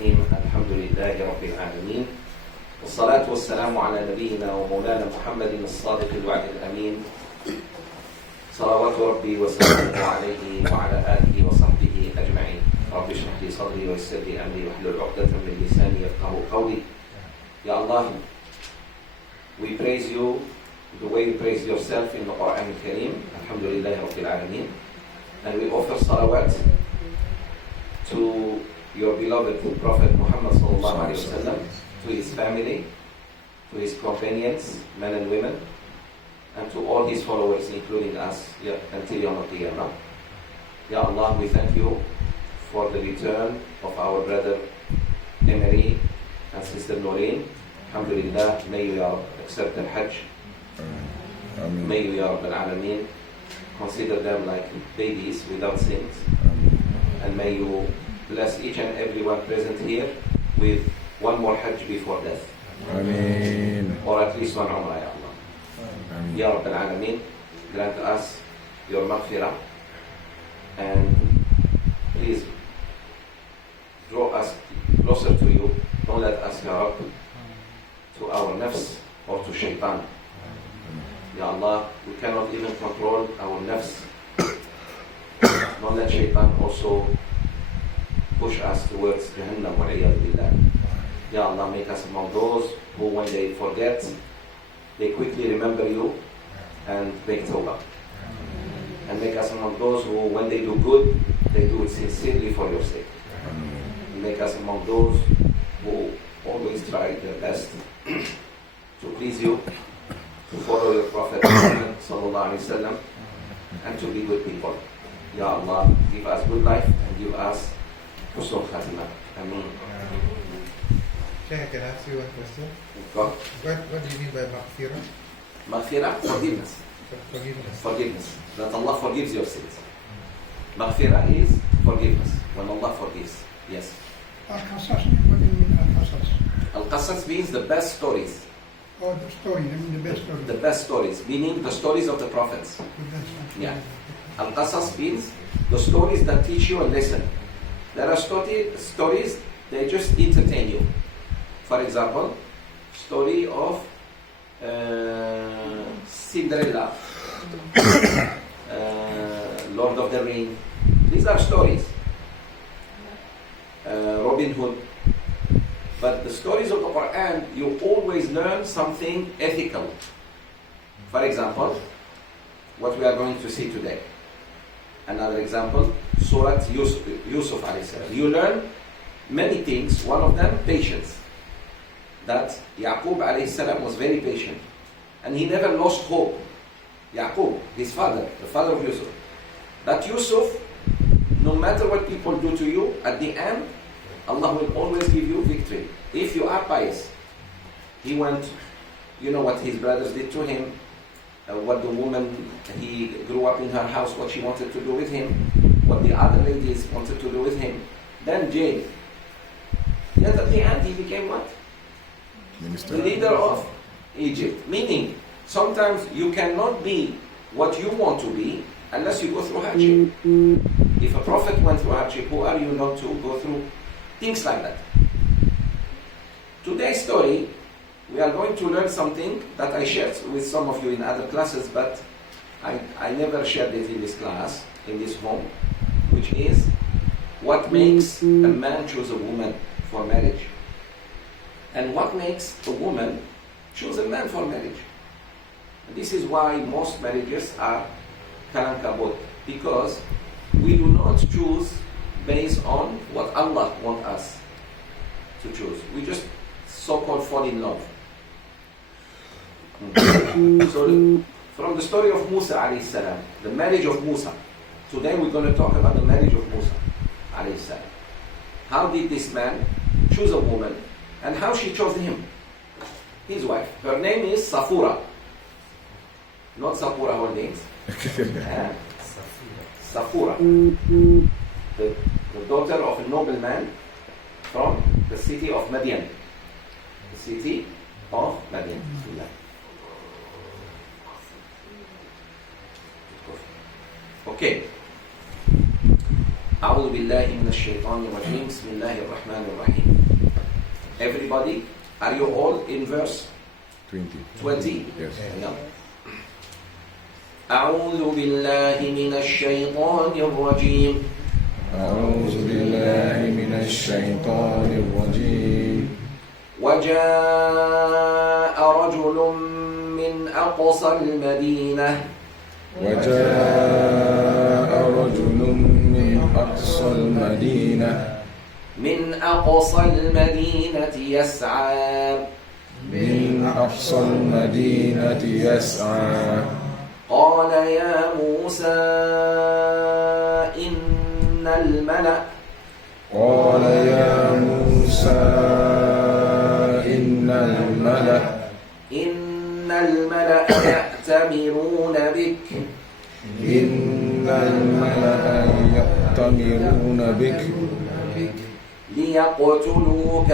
الرحيم الحمد لله رب العالمين والصلاة والسلام على نبينا ومولانا محمد الصادق الوعد الأمين صلوات ربي وسلامه عليه وعلى آله وصحبه أجمعين. رب اشرح لي صدري ويسر لي أمري واحلل عقدة من لساني يفقهوا قولي. Ya Allah, we praise you the way you praise yourself in the Quran al-Kareem, Alhamdulillah Rabbil Alameen, and we offer salawat to your beloved Prophet Muhammad sallallahu alaihi wasallam, to his family, to his companions, men and women, and to all his followers, including us, until Yawm al-Qiyamah. Ya Allah, we thank you for the return of our brother Emery and Sister Noreen. Alhamdulillah, may you accept the Hajj. May you, Ya Rabbil Alameen, consider them like babies without sins. And may you bless each and everyone present here with one more Hajj before death. Ameen. Or at least one Umrah, Ya Allah. Ameen. Ya Rabbil Alameen, grant us your maghfirah and please draw us closer to you. Don't let us, Ya Rabb, to our nafs or to shaitan. Ya Allah, we cannot even control our nafs. Don't let shaitan also push us towards Jahannam wa'iyadu billah. Ya Allah, make us among those who when they forget, they quickly remember you and make tawbah. And make us among those who when they do good, they do it sincerely for your sake. And make us among those who always try their best to please you, to follow your Prophet Muhammad sallallahu alaihi wasallam, and to be good people. Ya Allah, give us good life and give us husnul khatimah. Ameen. Sheikh, I can ask you one question. God. What do you mean by maghfirah? Maghfirah, forgiveness. Forgiveness. Forgiveness. That Allah forgives your sins. Maghfirah is forgiveness. When Allah forgives. Yes. Al-Qasas, what do you mean Al-Qasas? Al-Qasas means the best stories. Oh, the story, I mean the best story. The best stories, meaning the stories of the prophets. The best story. Yeah. Al-Qasas means the stories that teach you a lesson. There are stories, they just entertain you. For example, story of Cinderella, Lord of the Ring. These are stories. Robin Hood. But the stories of the Quran, you always learn something ethical. For example, what we are going to see today. Another example, Surah Yusuf alayhi salam. You learn many things, one of them, patience. That Yaqub alayhi salam was very patient. And he never lost hope. Yaqub, his father, the father of Yusuf. That Yusuf, no matter what people do to you, at the end, Allah will always give you victory. If you are pious. He went, you know what his brothers did to him, what the woman, he grew up in her house, what she wanted to do with him, what the other ladies wanted to do with him, then jail. Yet at the end he became what? Minister. The leader of Egypt. Meaning, sometimes you cannot be what you want to be unless you go through hardship. If a prophet went through hardship, who are you not to go through things like that? Today's story, we are going to learn something that I shared with some of you in other classes, but I never shared it in this class, in this home, which is what makes a man choose a woman for marriage, and what makes a woman choose a man for marriage. And this is why most marriages are kalankabot, because we do not choose based on what Allah wants us to choose. We just so-called fall in love. So from the story of Musa alayhi salam, the marriage of Musa. Today we're going to talk about the marriage of Musa alayhi salam. How did this man choose a woman and how she chose him, his wife. Her name is Safura. Not Sapura Holdings. Safura. The daughter of a nobleman from the city of Madian. The city of Madian. Okay. أعوذ بالله من الشيطان الرجيم بسم الله الرحمن الرحيم. Everybody, are you all in verse 20? Yes. Yeah. أعوذ بالله من الشيطان الرجيم. أعوذ بالله من الشيطان الرجيم. وجاء رجل من أقصى المدينة. وجاء رجل من أقصى المدينة. من أقصى المدينة يسعى. من أقصى المدينة يسعى. قال يا موسى إن الملأ. قال يا موسى إن الملأ يأتمرون بك. إن الملأ يأتمرون بك ليقتلوك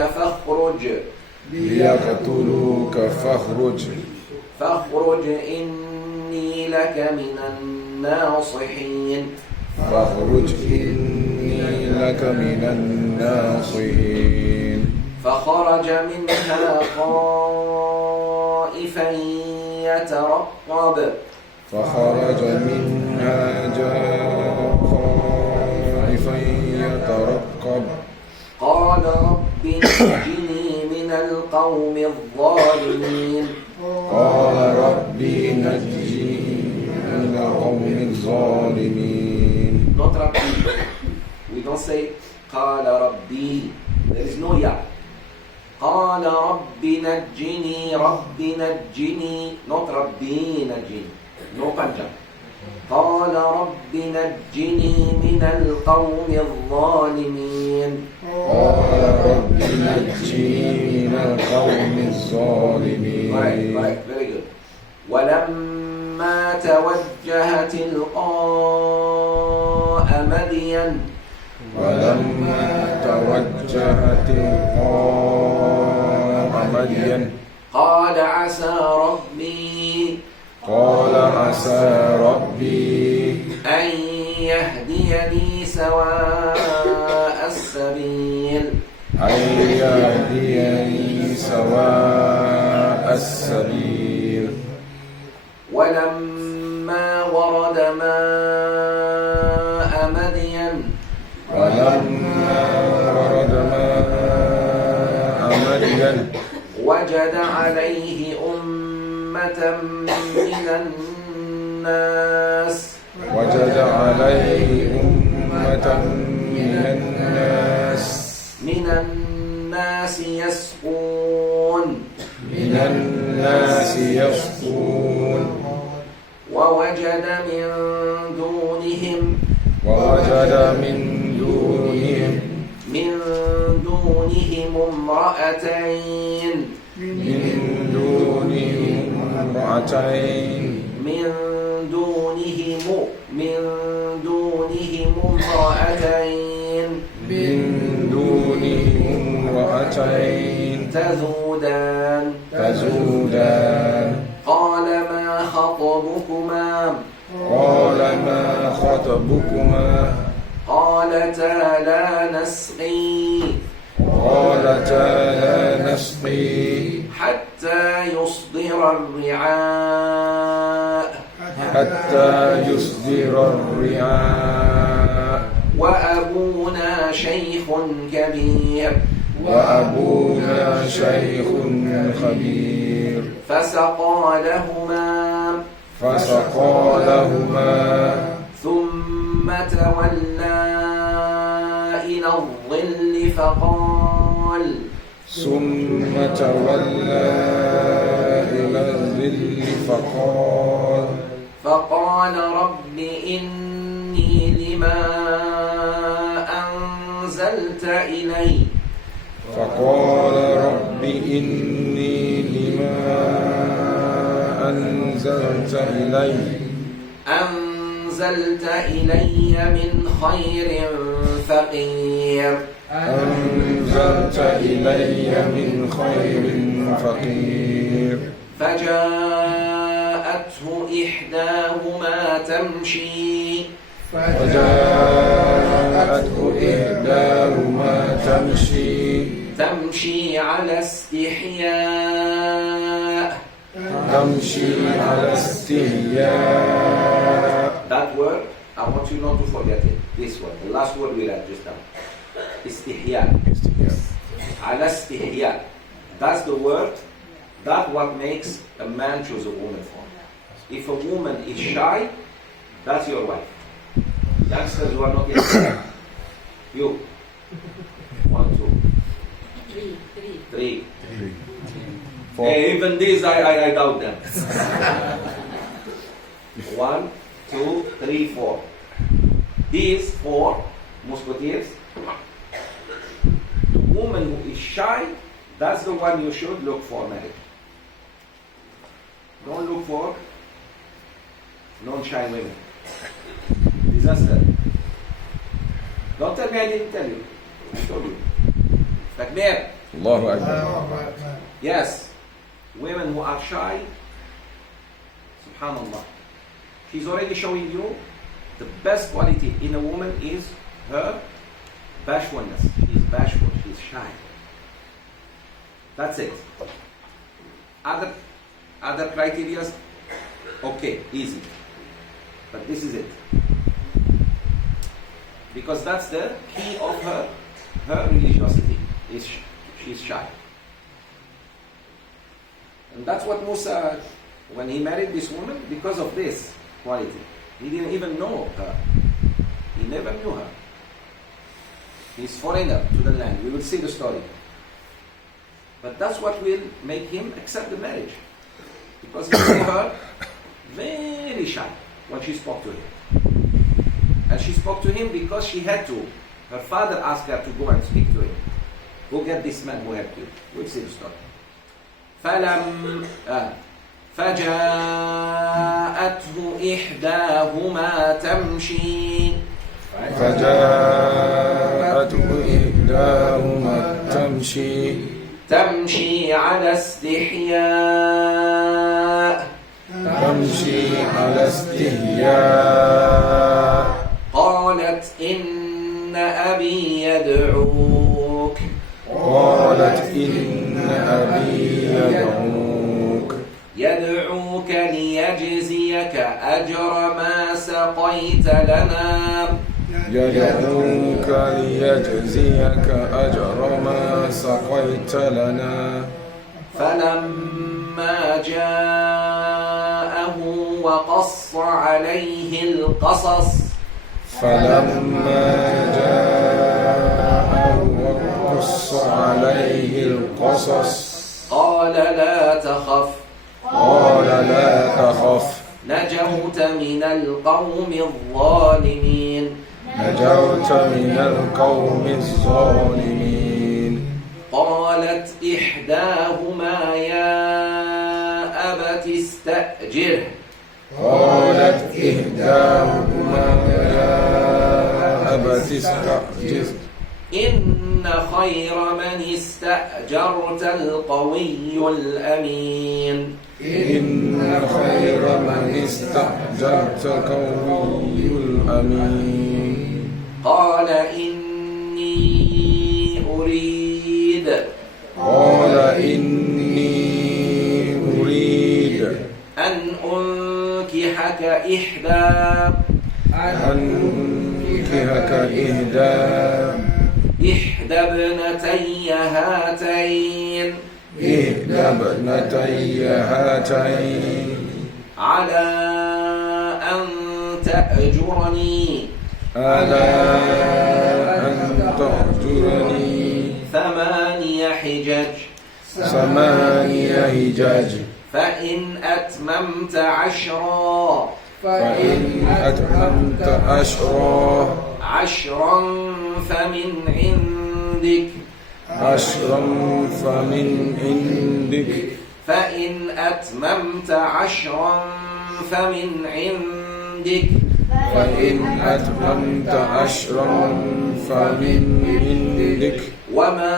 فاخرج إني لك من الناصحين. فخرج منها خائفا يترقب. قال رب نجني من القوم الظالمين. قال ربي نجني من القوم الظالمين. Not Rabbi. We don't say قال ربي. There is no ya. قال رب نجني not ربي نجني. No panja. قال رب نجني من القوم الظالمين. قال رب نجني من القوم الظالمين. Right, very good. ولما توجه تلقاء مدين. قال عسى ربي أن يهديني سواء السبيل. ولما ورد ماء مدين. وجد عليه أمة من الناس يسقون. ووجد من دونهم امرأتين. تذودان. قال ما خطبكما؟ قالتا لا نسقي حتى يصدر الرعاء وأبونا شيخ كبير. فسقى لهما ثم تولى إلى الظل فقال رب إني لما أنزلت إلي. أنزلت إلي من خير فقير. فجاءته إحداهما تمشي. إحداهما تمشي على استحياء. That word, I want you not to forget it. This word, the last word we read just now. Istihya. Ala istihya. That's the word. That's what makes a man choose a woman for. If a woman is shy, that's your wife. Youngsters who are not yet married. You. 1, 2, 3. 4. Hey, even these I doubt them. 1, 2, 3, 4. These 4 musketeers. The woman who is shy, that's the one you should look for marriage. Don't look for non-shy women. Disaster. Don't tell me I didn't tell you. I told you. Takbir. Allahu Akbar. Yes. Women who are shy, subhanallah. She's already showing you the best quality in a woman is her bashfulness. She's bashful, she's shy. That's it. Other criteria, okay, easy. But this is it. Because that's the key of her religiosity. She's shy. And that's what Musa, when he married this woman, because of this quality. He didn't even know her. He never knew her. He's foreigner to the land. We will see the story. But that's what will make him accept the marriage. Because he saw her very shy when she spoke to him. And she spoke to him because she had to. Her father asked her to go and speak to him. Go get this man who helped you. We'll see the story. فجاءته إحداهما تمشي على استحياء قالت إن أبي يدعوك ليجزيك أجر ما سقيت لنا فلما جاءه وقص عليه القصص قال لا تخف نجوت من القوم الظالمين قالت إحداهما يا أبت استأجره إن خير من استأجرت القوي الأمين قال إني أريد أن أنكحك إحدى ابنتي هاتين على أن تأجرني ثمانية حجج فإن أتممت عشرا فمن عندك فإن أتممت عشرا فمن عندك وما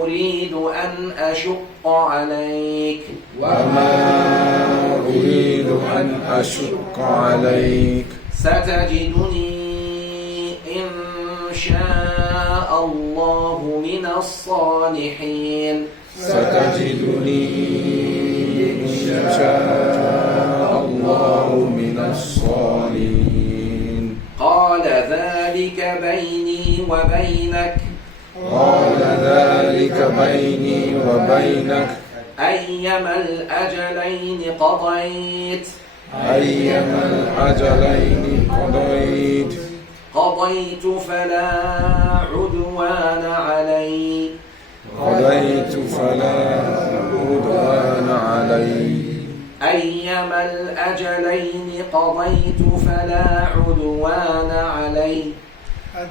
أريد أن أشق عليك ستجدني إن شاء الله من الصالحين. ستجدني إن شاء الله من الصالحين. قال ذلك بيني وبينك قال ذلك بيني وبينك أيما الأجلين قضيت أيما الأجلين قضيت فلا عدوان علي قضيت فلا عدوان علي. أيما الأجلين قضيت فلا عدوان علي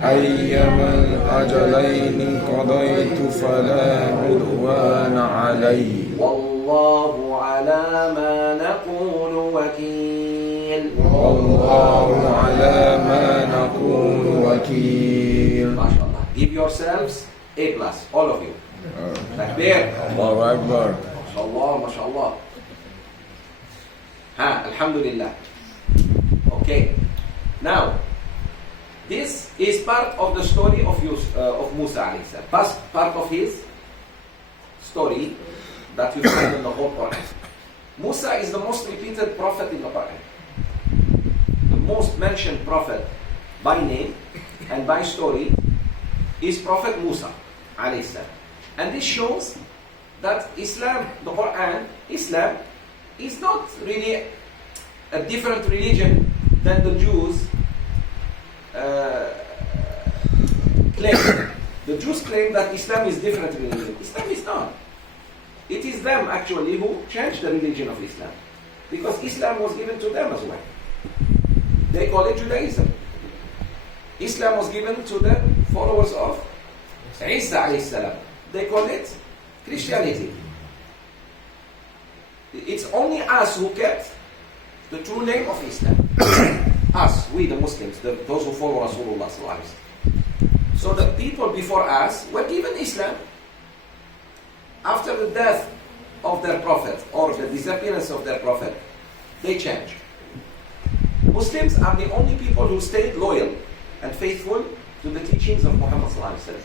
أيما الأجلين قضيت فلا عدوان علي. والله على ما نقول وكيل. والله على ما نقول وكيل. ما شاء الله. Give yourselves A+, all of you. Takbir. الله أكبر. ما شاء الله ما شاء الله. Alhamdulillah. Okay. Now, this is part of the story of Musa alayhi salam. Part of his story that you find in the whole Quran. Musa is the most repeated prophet in the Quran. The most mentioned prophet by name and by story is Prophet Musa alayhi salam. And this shows that Islam, the Quran, Islam is not really a different religion than the Jews claim. The Jews claim that Islam is different religion. Islam is not. It is them actually who changed the religion of Islam, because Islam was given to them as well. They call it Judaism. Islam was given to the followers of Isa alayhi salam. They call it Christianity. It's only us who kept the true name of Islam. Us, we the Muslims, those who follow Rasulullah sallallahu alaihi wasallam. So the people before us were given Islam. After the death of their prophet or the disappearance of their prophet, they changed. Muslims are the only people who stayed loyal and faithful to the teachings of Muhammad sallallahu alaihi wasallam.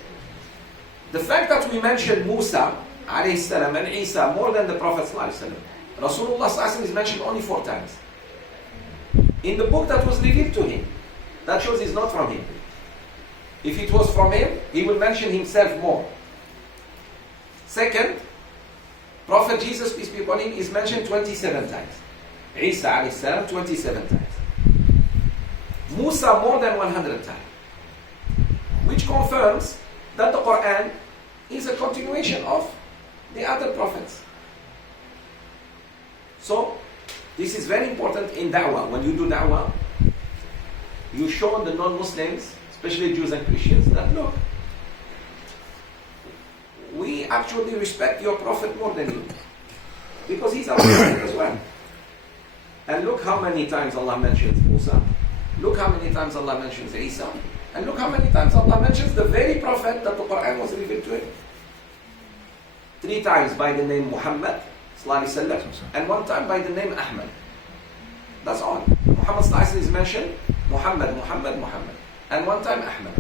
The fact that we mentioned Musa alayhi salam and Isa more than the Prophet sallallahu alaihi wasallam, Rasulullah sallallahu alaihi wasallam is mentioned only 4 times. In the book that was revealed to him, that shows it's not from him. If it was from him, he will mention himself more. Second, Prophet Jesus, peace be upon him, is mentioned 27 times. Isa alayhi salam 27 times. Musa more than 100 times. Which confirms that the Quran is a continuation of the other prophets. So, this is very important in da'wah. When you do da'wah, you show the non-Muslims, especially Jews and Christians, that look, we actually respect your prophet more than you, because he's our prophet as well. And look how many times Allah mentions Musa, look how many times Allah mentions Isa, and look how many times Allah mentions the very prophet that the Quran was revealed to him. 3 times by the name Muhammad and 1 time by the name Ahmad. That's all. Muhammad is mentioned Muhammad, and 1 time Ahmad.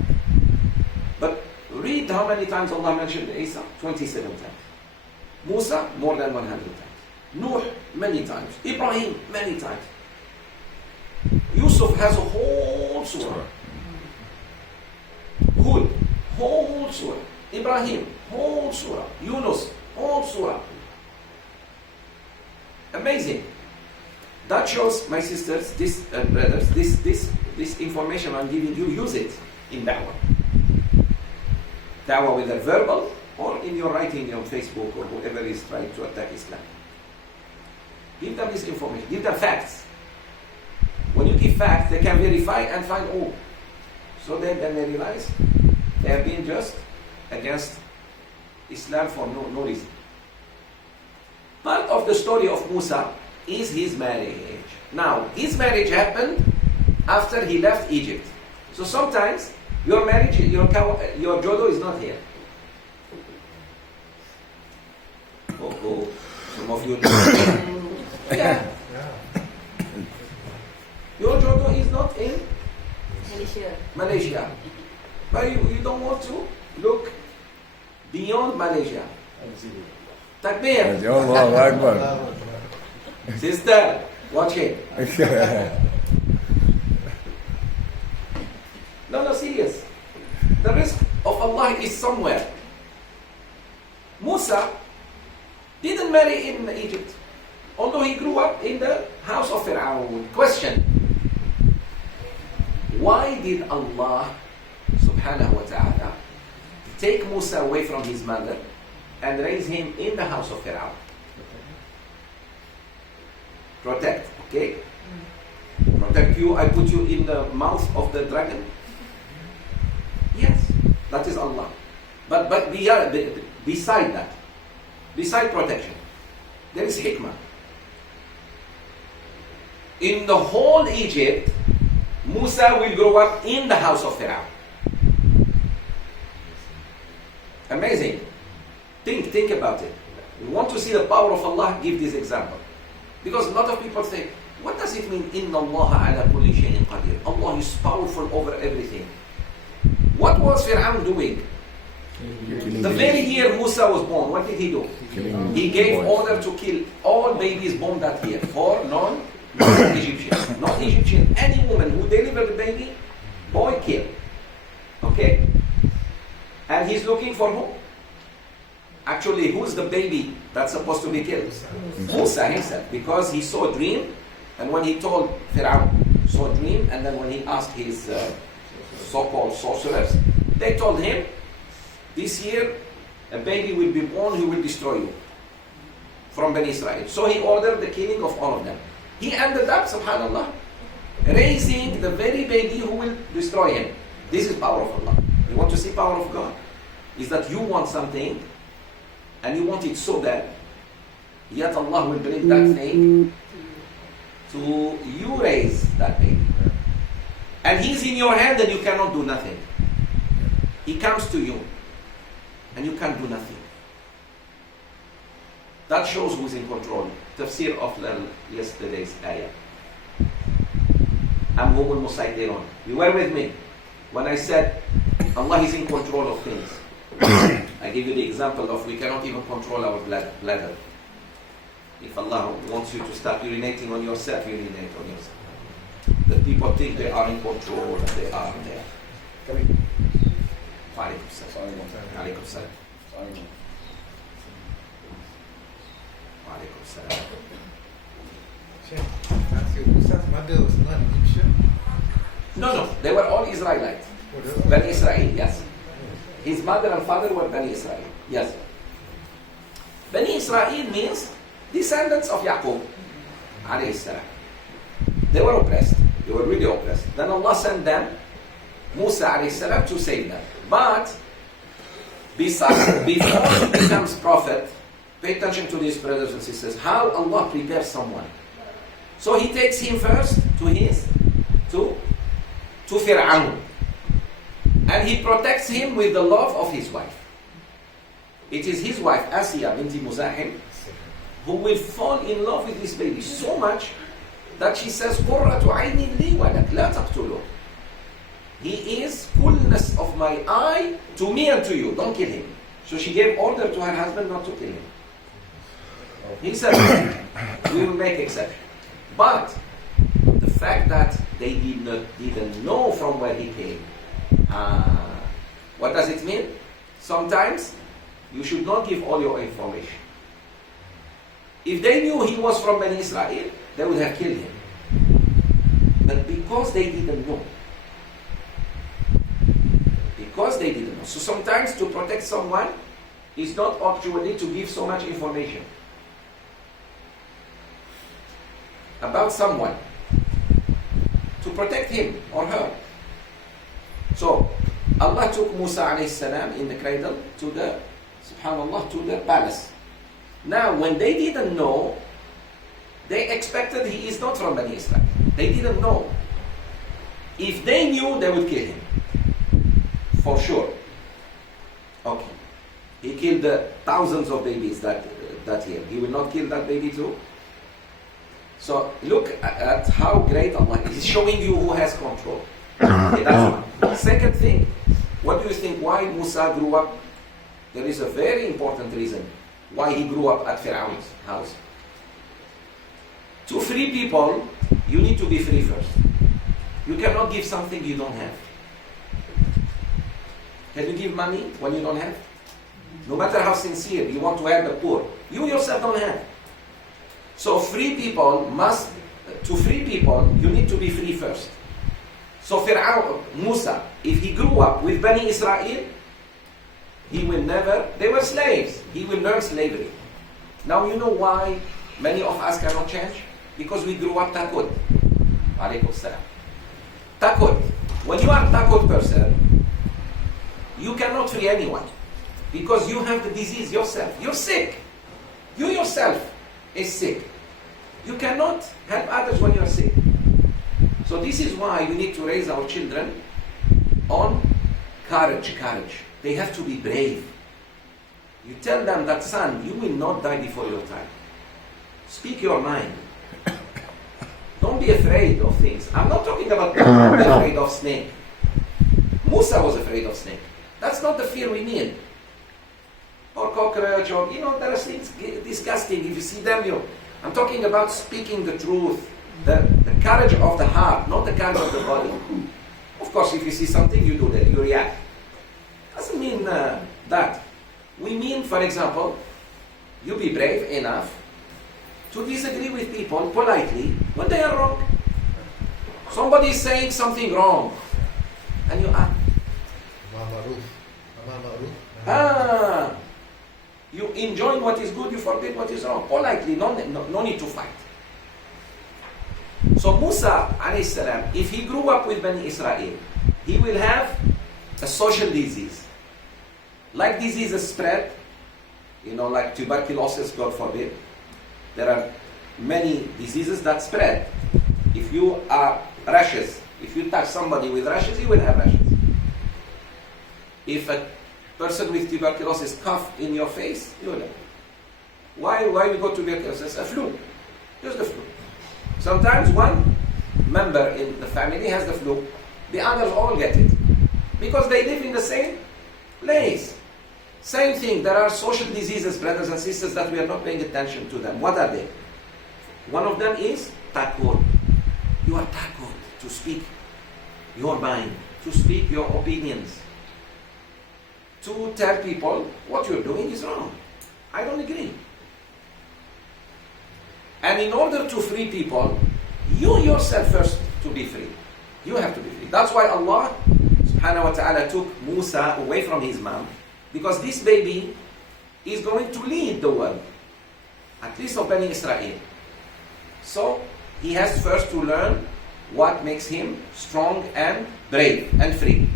But read how many times Allah mentioned Isa. 27 times. Musa more than 100 times. Nuh many times. Ibrahim many times. Yusuf has a whole surah. Hud, whole surah. Ibrahim, whole surah. Yunus, whole surah. Amazing. That shows, my sisters, brothers, this information I'm giving you, use it in da'wah. Da'wah, whether verbal or in your writing on Facebook or whoever is trying to attack Islam. Give them this information. Give them facts. When you give facts, they can verify and find, oh. So then they realize they have been just against Islam for no reason. Part of the story of Musa is his marriage. Now, his marriage happened after he left Egypt. So sometimes your marriage, your jodo is not here. Oh, some of you know. Yeah. Your jodo is not in Malaysia. But you don't want to look beyond Malaysia. Takbir. Allahu Akbar. Sister, watch it. No, serious. The risk of Allah is somewhere. Musa didn't marry in Egypt, although he grew up in the house of Pharaoh. Question: why did Allah subhanahu wa ta'ala take Musa away from his mother and raise him in the house of Pharaoh? Protect, okay? Protect you, I put you in the mouth of the dragon? Yes, that is Allah. But beside that, beside protection, there is hikmah. In the whole Egypt, Musa will grow up in the house of Pharaoh. Amazing. Think about it. You want to see the power of Allah? Give this example. Because a lot of people say, what does it mean, Inna Allah ala kulli shay'in qadir? Allah is powerful over everything. What was Fir'aun doing? The very year Musa was born, what did he do? He gave order to kill all babies born that year for non-Egyptian. Non-Egyptian, any woman who delivered a baby, boy kill. Okay? And he's looking for who? Actually, who's the baby that's supposed to be killed? Musa himself, because he saw a dream, and when he told Pharaoh, saw a dream, and then when he asked his so-called sorcerers, they told him, this year a baby will be born who will destroy you from Bani Israel. So he ordered the killing of all of them. He ended up, subhanallah, raising the very baby who will destroy him. This is power of Allah. You want to see power of God? Is that you want something and you want it so bad, yet Allah will bring that thing to you raise that baby. And he's in your hand and you cannot do nothing. He comes to you and you can't do nothing. That shows who's in control. Tafseer of yesterday's ayah. Am humul musaytirun. You were with me when I said Allah is in control of things. I gave you the example of we cannot even control our bladder. If Allah wants you to start urinating on yourself, urinate on yourself. The people think they are in control, they are there. Come in. Walaikum salam. Walaikum salam. Walaikum salam. Sheikh, ask you, Musa's mother was not Egyptian? No, they were all Israelites. Bani Israel, yes. His mother and father were Bani Israel, yes. Bani Israel means descendants of Yaqub, alayhi salam. They were oppressed. They were really oppressed. Then Allah sent them, Musa alayhi salam, to save them. But before he becomes prophet, pay attention to these brothers and sisters, how Allah prepares someone. So he takes him first to Fir'aun. And he protects him with the love of his wife. It is his wife, Asiya binti Muzahim, who will fall in love with this baby so much that she says, قُرَّةُ عَيْنٍ لِي وَلَكْ لَا تَقْتُلُهُ. He is coolness of my eye to me and to you. Don't kill him. So she gave order to her husband not to kill him. He said, we will make exception. But the fact that they didn't know from where he came, what does it mean? Sometimes you should not give all your information. If they knew he was from Bani Israel, they would have killed him. But because they didn't know. So sometimes to protect someone is not actually to give so much information about someone, to protect him or her. So Allah took Musa alayhi salam in the cradle to the, subhanallah, to the palace. Now when they didn't know, they expected he is not from Bani Israel. They didn't know. If they knew, they would kill him. For sure. Okay. He killed thousands of babies that year. He will not kill that baby too? So look at how great Allah is. He's showing you who has control. Okay, that's one. Second thing, What do you think? Why Musa grew up? There is a very important reason why he grew up at Fir'aun's house. To free people, you need to be free first. You cannot give something you don't have. Can you give money when you don't have? No matter how sincere you want to help the poor, you yourself don't have. So to free people, you need to be free first. So Musa, if he grew up with Bani Israel, he will never, they were slaves, he will learn slavery. Now you know why many of us cannot change? Because we grew up takut. Alaykum salam. Takut. When you are a takut person, you cannot free anyone. Because you have the disease yourself. You're sick. You yourself is sick. You cannot help others when you're sick. So this is why we need to raise our children on courage. They have to be brave. You tell them that, son, you will not die before your time. Speak your mind. Don't be afraid of things. I'm not talking about not afraid of snake. Musa was afraid of snake. That's not the fear we need. Or cockroach, or there are things disgusting. If you see them, I'm talking about speaking the truth. The courage of the heart, not the courage of the body. Of course, if you see something, you do that, you react. Doesn't mean that. We mean, for example, you be brave enough to disagree with people politely when they are wrong. Somebody is saying something wrong, and you act. You enjoy what is good, you forget what is wrong. Politely, no need to fight. So Musa, alayhi salam, if he grew up with Bani Israel, he will have a social disease. Like diseases spread, like tuberculosis, God forbid. There are many diseases that spread. If you are rashes, if you touch somebody with rashes, you will have rashes. If a person with tuberculosis cough in your face, you will have. Why we go to tuberculosis? A flu. Just the flu. Sometimes one member in the family has the flu, the others all get it. Because they live in the same place. Same thing, there are social diseases, brothers and sisters, that we are not paying attention to them. What are they? One of them is takut. You are takut to speak your mind, to speak your opinions, to tell people what you're doing is wrong. I don't agree. And in order to free people, you yourself first to be free. You have to be free. That's why Allah subhanahu wa ta'ala took Musa away from his mom, because this baby is going to lead the world, at least of Bani Israel. So he has first to learn what makes him strong and brave and free.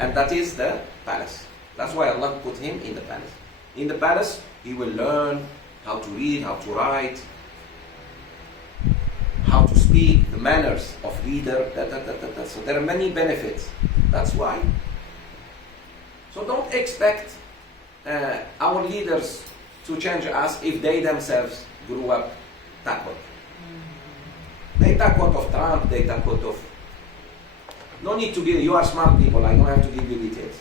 And that is the palace. That's why Allah put him in the palace. In the palace, he will learn how to read, how to write, how to speak, the manners of leader. So there are many benefits. That's why. So don't expect our leaders to change us if they themselves grew up takut. They takut of Trump, they takut of... No need to give, you are smart people, I don't have to give you details.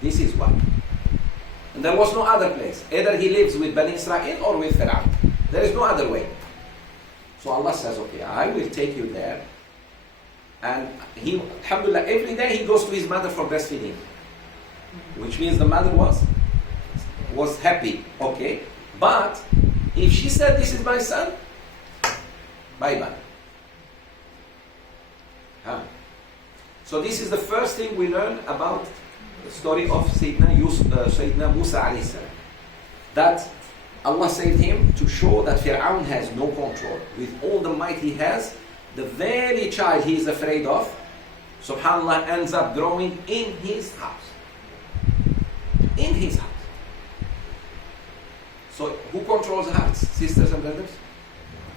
This is what. And there was no other place. Either he lives with Bani Israel or with Fir'aun. There is no other way. So Allah says, okay, I will take you there. And he, alhamdulillah, every day he goes to his mother for breastfeeding. Which means the mother was happy. Okay. But if she said, this is my son, bye-bye. So this is the first thing we learn about the story of Sayyidina Musa alayhi salam. That Allah saved him to show that Fir'aun has no control. With all the might he has, the very child he is afraid of, subhanAllah, ends up growing in his house. In his house. So who controls hearts, sisters and brothers?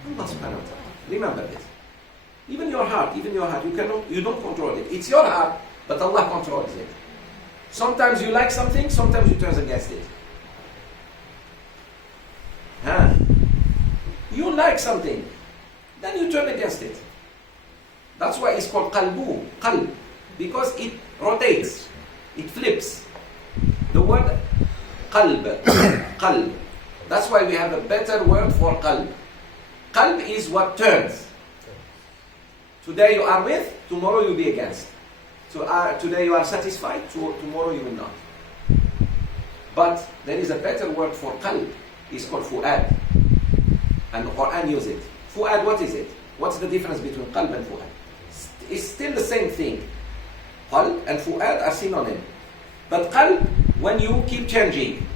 Allah subhanahu wa ta'ala. Remember this. Even your heart, you don't control it. It's your heart, but Allah controls it. Sometimes you like something, sometimes you turn against it. You like something, then you turn against it. That's why it's called qalbu, qalb, because it rotates, it flips. The word qalb, qalb. That's why we have a better word for qalb. Qalb is what turns. Today you are with, tomorrow you'll be against. So today you are satisfied, tomorrow you will not. But there is a better word for qalb. It's called fu'ad. And the Quran uses it. Fu'ad, what is it? What's the difference between qalb and fu'ad? It's still the same thing. Qalb and fu'ad are synonym. But qalb, when you keep changing.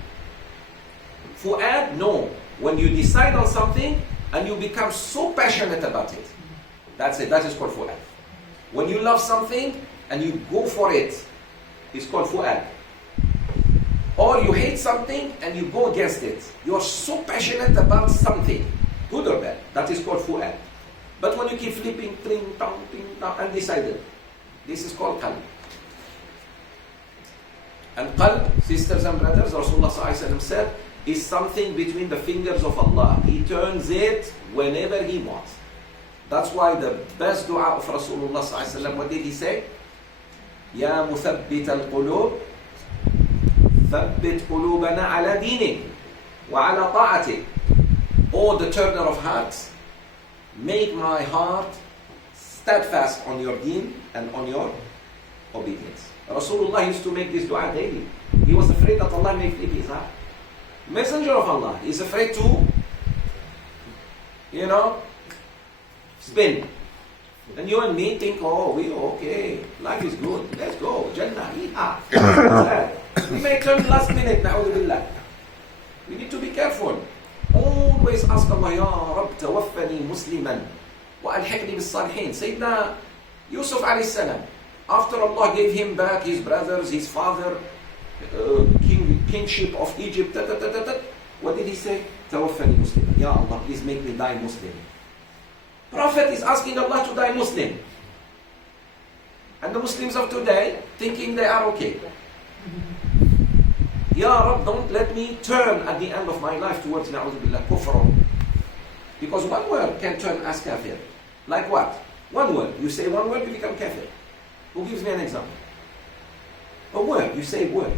Fu'ad, no. When you decide on something and you become so passionate about it. That's it. That is called fu'ad. When you love something and you go for it, it's called fu'ad. Or you hate something and you go against it. You're so passionate about something, good or bad. That is called fu'ad. But when you keep flipping, ting, tong, undecided, this is called qalb. And qalb, sisters and brothers, Rasulullah ﷺ said, is something between the fingers of Allah. He turns it whenever He wants. That's why the best dua of Rasulullah ﷺ, what did he say? Ya muthabbit al-qulub, thabbit qulubana ala dinik wa ala ta'atik. O the turner of hearts, make my heart steadfast on your deen and on your obedience. Rasulullah used to make this dua daily. He was afraid that Allah may flip his heart. Messenger of Allah is afraid to, spin. And you and me think, oh, we okay, life is good, let's go, Jannah, we may turn last minute, na'udhu billah. We need to be careful. Always ask Allah, Ya Rabb, tawaffani musliman, wa alhiqni bis salihin. Sayyidina Yusuf alayhi salam, after Allah gave him back his brothers, his father, kingship of Egypt, what did he say? Tawaffani musliman. Ya Allah, please make me die Muslim. Prophet is asking Allah to die Muslim. And the Muslims of today thinking they are okay. Ya Rab, don't let me turn at the end of my life towards na'udhu billah, kufr. Because one word can turn as kafir. Like what? One word. You say one word, you become kafir. Who gives me an example? A word. You say word.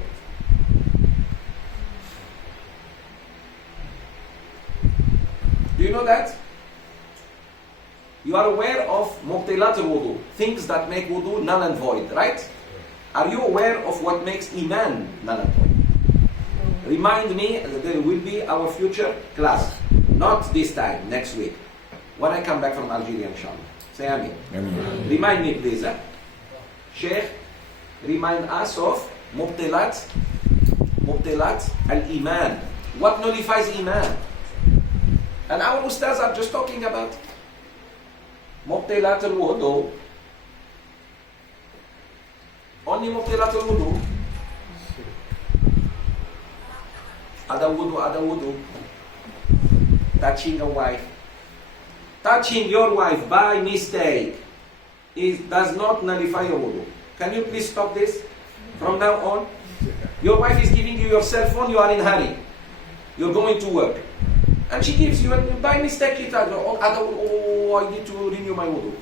Do you know that? You are aware of mubtilat al-wudu, things that make wudu null and void, right? Are you aware of what makes iman null and void? Remind me that there will be our future class. Not this time, next week. When I come back from Algeria, inshallah. Say Ameen. Remind me, please. Sheikh, remind us of mubtilat al-iman. What nullifies iman? And our ustaz are just talking about mubtilat al-wudu. Only mubtilat al-wudu. Ada wudu. Touching a wife. Touching your wife by mistake does not nullify your wudu. Can you please stop this from now on? Your wife is giving you your cell phone, you are in a hurry. You're going to work. And she gives you, and by mistake you tell her, oh, I need to renew my wudu.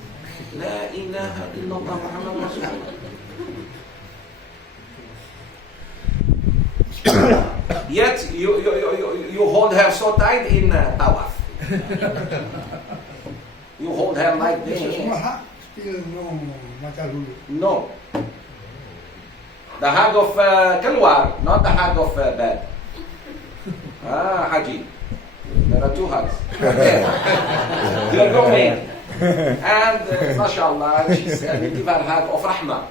La ilaha illallah Muhammad Rasulullah. Yet you hold her so tight in tawaf. You hold her like this. Still no matalulu. No. The hug of kalwar, not the hug of bad. Haji. There are two hugs. You're going. And mashallah, she's give her hug of rahmah.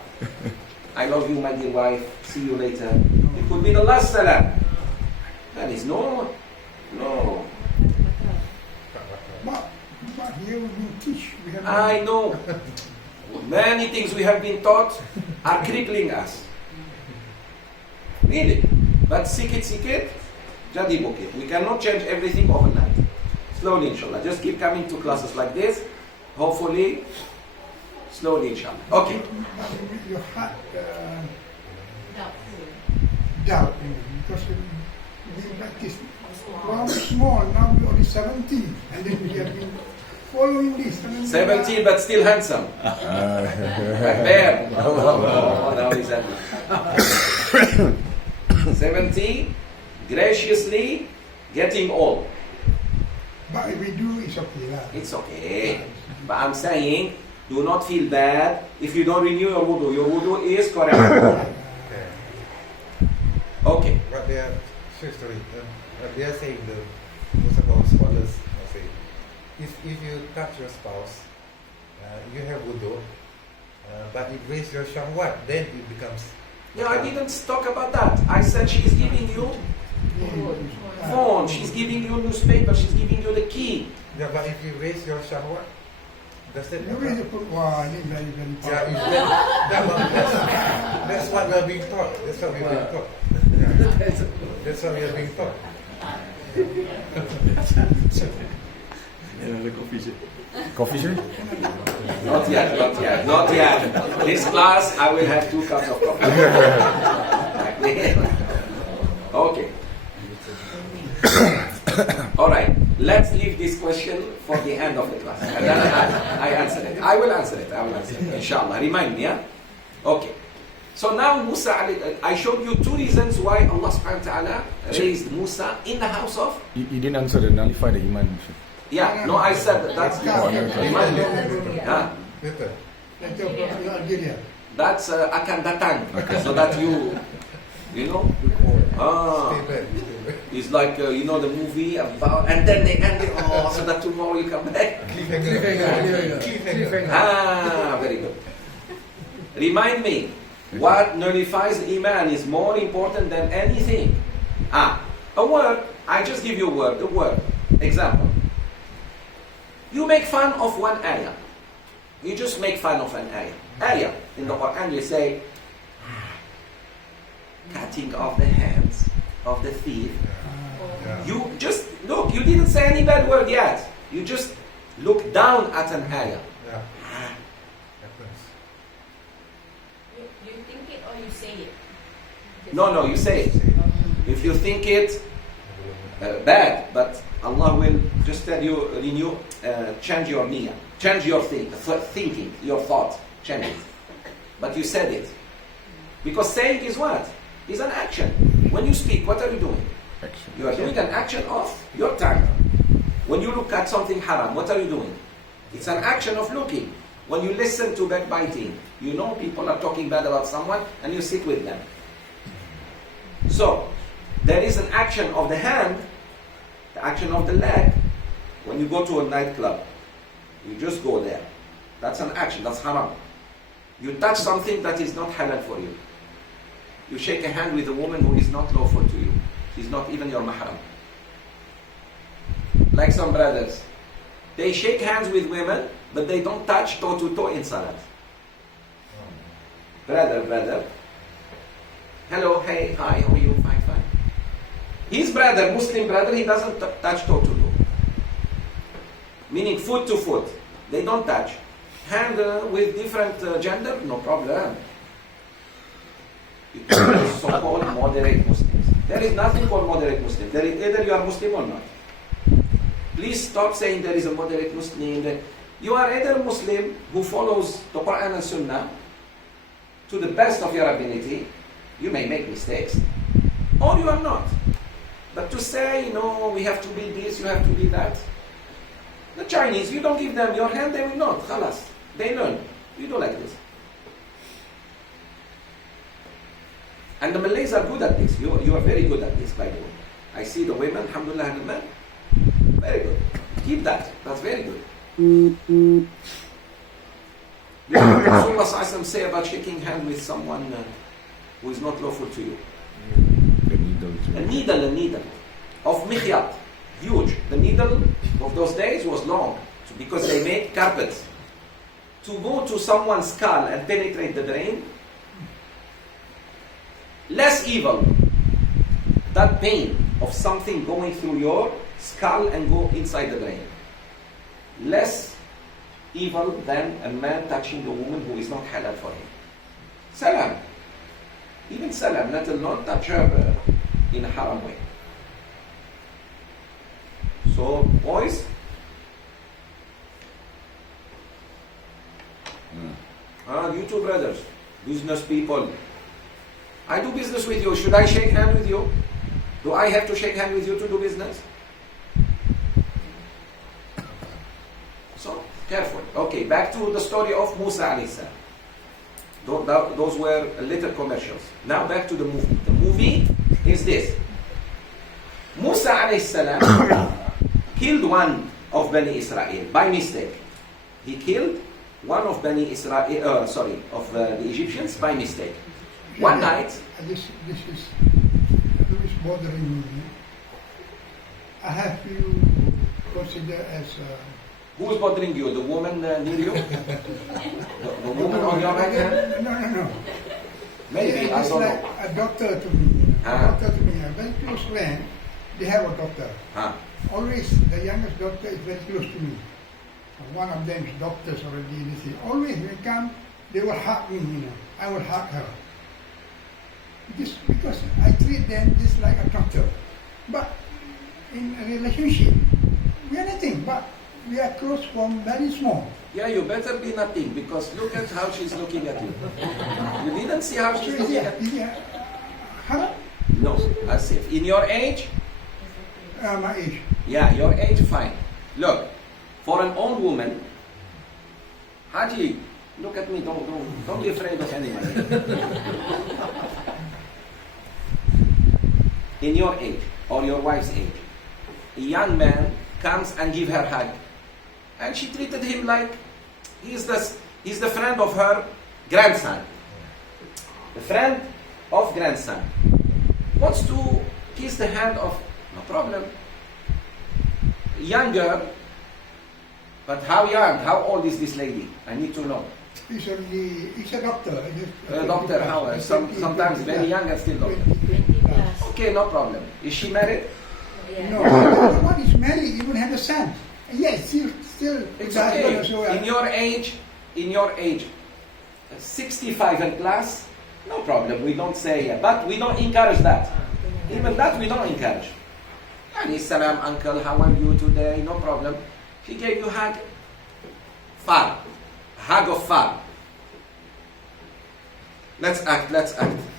I love you, my dear wife. See you later. It could be the last salam. That is no. But here we teach. I know. Many things we have been taught are crippling us. Really. But sikit, jadi bukit. We cannot change everything overnight. Slowly, inshallah. Just keep coming to classes like this. Hopefully, slowly, inshallah. Okay. You had doubt because we practice From small, now we only 70. And then we have been following this. 17 but still handsome. Like bear. Oh, now he's at 70, graciously getting old. But if we do, it's okay. Lah. It's okay. But I'm saying, do not feel bad if you don't renew your wudu. Your wudu is correct. Okay. Okay. What they are, sorry, they are saying, most of our scholars are saying, if you touch your spouse, you have wudu, but it raises your shahwat, then it becomes. No, I didn't talk about that. I said she's giving you phone, she's giving you newspaper, she's giving you the key. Yeah, but if you raise your shahwat, does that You really put, wow, I think very, very Yeah, powerful. that's what we're being taught. That's what we're being taught. Yeah. That's what we're being taught. Coffee shop? Not yet, not yet, not yet. This class, I will have 2 cups of coffee. Okay. All right. Let's leave this question for the end of the class. And then I answer it. I will answer it. Inshallah. Remind me, yeah? Okay. So now Musa, I showed you 2 reasons why Allah subhanahu wa ta'ala raised Musa in the house of. You didn't answer the nullify the iman. Yeah, no, I said that's remind me. Huh? Better. That's akan datang. So that you know. Stay back. It's like you know the movie about, and then they end it. Oh, so that tomorrow you come back. Cliffhanger. Ah, very good. Remind me, what nullifies the iman is more important than anything. A word. I just give you a word. The word. Example. You make fun of one ayah. You just make fun of an ayah. Ayah in the Quran you say, cutting off the hands of the thief. Yeah. You just look, you didn't say any bad word yet. You just look down at an ayah. Yeah. Happens. You think it or you say it? No, you say it. If you think it bad, but Allah will just tell you, renew, change your niyyah, change your thinking, your thought, change it. But you said it. Because saying is what? Is an action. When you speak, what are you doing? Action. You are doing an action of your tongue. When you look at something haram, what are you doing? It's an action of looking. When you listen to backbiting, you know people are talking bad about someone and you sit with them. So, there is an action of the hand, the action of the leg. When you go to a nightclub, you just go there. That's an action, that's haram. You touch something that is not halal for you. You shake a hand with a woman who is not lawful to you. She's not even your mahram. Like some brothers. They shake hands with women, but they don't touch toe to toe in salat. Brother. Hello, hey, hi, how are you? Fine. His brother, Muslim brother, he doesn't touch toe to toe. Meaning foot to foot. They don't touch. Hand with different gender, no problem. So-called moderate Muslims. There is nothing called moderate Muslim. There is either you are Muslim or not. Please stop saying there is a moderate Muslim. You are either Muslim who follows the Quran and Sunnah to the best of your ability. You may make mistakes. Or you are not. But to say, no, we have to be this, you have to be that. The Chinese, you don't give them your hand, they will not. Khalas. They learn. You do like this. And the Malays are good at this. You are very good at this, by the way. I see the women, alhamdulillah, and the men. Very good. Keep that. That's very good. You know what Rasulullah say about shaking hands with someone who is not lawful to you? The needle. A needle of mikhyat. Huge. The needle of those days was long because they made carpets. To go to someone's skull and penetrate the brain, less evil. That pain of something going through your skull and go inside the brain. Less evil than a man touching a woman who is not halal for him. Salam. Even salam, let alone touch her in a haram way. So, boys, you two brothers, business people. I do business with you. Should I shake hand with you? Do I have to shake hand with you to do business? So, careful. Okay, back to the story of Musa alayhi salam. Those were little commercials. Now back to the movie. The movie is this. Musa alayhi salam killed one of Bani Israel by mistake. He killed one of Bani Israel, of the Egyptians by mistake. One night. This is bothering me. I have to consider as Who is bothering you? The woman near you? the woman on your right hand? No. Maybe, I it's don't like know. a doctor to me. A doctor to me. A very close friend. They have a doctor. Always the youngest doctor is very close to me. One of them is doctors already. They say, always when they come, they will hug me. I will hug her. Just because I treat them just like a doctor. But in a relationship, we are nothing. But we are close from very small. Yeah, you better be nothing because look at how she's looking at you. You didn't see how she's looking at you? Her? No, I said, in your age? My age. Yeah, your age, fine. Look, for an old woman, Haji, look at me, don't be afraid of anyone. In your age, or your wife's age, a young man comes and give her a hug. And she treated him like he's the friend of her grandson. The friend of grandson. Wants to kiss the hand of, no problem. Young girl, but how young, how old is this lady? I need to know. He's a doctor. Doctor, how? Sometimes very young and still doctor. Okay, no problem. Is she married? Yeah. No, the one is married, even have a son. Yes, still. It's okay. In your age, 65 and plus, no problem. We don't say, but we don't encourage that. Even that we don't encourage. Alayhi salam, uncle, how are you today? No problem. He gave you a hug. Far. Hug of far. Let's act.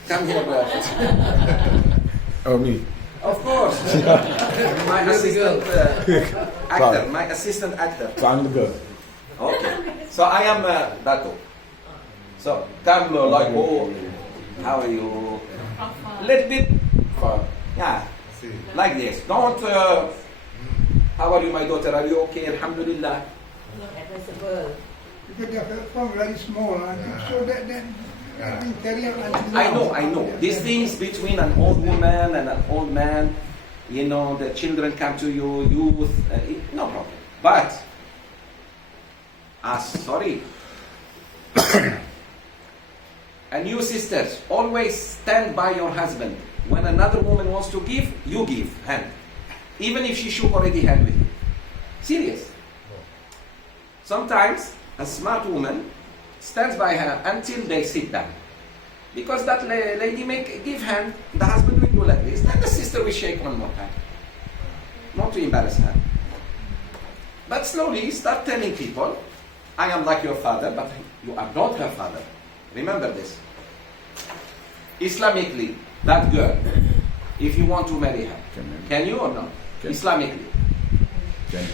Come here. Oh, me. Of course. My assistant actor. I'm the girl. Okay. So I am Dato. So come like, oh, how are you? Little bit. Yeah. Like this. Don't. How are you, my daughter? Are you okay? Alhamdulillah. Because they are from very small, so that I know. These things between an old woman and an old man, the children come to you, youth, no problem. But, sorry. And you sisters, always stand by your husband. When another woman wants to give, you give hand. Even if she shook already hand with you. Serious. Sometimes, a smart woman stands by her until they sit down. Because that lady give hand, the husband will do like this, and the sister will shake one more time. Not to embarrass her. But slowly start telling people, I am like your father, but you are not her father. Remember this. Islamically, that girl, if you want to marry her, can you or not? Islamically. Can.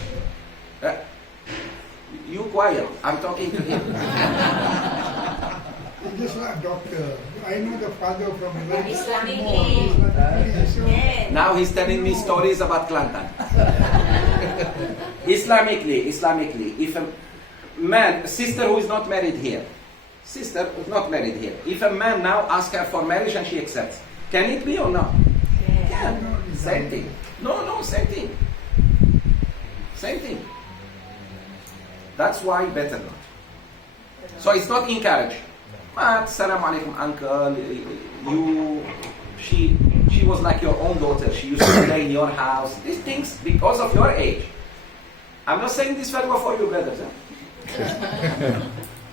You quiet. I'm talking to him. He's just like a doctor. I know the father from very Islamically. Now he's telling me stories about Kelantan. Islamically, if a man, sister who is not married here, if a man now asks her for marriage and she accepts, can it be or not? Yeah. Same thing. No, same thing. Same thing. That's why better not. So it's not encouraged. But Assalamu alaikum, uncle. She was like your own daughter. She used to play in your house. These things because of your age. I'm not saying this fatwa for you, brothers.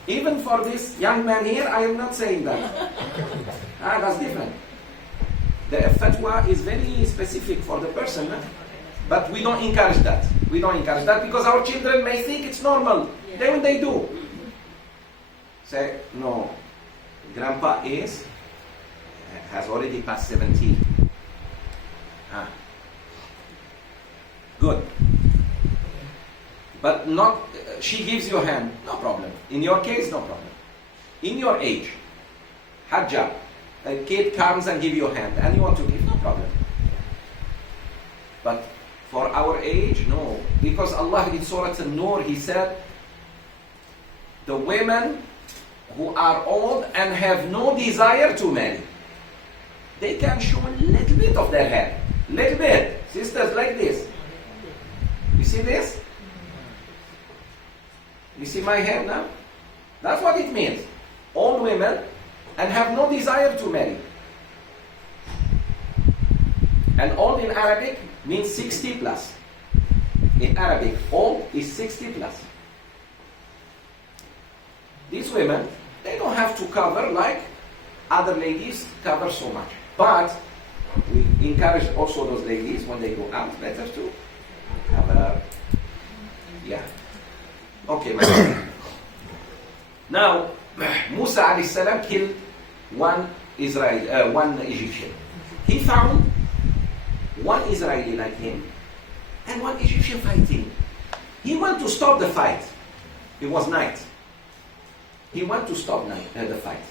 Even for this young man here, I am not saying that. That's different. The fatwa is very specific for the person. But we don't encourage that. We don't encourage that because our children may think it's normal. Yeah. Then when they do, say, no, grandpa has already passed 17. Ah. Good. But not, she gives you a hand, no problem. In your case, no problem. In your age, hajjah, a kid comes and give you a hand and you want to give, no problem. But for our age, no. Because Allah in Surah An-Nur, He said, the women who are old and have no desire to marry, they can show a little bit of their hair. Little bit. Sisters, like this. You see this? You see my hair now? That's what it means. Old women and have no desire to marry. And old in Arabic means 60 plus. In Arabic, old is 60 plus. These women, they don't have to cover like other ladies cover so much. But we encourage also those ladies when they go out, better to cover. Yeah. Okay, now, Musa alayhi salam killed one Egyptian. He found one Israeli like him and one Egyptian fighting. He went to stop the fight. It was night. He went to stop the fight.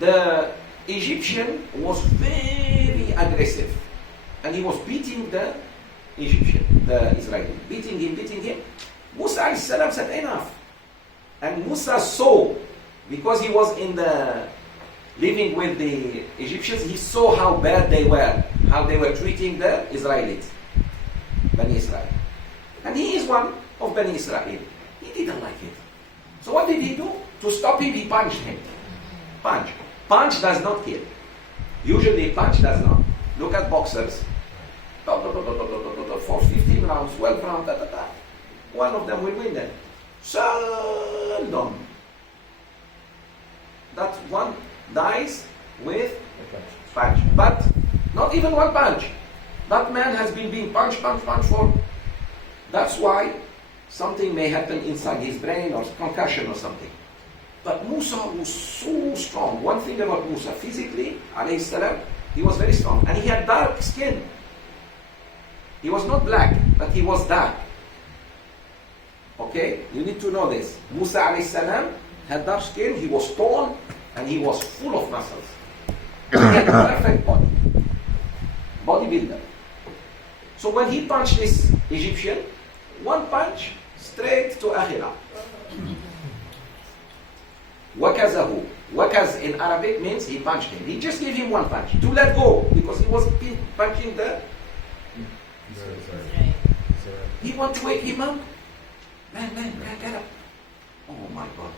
The Egyptian was very aggressive and he was beating the Israeli. Beating him. Musa alayhi salam said, enough. And Musa saw, because he was living with the Egyptians, he saw how bad they were, how they were treating the Israelites, Bani Israel. And he is one of Bani Israel. He didn't like it. So what did he do? To stop him, he punched him. Punch. Punch does not kill. Usually punch does not. Look at boxers. For 15 rounds, 12 rounds, one of them will win them. Seldom that one dies with punch. But not even one punch. That man has been being punched for. That's why something may happen inside his brain or concussion or something. But Musa was so strong. One thing about Musa, physically, alayhi salam, he was very strong. And he had dark skin. He was not black, but he was dark. Okay? You need to know this. Musa alayhi salam had dark skin, he was tall, and he was full of muscles. He had a perfect body. Bodybuilder. So when he punched this Egyptian, one punch, straight to Akhirah. Wakazahu. Wakaz in Arabic means he punched him. He just gave him one punch to let go because he was punching the. He wanted to wake him up. Man, get up. Oh my God.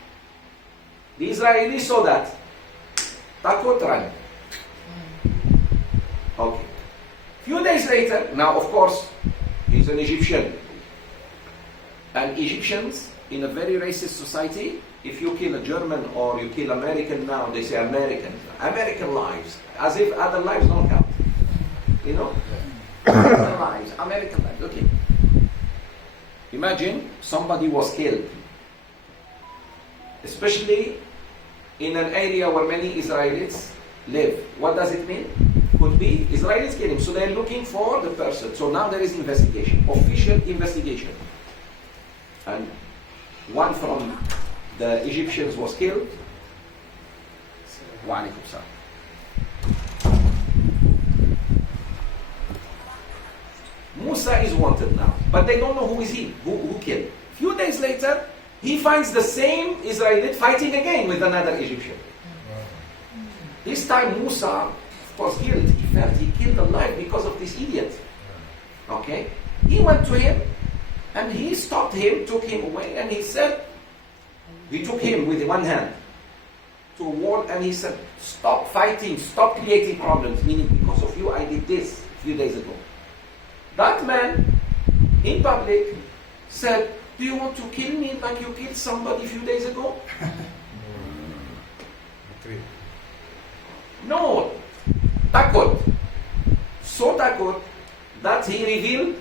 The Israelis saw that. Takot ran. Okay. Few days later, now of course, he's an Egyptian. And Egyptians, in a very racist society, if you kill a German or you kill American now, they say American lives, as if other lives don't count. You know? American lives, okay. Imagine somebody was killed, especially in an area where many Israelis live. What does it mean? Could be Israelis kill him, so they're looking for the person. So now there is investigation, official investigation. And one from the Egyptians was killed. Wa alaikum salam. Musa is wanted now, but they don't know who is he, who killed. Few days later, he finds the same Israelite fighting again with another Egyptian. This time Musa was guilty. He felt he killed a life because of this idiot. Okay? He went to him and he stopped him, took him away, and he said, he took him with one hand to a wall and he said, stop fighting, stop creating problems, meaning because of you I did this a few days ago. That man, in public, said, do you want to kill me like you killed somebody a few days ago? No. Takot. So takot that he revealed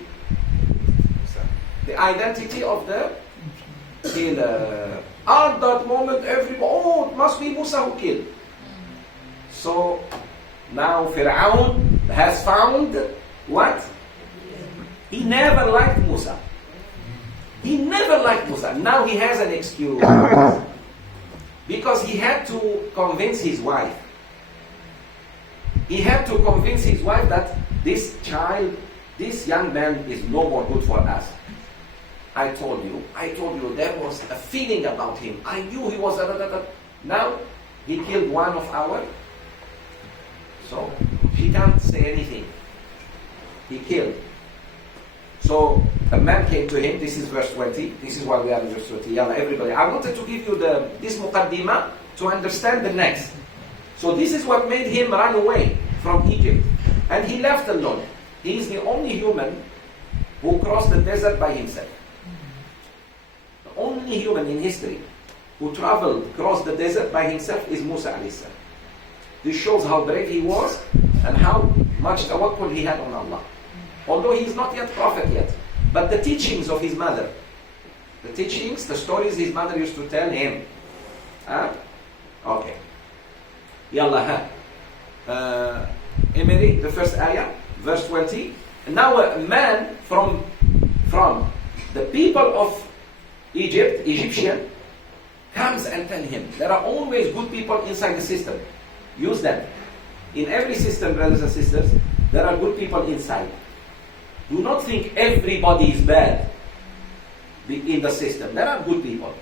the identity of the killer. At that moment, everybody, oh, it must be Musa who killed. So now Fir'aun has found what? He never liked Musa. He never liked Musa. Now he has an excuse. Because he had to convince his wife. He had to convince his wife that this child, this young man is no more good for us. I told you, there was a feeling about him. I knew he was Now, he killed one of our. So, she can't say anything. He killed. So, a man came to him. This is verse 20. This is why we are in verse 20. Yalla, everybody. I wanted to give you this muqaddimah to understand the next. So, this is what made him run away from Egypt. And he left alone. He is the only human who crossed the desert by himself. The only human in history who crossed the desert by himself is Musa alayhi salam. This shows how brave he was and how much tawakkul he had on Allah. Although he is not yet prophet yet. But the teachings of his mother, the stories his mother used to tell him. Okay. Yalla, Emery, the first ayah, verse 20. And now a man from the people of Egyptian, comes and tell him, there are always good people inside the system. Use them. In every system, brothers and sisters, there are good people inside. Do not think everybody is bad in the system. There are good people.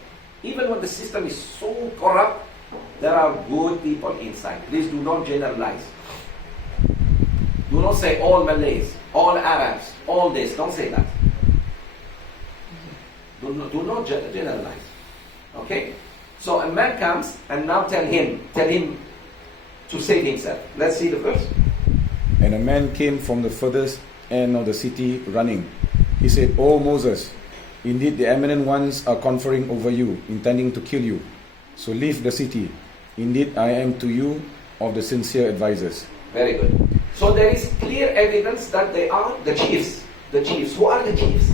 Even when the system is so corrupt, there are good people inside. Please do not generalize. Do not say all Malays, all Arabs, all this. Don't say that. Do not generalize. Okay? So a man comes and now tell him to save himself. Let's see the verse. And a man came from the furthest end of the city running. He said, "O Moses, indeed the eminent ones are conferring over you, intending to kill you. So leave the city. Indeed I am to you of the sincere advisors." Very good. So there is clear evidence that they are the chiefs. The chiefs. Who are the chiefs?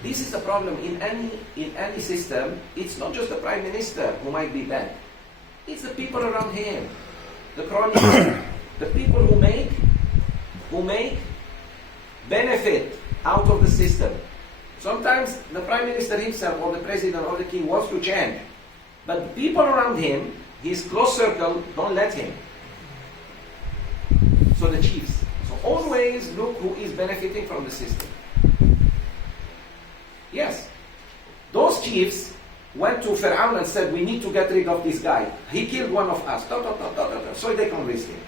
This is the problem in any system. It's not just the prime minister who might be bad. It's the people around him, the cronies, the people who make benefit out of the system. Sometimes the prime minister himself or the president or the king wants to change, but the people around him, his close circle, don't let him. So the chiefs. So always look who is benefiting from the system. Yes. Those chiefs went to Fir'aun and said, we need to get rid of this guy. He killed one of us. So they convinced him.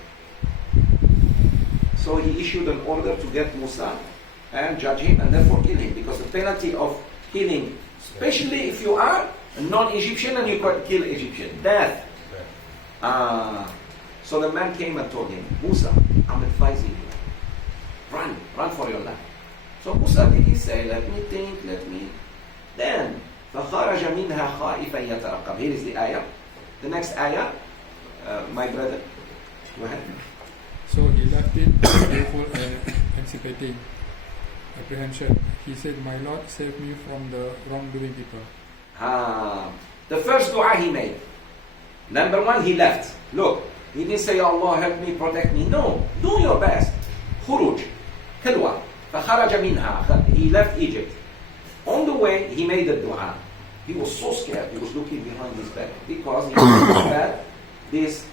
So he issued an order to get Musa and judge him and therefore kill him. Because the penalty of killing, especially if you are a non-Egyptian and you can kill Egyptian, death. So the man came and told him, Musa, I'm advising you. Run for your life. So Musa did he say, let me think. Then, فَخَرَجَ مِنْهَا خَائِفًا يَتَرَقَّبْ. Here is the ayah. The next ayah, my brother, go ahead. So he left it fearful and anticipating apprehension. He said, my Lord, save me from the wrongdoing people. The first dua he made. Number one, he left. Look, he didn't say, Allah, help me, protect me. No, do your best. Khuruj, Khilwa. فَخَرَجَ مِنْهَا. He left Egypt. On the way, he made a dua. He was so scared. He was looking behind his back because he knew how bad this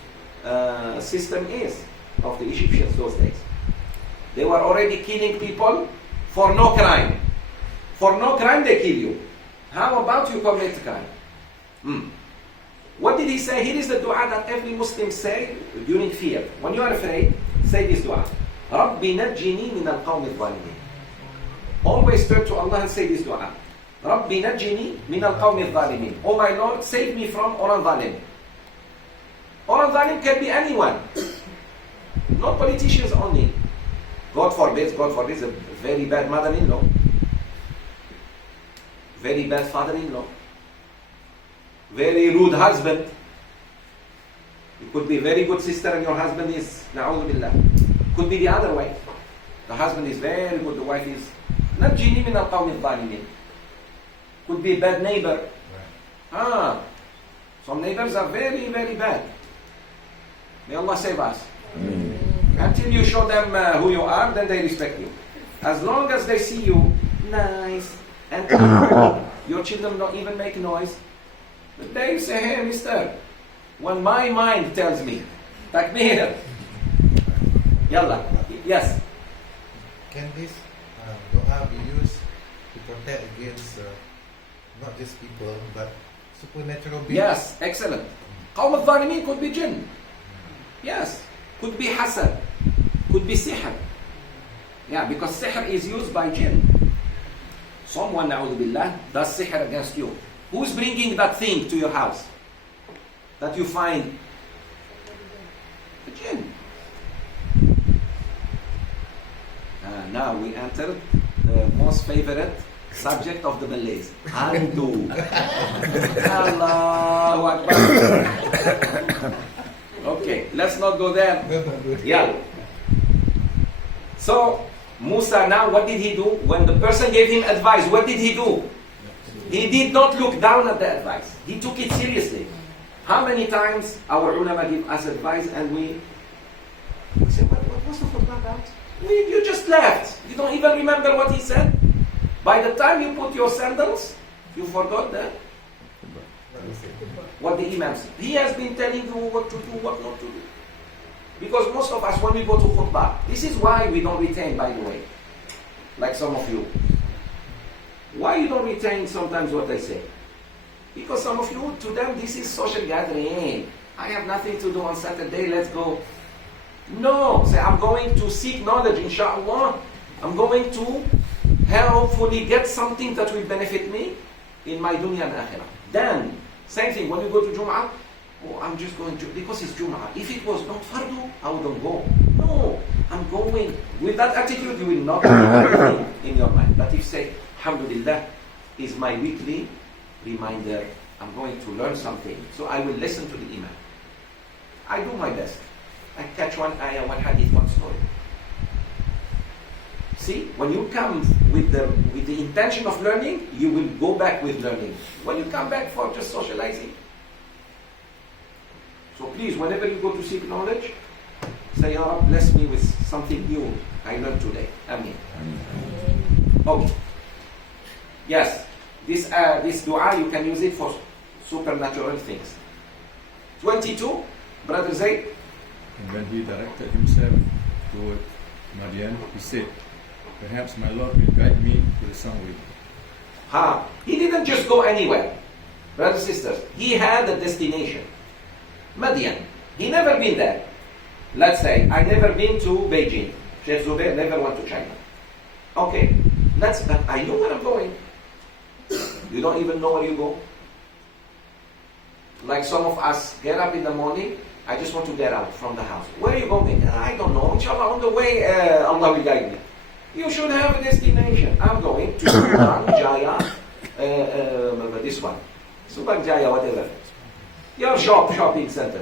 system is of the Egyptians those days. They were already killing people for no crime. For no crime, they kill you. How about you commit crime? What did he say? Here is the dua that every Muslim say during fear. When you are afraid, say this dua. رَبِّ نَجِّنِي مِنَ الْقَوْمِ الظَّالِمِينَ. Always turn to Allah and say this dua. رَبِّ نَجِّنِي مِنَ الْقَوْمِ الظَّالِمِينَ. Oh my Lord, save me from Orang Zalim. Orang Zalim can be anyone. Not politicians only. God forbid, a very bad mother-in-law. Very bad father-in-law. Very rude husband. You could be a very good sister and your husband is, na'udhu billah. Could be the other way. The husband is very good, the wife is نجني من القوم الظالمين. Could be a bad neighbor. Some neighbors are very, very bad. May Allah save us. Until you show them who you are, then they respect you. As long as they see you nice and your children don't even make noise. But they say, hey, mister, when my mind tells me, takbir. Yalla. Yes. Can this dua be used to protect against not just people but supernatural beings? Yes, excellent. Qawm al-Zalimin could be jinn. Yes. Could be hasad. Could be sihr. Yeah, because sihr is used by jinn. Someone, na'udhu billah, does sihr against you. Who's bringing that thing to your house? That you find? The jinn. Now we entered the most favorite subject of the Malays. Hantu. Allahu Akbar. Okay, let's not go there. Yeah. So, Musa now, what did he do? When the person gave him advice, what did he do? He did not look down at the advice. He took it seriously. How many times our ulama give us advice and we say, what was the khutbah about? You just left. You don't even remember what he said. By the time you put your sandals, you forgot that. What the Imam said. He has been telling you what to do, what not to do. Because most of us, when we go to khutbah, this is why we don't retain, by the way. Like some of you. Why you don't retain sometimes what they say? Because some of you, to them, this is social gathering. I have nothing to do on Saturday, let's go. No, say I'm going to seek knowledge, inshallah. I'm going to hopefully get something that will benefit me in my dunya and akhirah. Then, same thing, when you go to Jum'ah, I'm just going to, because it's Jum'ah. If it was not fardu, I wouldn't go. No, I'm going. With that attitude, you will not have anything in your mind. But if say, alhamdulillah, is my weekly reminder, I'm going to learn something. So I will listen to the Imam. I do my best. I catch one ayah, one hadith, one story. See, when you come with the intention of learning, you will go back with learning. When you come back for just socializing. So please, whenever you go to seek knowledge, say, Ya Rab, bless me with something new I learned today. Ameen. Okay. Yes, this dua, you can use it for supernatural things. 22, Brother Zayd. And when he directed himself toward Madian, he said, perhaps my Lord will guide me to the sun way. He didn't just go anywhere. Brothers and sisters, he had a destination. Madian. He never been there. Let's say, I never been to Beijing. Sheikh Zoubir never went to China. Okay, but I know where I'm going. You don't even know where you go. Like some of us get up in the morning, I just want to get out from the house. Where are you going? I don't know. Inshallah, on the way, Allah will guide me. You should have a destination. I'm going to Subang Jaya, this one. Subang Jaya, whatever. Your shopping center.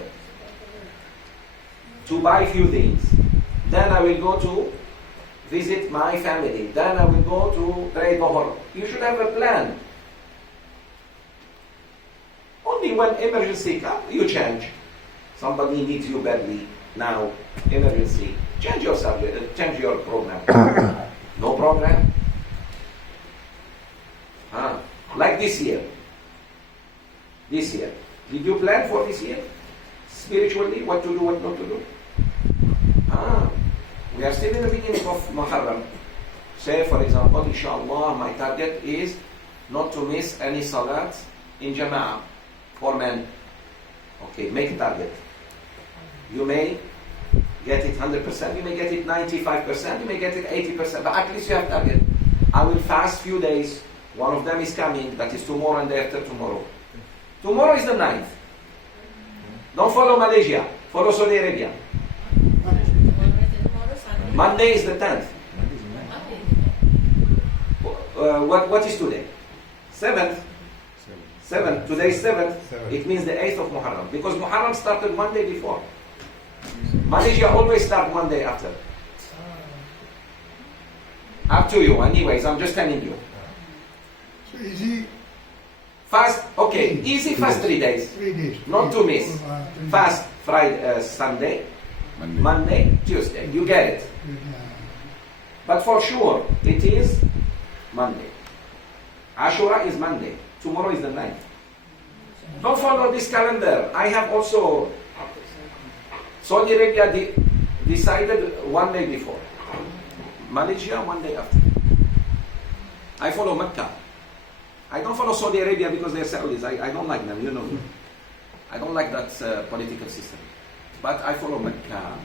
To buy a few things. Then I will go to visit my family. Then I will go to Trade Bohor. You should have a plan. Only when emergency comes, you change. Somebody needs you badly now, emergency. Change your subject, change your program. No program? Like this year. This year. Did you plan for this year? Spiritually, what to do, what not to do? We are still in the beginning of Muharram. Say, for example, inshallah, my target is not to miss any salat in Jama'ah for men. Okay, make a target. You may get it 100%, you may get it 95%, you may get it 80%, but at least you have target. I will fast few days. One of them is coming, that is tomorrow and day after tomorrow. Tomorrow is the 9th. Don't follow Malaysia, follow Saudi Arabia. Monday is the 10th. What is today? 7th. 7th. Today is 7th. It means the 8th of Muharram. Because Muharram started one day before. Malaysia always start one day after. Up to you. Anyways, I'm just telling you. So easy. Fast, okay, easy fast 3 days. 3 days. Not to miss. 3 Fast Friday, Sunday, Monday, Tuesday. You get it. But for sure, it is Monday. Ashura is Monday. Tomorrow is the 9th. Don't follow this calendar. I have also Saudi Arabia decided 1 day before. Malaysia 1 day after. I follow Mecca. I don't follow Saudi Arabia because they're Saudis. I don't like them, you know. I don't like that political system. But I follow Mecca.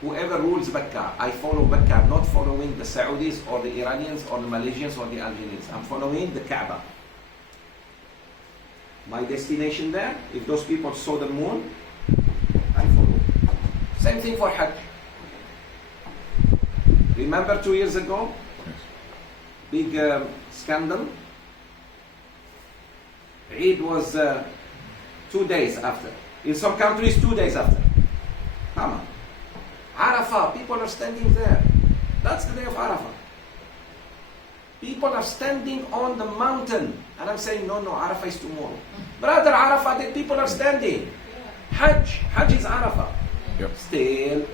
Whoever rules Mecca, I follow Mecca. I'm not following the Saudis or the Iranians or the Malaysians or the Algerians. I'm following the Kaaba. My destination there, if those people saw the moon, I follow. Same thing for Hajj. Remember 2 years ago? Big scandal. Eid was 2 days after. In some countries, 2 days after. Come on. Arafah, people are standing there. That's the day of Arafah. People are standing on the mountain. And I'm saying, no, Arafah is tomorrow. Brother, Arafah, the people are standing. Hajj is Arafah. Yep. Still,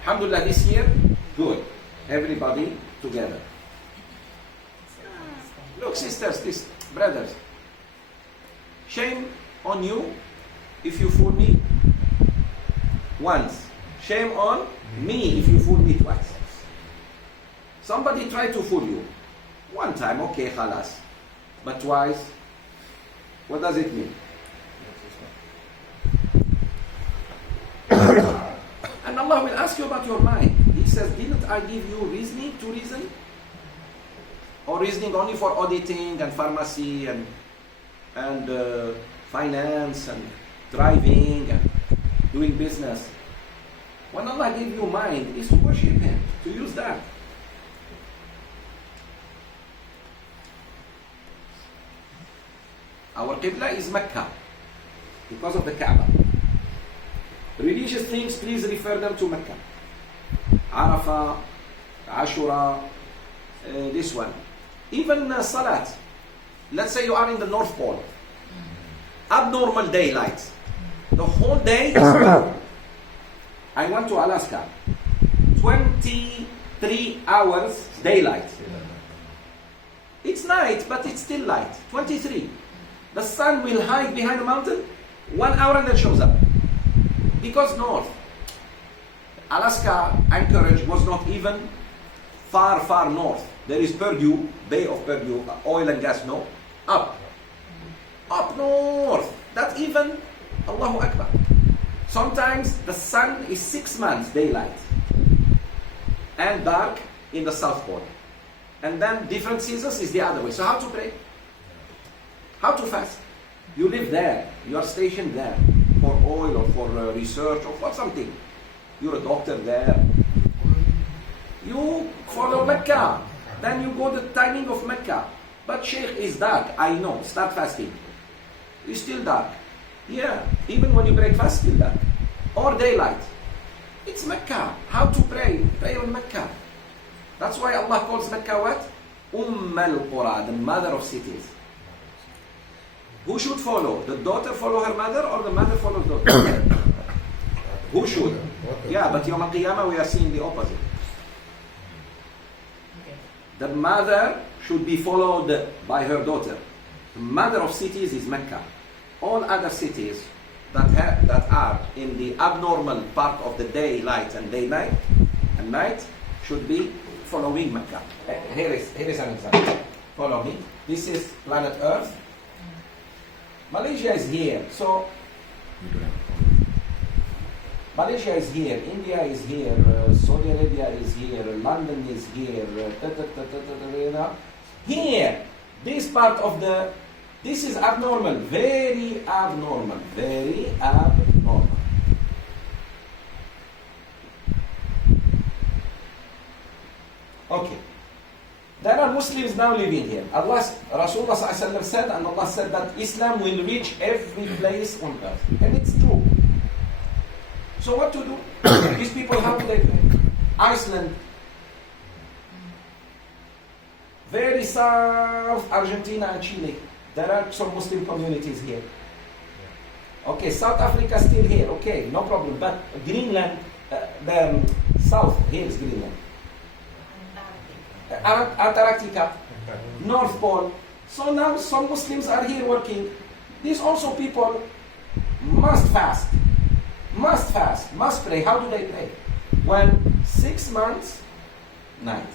alhamdulillah, this year, good. Everybody together. Look, sisters, brothers, shame on you if you fool me once. Shame on me if you fool me twice. Somebody tried to fool you. One time, okay, khalas. But twice, what does it mean? And Allah will ask you about your mind. He says, didn't I give you reasoning to reason? Or reasoning only for auditing and pharmacy and finance and driving and doing business? When Allah gave you mind, is to worship Him, to use that. Our Qibla is Mecca because of the Kaaba. Religious things, please refer them to Mecca. Arafah, Ashura, this one. Even Salat. Let's say you are in the North Pole. Abnormal daylight. The whole day is dark. I went to Alaska. 23 hours daylight. It's night, but it's still light. 23. The sun will hide behind the mountain 1 hour and then shows up. Because north. Alaska, Anchorage was not even far north. There is Purdue, Bay of Purdue, oil and gas, no. Up north. That even, Allahu Akbar. Sometimes the sun is 6 months daylight and dark in the South Pole. And then different seasons is the other way. So how to pray? How to fast? You live there. You are stationed there for oil or for research or for something. You're a doctor there. You follow Mecca. Then you go the timing of Mecca. But Sheikh is dark. I know. Start fasting. It's still dark. Yeah. Even when you break fast, still dark. Or daylight. It's Mecca. How to pray? Pray on Mecca. That's why Allah calls Mecca what? al-Qura, the mother of cities. Who should follow? The daughter follow her mother or the mother follow the daughter? Who should? Yeah, but Yawm al-Qiyamah we are seeing the opposite. The mother should be followed by her daughter. The mother of cities is Mecca. All other cities that are in the abnormal part of the daylight and daylight and night should be following Mecca. Here is an example. Follow me. This is planet Earth. Malaysia is here. So Malaysia is here, India is here, Saudi Arabia is here, London is here, here, this part of this is abnormal, very abnormal, very abnormal. Okay. There are Muslims now living here. Rasulullah said, and Allah said that Islam will reach every place on earth. And it's true. So what to do? These people, how do they pray? Iceland. Very south, Argentina and Chile. There are some Muslim communities here. Okay, South Africa still here. Okay, no problem. But Greenland, the south, here is Greenland. Antarctica, North Pole. So now some Muslims are here working. These also people must fast, must pray. How do they pray? When 6 months, night.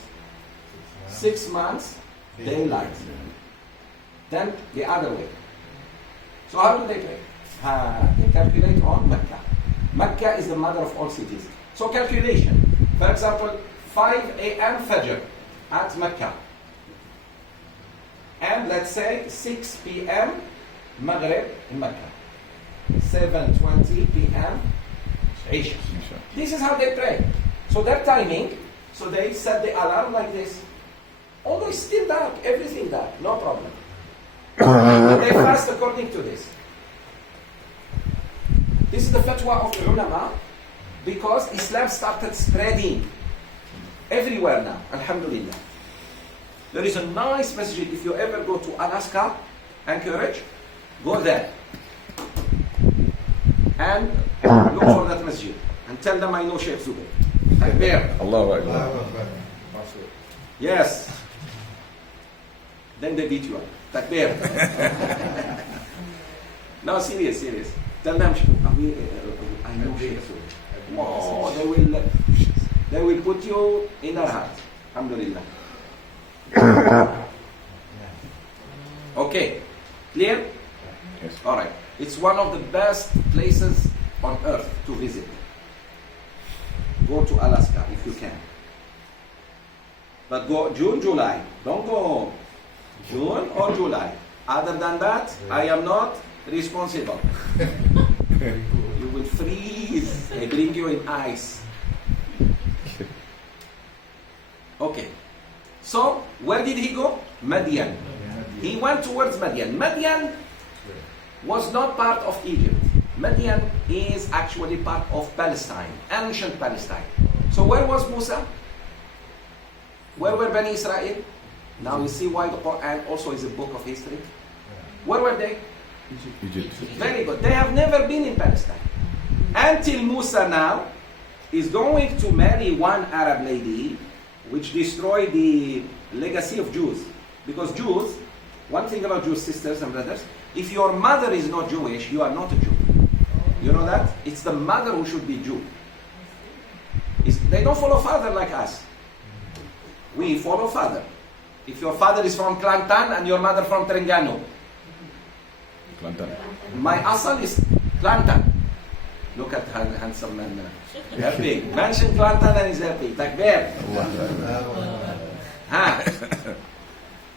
6 months, daylight. Then the other way. So how do they pray? They calculate on Mecca. Mecca is the mother of all cities. So calculation. For example, 5 a.m. Fajr at Mecca. And let's say 6 p.m. Maghrib in Mecca. 7:20 p.m. Isha. This is how they pray. So their timing, so they set the alarm like this. Although it's still dark, everything dark, no problem. They fast according to this. This is the fatwa of the ulama because Islam started spreading everywhere now, alhamdulillah. There is a nice masjid. If you ever go to Alaska, Anchorage, go there. And look for that masjid. And tell them I know Sheikh Zoubir. Takbir. Allahu Akbar. Yes. Then they beat you up. Takbir. No, serious. Tell them I know Sheikh Zoubir. Oh, they will put you in their heart. Alhamdulillah. Okay. Clear? Yes. Alright. It's one of the best places on earth to visit. Go to Alaska if you can. But go June, July. Don't go June or July. Other than that, I am not responsible. You will freeze. They bring you in ice. Okay. So, where did he go? Madian. He went towards Madian. Madian was not part of Egypt. Madian is actually part of Palestine, ancient Palestine. So where was Musa? Where were Bani Israel? Now you see why the Quran also is a book of history. Where were they? Egypt. Very good. They have never been in Palestine. Until Musa now is going to marry one Arab lady, which destroyed the legacy of Jews. Because Jews, one thing about Jews, sisters and brothers, if your mother is not Jewish, you are not a Jew. You know that? It's the mother who should be Jew. They don't follow father like us. We follow father. If your father is from Kelantan and your mother from Terengganu. Kelantan. My asal is Kelantan. Look at handsome man. Happy. Mention Kelantan and he's happy. Takbir.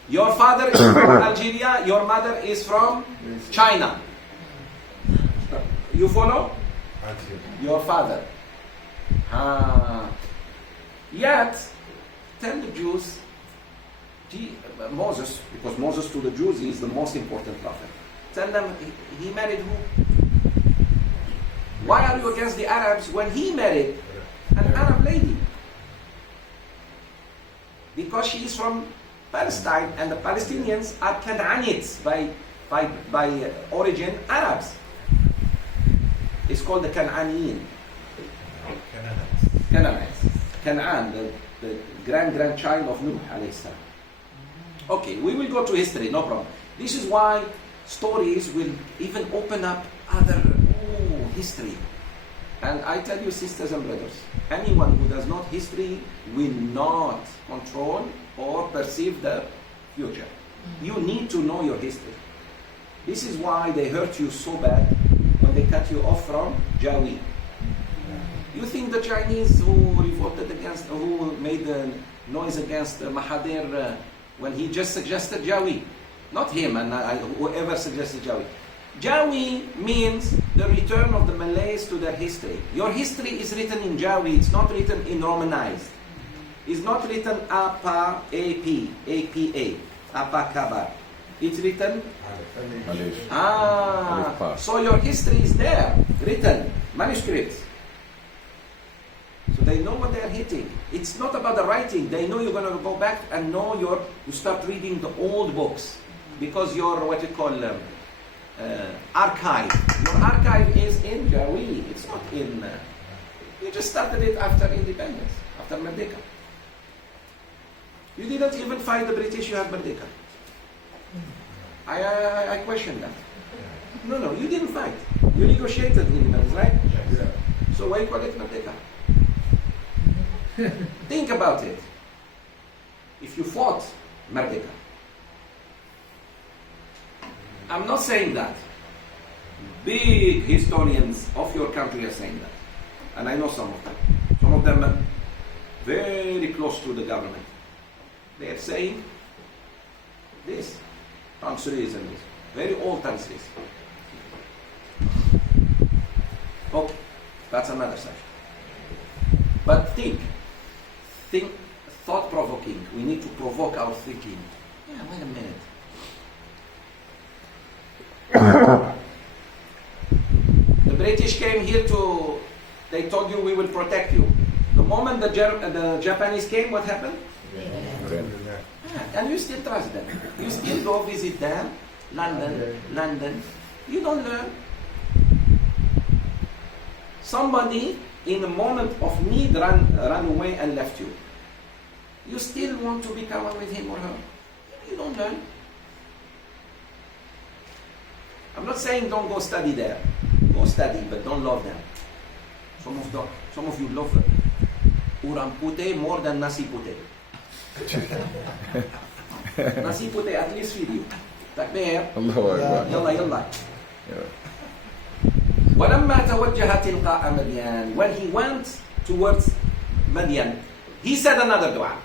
Your father is from Algeria, your mother is from China. You follow? Your father. Yet, tell the Jews, Moses, because Moses to the Jews is the most important prophet. Tell them he married who? Why are you against the Arabs when he married an Arab lady? Because she is from Palestine, and the Palestinians are Canaanites by origin Arabs. It's called the Canaaniyin. Canaanites. Canaan, the grandchild of Nuh alayhi salam. Okay, we will go to history, no problem. This is why stories will even open up other history. And I tell you, sisters and brothers, anyone who does not history will not control or perceive the future. You need to know your history. This is why they hurt you so bad when they cut you off from Jawi. You think the Chinese who revolted against, who made the noise against Mahathir when he just suggested Jawi? Not him and whoever suggested Jawi. Jawi means the return of the Malays to their history. Your history is written in Jawi, it's not written in Romanized. It's not written APA, APA, APA Kabar. It's written so your history is there, written, manuscripts. So they know what they are hitting. It's not about the writing. They know you're going to go back and know you start reading the old books. Because your, what you call archive. Your archive is in Jawi. It's not in... you just started it after independence, after Merdeka. You didn't even fight the British, you have Merdeka. I question that. No, you didn't fight. You negotiated independence, right? Yeah. So why call it Merdeka? Think about it. If you fought Merdeka, I'm not saying that. Big historians of your country are saying that. And I know some of them. Some of them are very close to the government. They are saying this. Tansuris and this. Very old Tansuris. Okay, that's another section. But think, thought-provoking. We need to provoke our thinking. Yeah, wait a minute. The British came here they told you we will protect you. The moment the Japanese came, what happened? And you still trust them. You still go visit them. London. You don't learn. Somebody in a moment of need ran away and left you. You still want to be common with him or her. You don't learn. I'm not saying don't go study there. Go study, but don't love them. Some of you love uram putih more than nasi putih. Nasi putih at least feed you. Takbir. Yalla. ولما توجه تلقاء مدين, when he went towards Madian, he said another dua.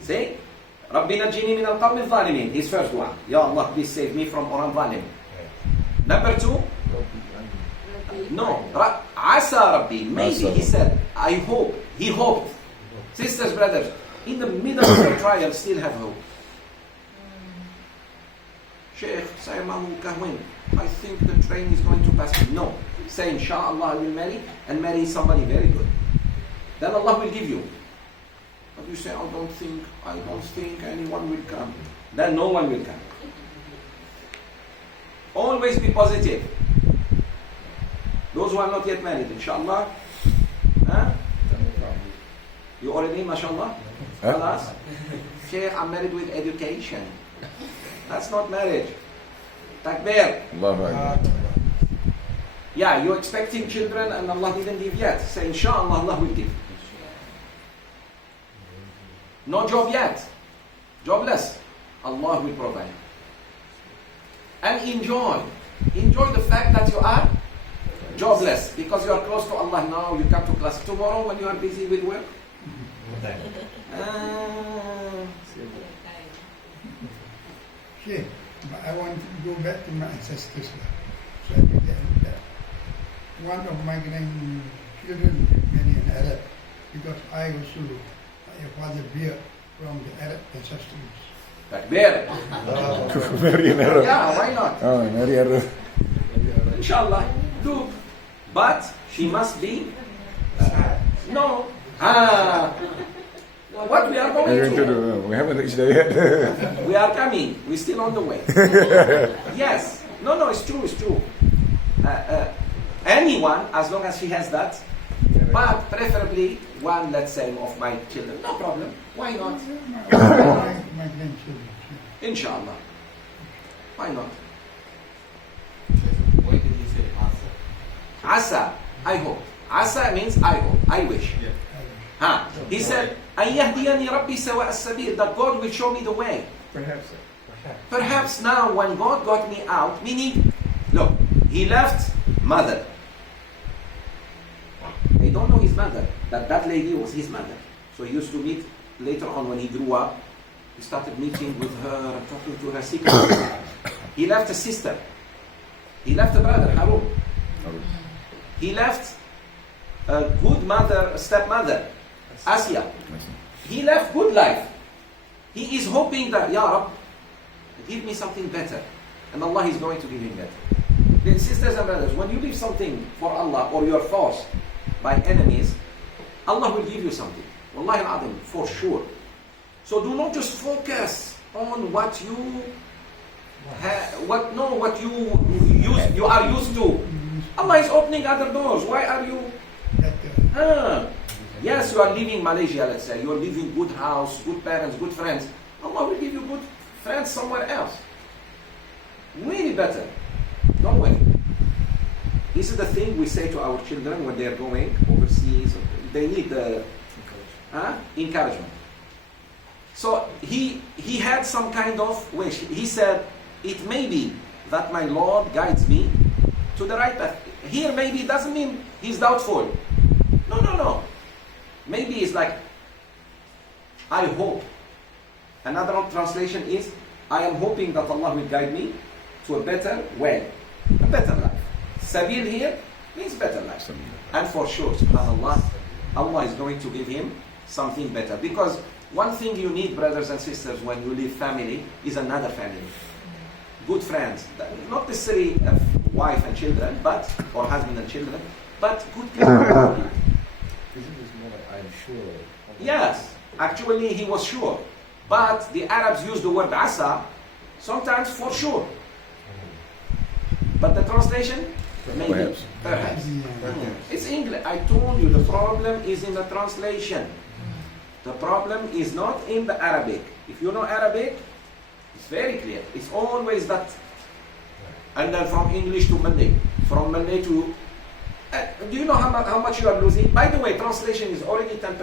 See? رَبِّ نَجِّنِي مِنَ الْقَوْمِ الظَّالِمِينَ. His first dua. Ya Allah, please save me from Orang Zalim. Number 2. No. Asa Rabbi. Maybe he said, I hope. He hoped. Sisters, brothers, in the middle of the trial, still have hope. Sheikh, say Mamu Kahwin, I think the train is going to pass me. No. Say, inshallah, I will marry and marry somebody very good. Then Allah will give you. But you say, I don't think anyone will come. Then no one will come. Always be positive. Those who are not yet married, inshallah. Huh? You already, mashallah? Alas. Sheikh, I'm married with education. That's not marriage. Takbir. Yeah, you're expecting children and Allah didn't give yet. Say, inshallah, Allah will give. No job yet. Jobless. Allah will provide. And enjoy. Enjoy the fact that you are jobless because you are close to Allah now. You come to class tomorrow when you are busy with work. Sheikh, I want to go back to my ancestors. So I did that. One of my grandchildren married an Arab because I also a father beer from the Arab ancestors. Takbir. Marry an Arab. Yeah, why not? Oh, marry Arab. Inshallah. Do. But she must be. No. What we are going to do? We haven't reached there yet. We are coming. We're still on the way. Yes. No, it's true. It's true. Anyone, as long as she has that. But preferably one, let's say, of my children. No problem. Why not? My grandchildren. Inshallah. Why not? Why did he say Asa? Asa. I hope. Asa means I hope. I wish. Yeah. He said, أَن يَهْدِيَنِي رَبِّي سَوَاءَ السَّبِيلِ, that God will show me the way. Perhaps now when God got me out, meaning, look, he left mother. They don't know his mother, that lady was his mother. So he used to meet, later on when he grew up, he started meeting with her, talking to her secretly. He left a sister. He left a brother, Harun. He left a good mother, a stepmother, Asya. He left good life. He is hoping that, Ya Rab, give me something better. And Allah is going to give him better. Then sisters and brothers, when you leave something for Allah or you're forced, by enemies, Allah will give you something. Wallahi al-Azim, for sure. So do not just focus on what you you are used to. Allah is opening other doors. Why are you? Yes, you are leaving Malaysia, let's say. You are leaving good house, good parents, good friends. Allah will give you good friends somewhere else. Really better. Don't wait. This is the thing we say to our children when they are going overseas. They need the encouragement. So he had some kind of wish. He said, it may be that my Lord guides me to the right path. Here maybe doesn't mean he's doubtful. No. Maybe it's like, I hope. Another translation is, I am hoping that Allah will guide me to a better way, a better life. Sabil here means better life. And for sure, subhanAllah, Allah is going to give him something better. Because one thing you need, brothers and sisters, when you leave family, is another family. Good friends. Not necessarily a wife and children, or husband and children, but good people. I'm sure. Yes, actually he was sure. But the Arabs use the word asa, sometimes for sure. But the translation? Maybe. Perhaps. It's English. I told you the problem is in the translation. The problem is not in the Arabic. If you know Arabic, it's very clear. It's always that. And then from English to Malay. From Malay to... do you know how much you are losing? By the way, translation is already 10%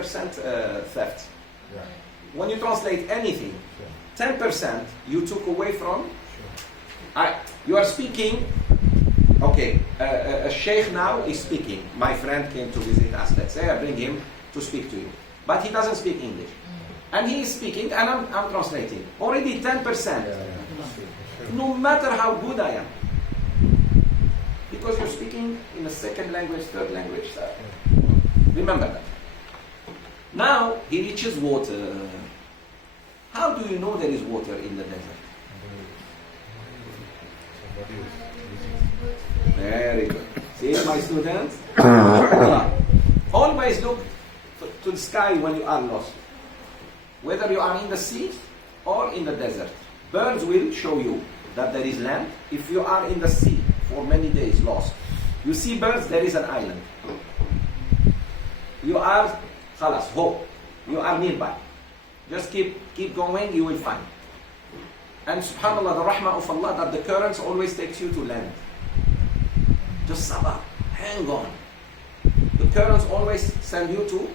theft. Right. When you translate anything, 10% you took away from... you are speaking... Okay, a Sheikh now is speaking. My friend came to visit us. Let's say I bring him to speak to you. But he doesn't speak English. And he is speaking and I'm translating. Already 10%. No matter how good I am. Because you're speaking in a second language, third language. Remember that. Now he reaches water. How do you know there is water in the desert? Very good. See, my students? Always look to the sky when you are lost. Whether you are in the sea or in the desert. Birds will show you that there is land. If you are in the sea for many days lost, you see birds, there is an island. You are, khalas, hope. You are nearby. Just keep going, you will find. And subhanAllah, the rahmah of Allah, that the currents always takes you to land. Just sabah, hang on. The currents always send you to,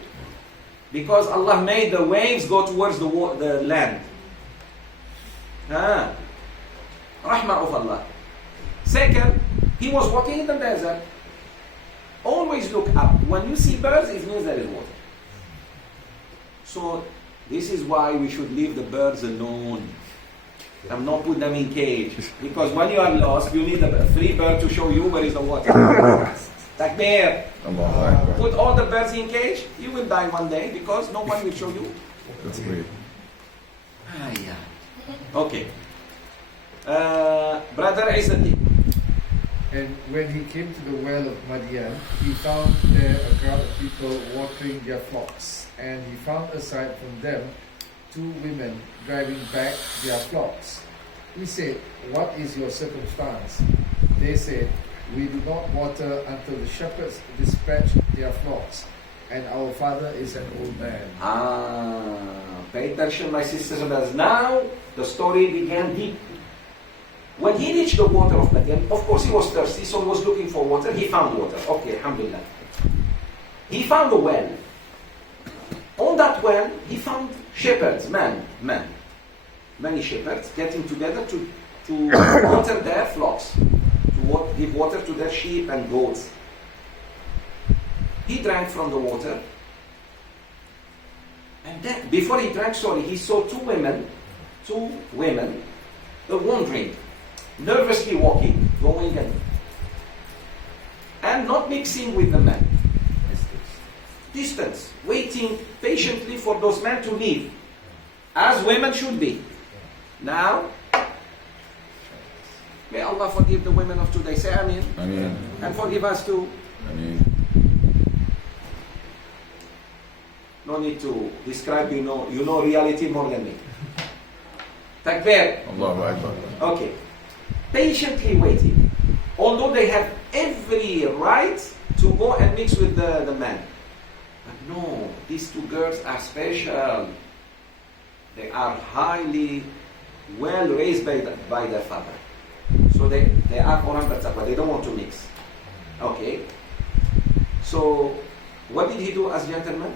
because Allah made the waves go towards the land. Rahmah of Allah. Second, he was walking in the desert. Always look up. When you see birds, it means there is water. So, this is why we should leave the birds alone. And not put them in cage. Because when you are lost, you need a free bird to show you where is the water. Takbir. Put all the birds in cage, you will die one day because no one will show you. That's great. Okay. Brother Izzati. And when he came to the well of Madian, he found there a crowd of people watering their flocks. And he found aside from them 2 women driving back their flocks. He said, "What is your circumstance?" They said, "We do not water until the shepherds dispatch their flocks, and our father is an old man." Pay attention, my sisters and brothers. Now the story began deep. When he reached the water of Madian, of course he was thirsty, so he was looking for water. He found water. Okay, alhamdulillah. He found a well. On that well, he found shepherds, many shepherds getting together to water their flocks, to give water to their sheep and goats. He drank from the water, and then, before he drank, he saw two women, wandering, nervously walking, going and not mixing with the men. Distance, waiting patiently for those men to leave, as women should be. Now, may Allah forgive the women of today. Say Ameen. Ameen. And forgive us too. Ameen. no need to describe, you know reality more than me. Takbir. Allahu Akbar. Okay. Patiently waiting. Although they have every right to go and mix with the man. But no, these two girls are special. They are highly well raised by their father. So they are Quran but taqwa. They don't want to mix. Okay. So what did he do as gentleman?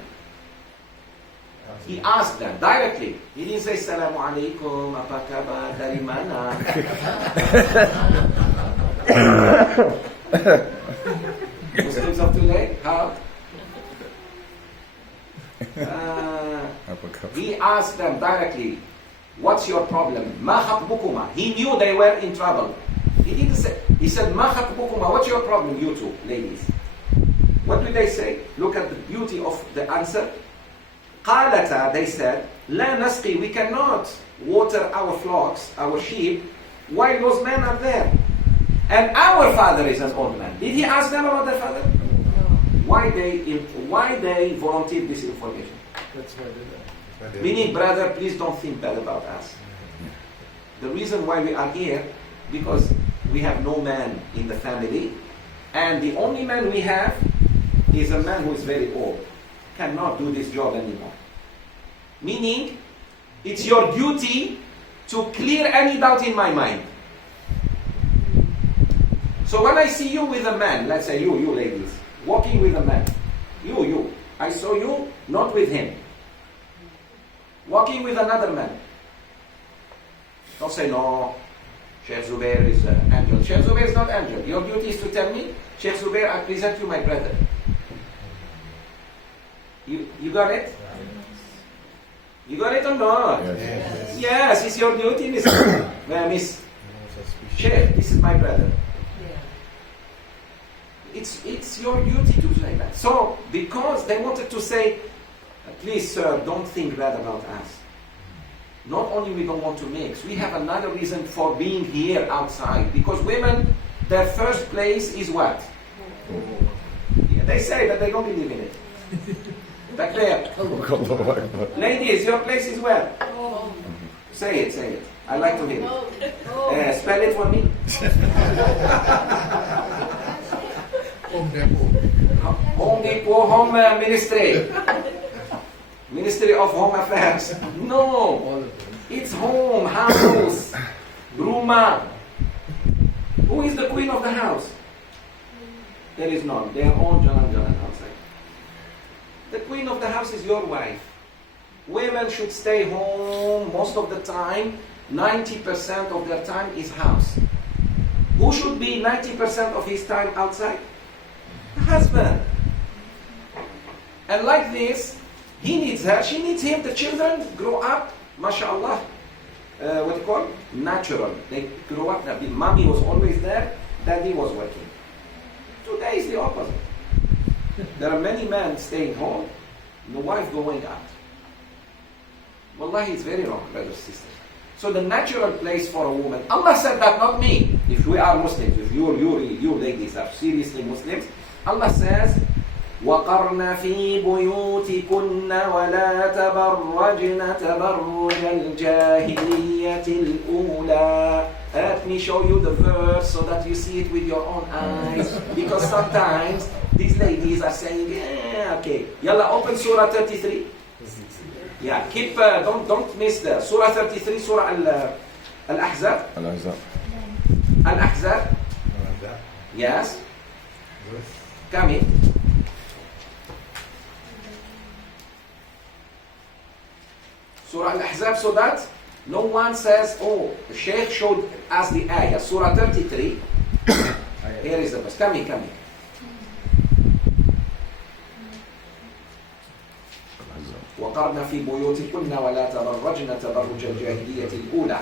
He asked them directly. He didn't say Assalamu alaikum, apa kabar, dari mana? Muslims of today, how? He asked them directly, what's your problem? Ma khatbukuma. He knew they were in trouble. He didn't say, he said, Ma khatbukuma, what's your problem, you two ladies? What did they say? Look at the beauty of the answer. قالتا, they said, لا نسقي, we cannot water our flocks, our sheep, while those men are there. And our father is an old man. Did he ask them about their father? Why they volunteered this information? That's why they did. Meaning, brother, please don't think bad about us. The reason why we are here, because we have no man in the family, and the only man we have is a man who is very old, cannot do this job anymore. Meaning, it's your duty to clear any doubt in my mind. So when I see you with a man, let's say you ladies, walking with a man, I saw you not with him, walking with another man. Don't say, no, Sheikh Zoubir is an angel. Sheikh Zoubir is not angel. Your duty is to tell me, Sheikh Zoubir, I present you my brother. You got it? You got it or not? Yes. Yes, it's your duty, Miss Sheikh, this is my brother. It's your duty to say that. So, because they wanted to say, please sir, don't think bad about us. Not only we don't want to mix, we have another reason for being here outside. Because women, their first place is what? Yeah, they say that they don't believe in it. Back there. Ladies, your place is where? Say it. I like to hear it. Spell it for me. Home Depot, Home Ministry. Ministry of Home Affairs. No. It's home, house, Ruma. Who is the queen of the house? There is none. They are all Jalan outside. The queen of the house is your wife. Women should stay home most of the time. 90% of their time is house. Who should be 90% of his time outside? The husband. And like this, he needs her, she needs him. The children grow up, mashallah, what do you call? Natural. They grow up. Mommy was always there, daddy was working. Today is the opposite. There are many men staying home, and the wife going out. Wallahi, it's very wrong, brothers and sisters. So the natural place for a woman, Allah said that, not me. If we are Muslims, if you ladies are seriously Muslims, Allah says, وَقَرْنَ فِي بُيُوتِكُنَّ وَلَا تَبَرَّجْنَ تَبَرُّجَ الْجَاهِلِيَّةِ الْأُولَى. Let me show you the verse so that you see it with your own eyes. Because sometimes these ladies are saying, yeah, okay. Yalla, open Surah 33. Yeah, keep, don't miss the Surah 33, Surah Al-Ahzab. Al-Ahzab. Yes. Come in. Surah Al-Ahzab, so that no one says, oh, the Sheikh showed us the ayah. Surah 33. Here is the verse. Come in. وقرن في بيوتكن ولا تبرجن تبرج الجاهلية الأولى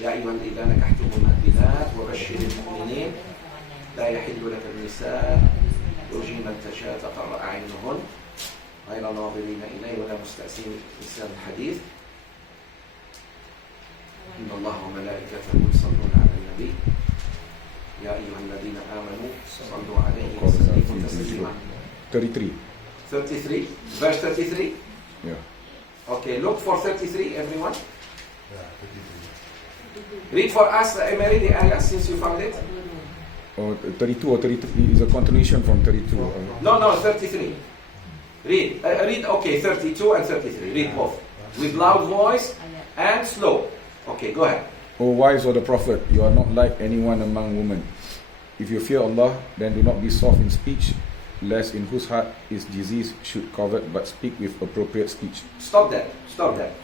يا أيها الذين نكحتم المؤمنات وبشر المؤمنين لا يحل لك النساء يرجين من تشاء تقر أعينهن غير ناظرين إليه ولا مستأسين لسان الحديث إن الله وملائكته يصلون على النبي يا أيها الذين آمنوا صلوا عليه وسلموا تسليما 33 33, verse 33. Yeah. Okay, look for 33, everyone. Yeah, 33. Read for us, Emery, the ayah, since you found it. Or 32 or 33 is a continuation from 32. No, 33. Read, okay, 32 and 33. Read both. With loud voice and slow. Okay, go ahead. O wives of the Prophet, you are not like anyone among women. If you fear Allah, then do not be soft in speech, lest in whose heart is disease should covet, but speak with appropriate speech. Stop that.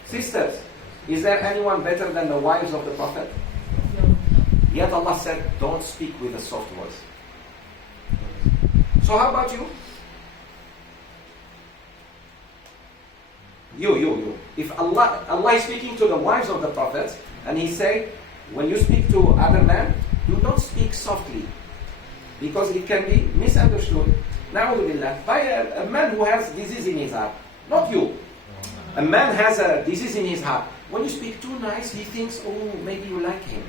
Sisters, is there anyone better than the wives of the Prophet? No. Yet Allah said, don't speak with a soft voice. So how about you? You. If Allah is speaking to the wives of the Prophet, and He say, when you speak to other men, do not speak softly, because it can be misunderstood. Na'udhu billah, by a man who has disease in his heart, not you. A man has a disease in his heart. When you speak too nice, he thinks, oh, maybe you like him.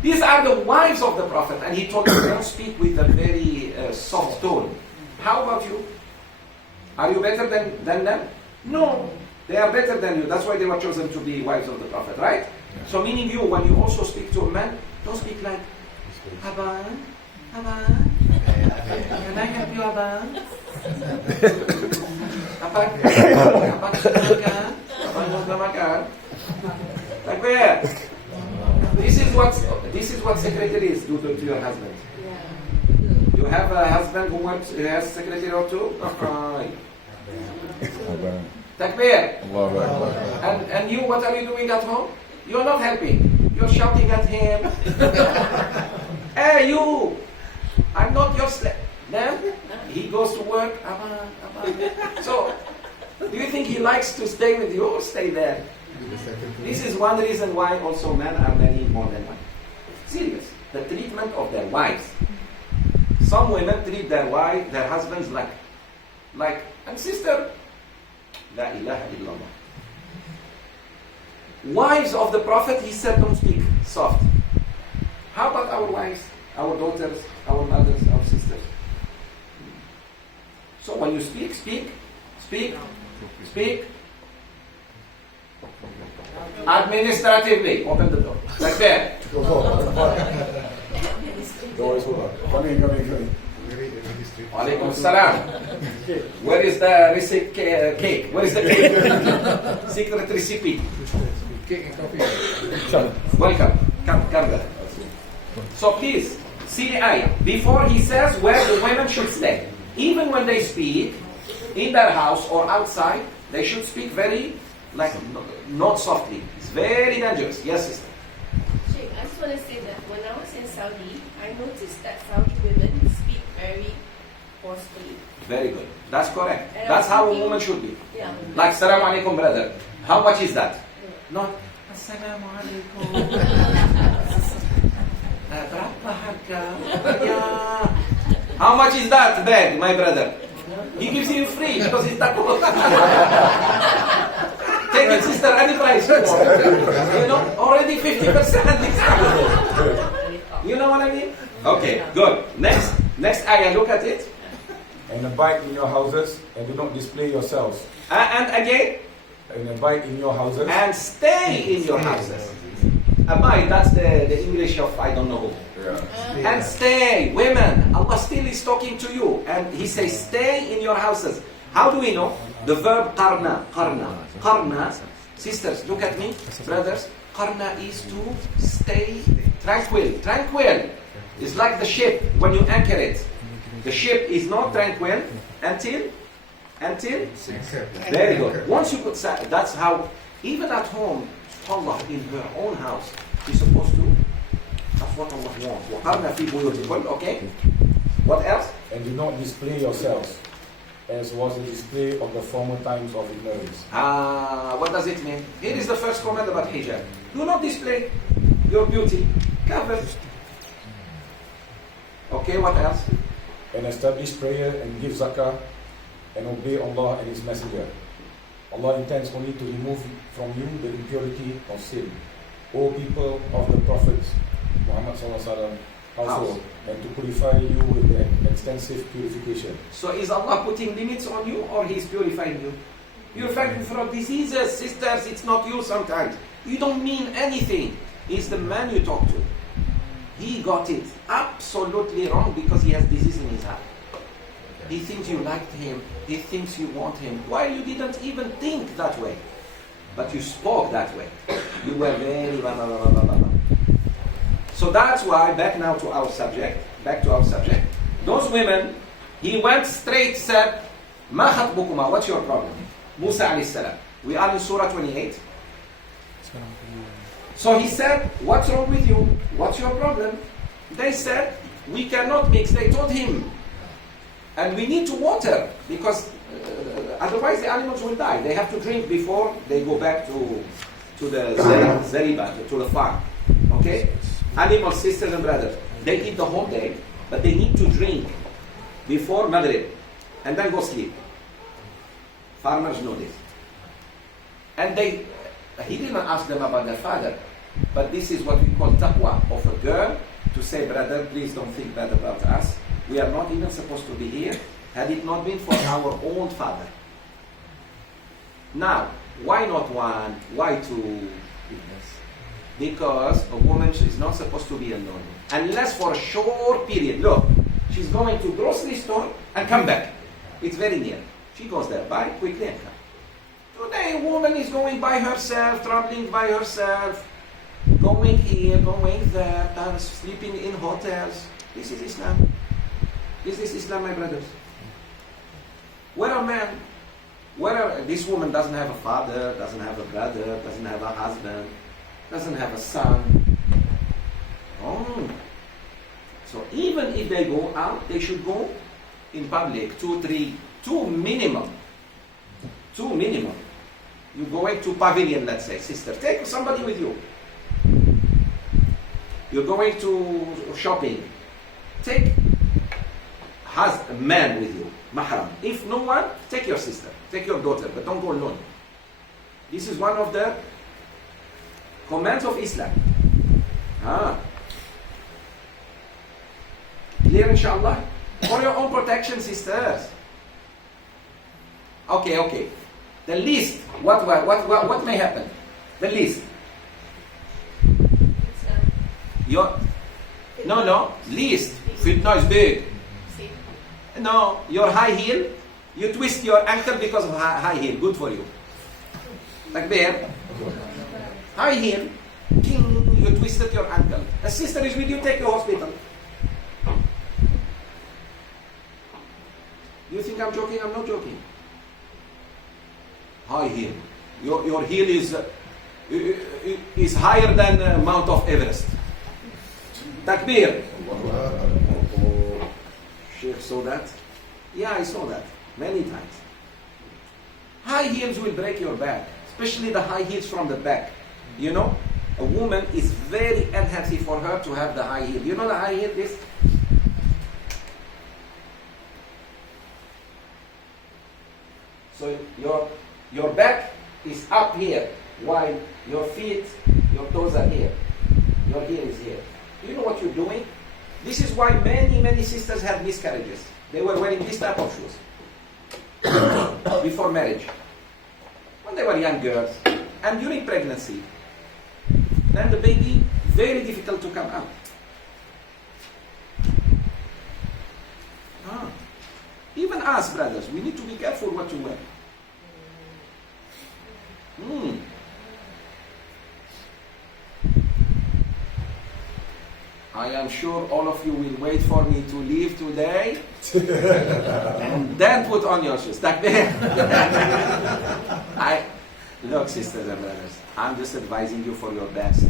These are the wives of the Prophet, and he told them, don't speak with a very soft tone. How about you? Are you better than them? No, they are better than you. That's why they were chosen to be wives of the Prophet, right? So meaning you, when you also speak to a man, don't speak like, Aban, can I help you, Aban? Aban sudah makan? Like where? This is what secretaries do to your husband. You have a husband who has secretary or two? Takbir. And you, what are you doing at home? You're not helping. You're shouting at him. Hey, you! I'm not your slave. Then he goes to work. So, do you think he likes to stay with you or stay there? This is one reason why also men are marrying more than one. Serious. The treatment of their wives. Some women treat their husbands like, and sister, La ilaha illallah. Wives of the Prophet, he said, don't speak soft. How about our wives, our daughters, our mothers, our sisters? So when you speak. Administratively, open the door. Like that. Door is open. Come in. Alaikum salam. Where is the receipt cake? Where is the cake? Secret recipe. Cake and coffee. Welcome. Come there. So please, see the ayah. Before he says where the women should stay. Even when they speak, in their house or outside, they should speak very, not softly. It's very dangerous. Yes, sister. Sheikh, I just want to say that when I was in Saudi, I noticed that Saudi women speak very forcefully. Very good. That's correct. And That's how a woman should be. Yeah. Like, Assalamu alaikum, brother. How much is that? Not, Assalamu alaikum. Berapa harga? Yeah. How much is that bag, my brother? He gives you free because it's takut. Take it, sister, any price. Already 50% discount. You know what I mean? Okay, good. Next ayah, look at it. And abide in your houses, and do not display yourselves. And again? And abide in your houses. And stay in your houses. Abide, that's the English of I don't know who. Yeah. And stay, women. Allah still is talking to you. And He says, stay in your houses. How do we know? The verb qarna. Sisters, look at me. Brothers, qarna is to stay tranquil. Tranquil. It's like the ship when you anchor it. The ship is not tranquil until very good. Once you put that's how, even at home, Allah in her own house is supposed to. That's what Allah wants. وَقَرْنَ فِي بُيُوتِكُنَّ. Okay. What else? And do not display yourselves, as was the display of the former times of ignorance. What does it mean? Here is the first comment about hijab. Do not display your beauty. Cover. Okay, what else? And establish prayer and give zakah and obey Allah and His Messenger. Allah intends only to remove from you the impurity of sin. O people of the Prophet Muhammad sallallahu alaihi wasallam, household and to purify you with the extensive purification. So is Allah putting limits on you or He's purifying you? Purifying you from diseases, sisters, it's not you sometimes. You don't mean anything. It's the man you talk to. He got it absolutely wrong because he has disease in his heart. He thinks you liked him. He thinks you want him. Why you didn't even think that way? But you spoke that way. You were very blah, blah, blah, blah, blah. So that's why, back to our subject. Those women, he went straight, said, Ma khatbukuma, what's your problem? Musa alayhi salam. We are in Surah 28. So he said, what's wrong with you? What's your problem? They said, we cannot mix. They told him, and we need to water because otherwise the animals will die. They have to drink before they go back to the zariba, to the farm. Okay? Animals, sisters and brothers, they eat the whole day, but they need to drink before Maghrib and then go sleep. Farmers know this. And he didn't ask them about their father, but this is what we call taqwa of a girl to say, brother, please don't think bad about us. We are not even supposed to be here had it not been for our old father. Now, why not one? Why two? Because a woman is not supposed to be alone. Unless for a short period. Look, she's going to grocery store and come back. It's very near. She goes there, buy quickly and come. Today, a woman is going by herself, traveling by herself, going here, going there, sleeping in hotels. This is Islam. This is Islam, my brothers. Where are men? This woman doesn't have a father, doesn't have a brother, doesn't have a husband, doesn't have a son. Oh. So even if they go out, they should go in public, two minimum. You're going to pavilion, let's say, sister. Take somebody with you. You're going to shopping. Take a man with you, mahram. If no one, take your sister, take your daughter, but don't go alone. This is one of the commands of Islam. Clear, inshallah? For your own protection, sisters. Okay. The least, what may happen? The least. Least. Fitna is big. No, your high heel, you twist your ankle because of high heel. Good for you. Like there. High heel, you twisted your ankle. A sister is with you, take you to hospital. You think I'm joking? I'm not joking. High heel. Your heel is higher than Mount of Everest. Takbir. Sheikh saw that? Yeah, I saw that many times. High heels will break your back, especially the high heels from the back. You know, a woman is very unhealthy for her to have the high heel. You know the high heel, this? So your back is up here, while your feet, your toes are here. Your heel is here. You know what you're doing? This is why many sisters had miscarriages. They were wearing this type of shoes before marriage, when they were young girls, and during pregnancy. Then the baby, very difficult to come out. Even us, brothers, we need to be careful what to wear. I am sure all of you will wait for me to leave today and then put on your shoes. Look, sisters and brothers, I'm just advising you for your best.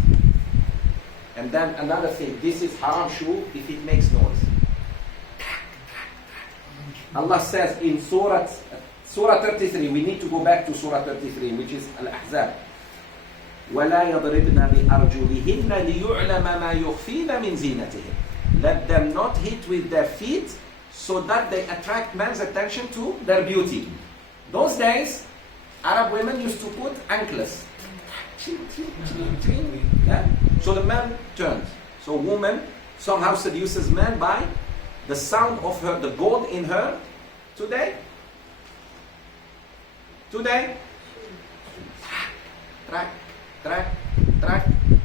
And then another thing, this is haram shoe if it makes noise. Allah says in Surah 33, we need to go back to Surah 33, which is Al-Ahzab. وَلَا يَضْرِبْنَ بِأَرْجُلِهِنَّ لِيُعْلَمَ مَا يُخْفِينَ مِنْ زِينَتِهِمْ. Let them not hit with their feet so that they attract man's attention to their beauty. Those days, Arab women used to put anklets. Yeah? So the man turns. So woman somehow seduces men by the sound of her, the gold in her. Today, track,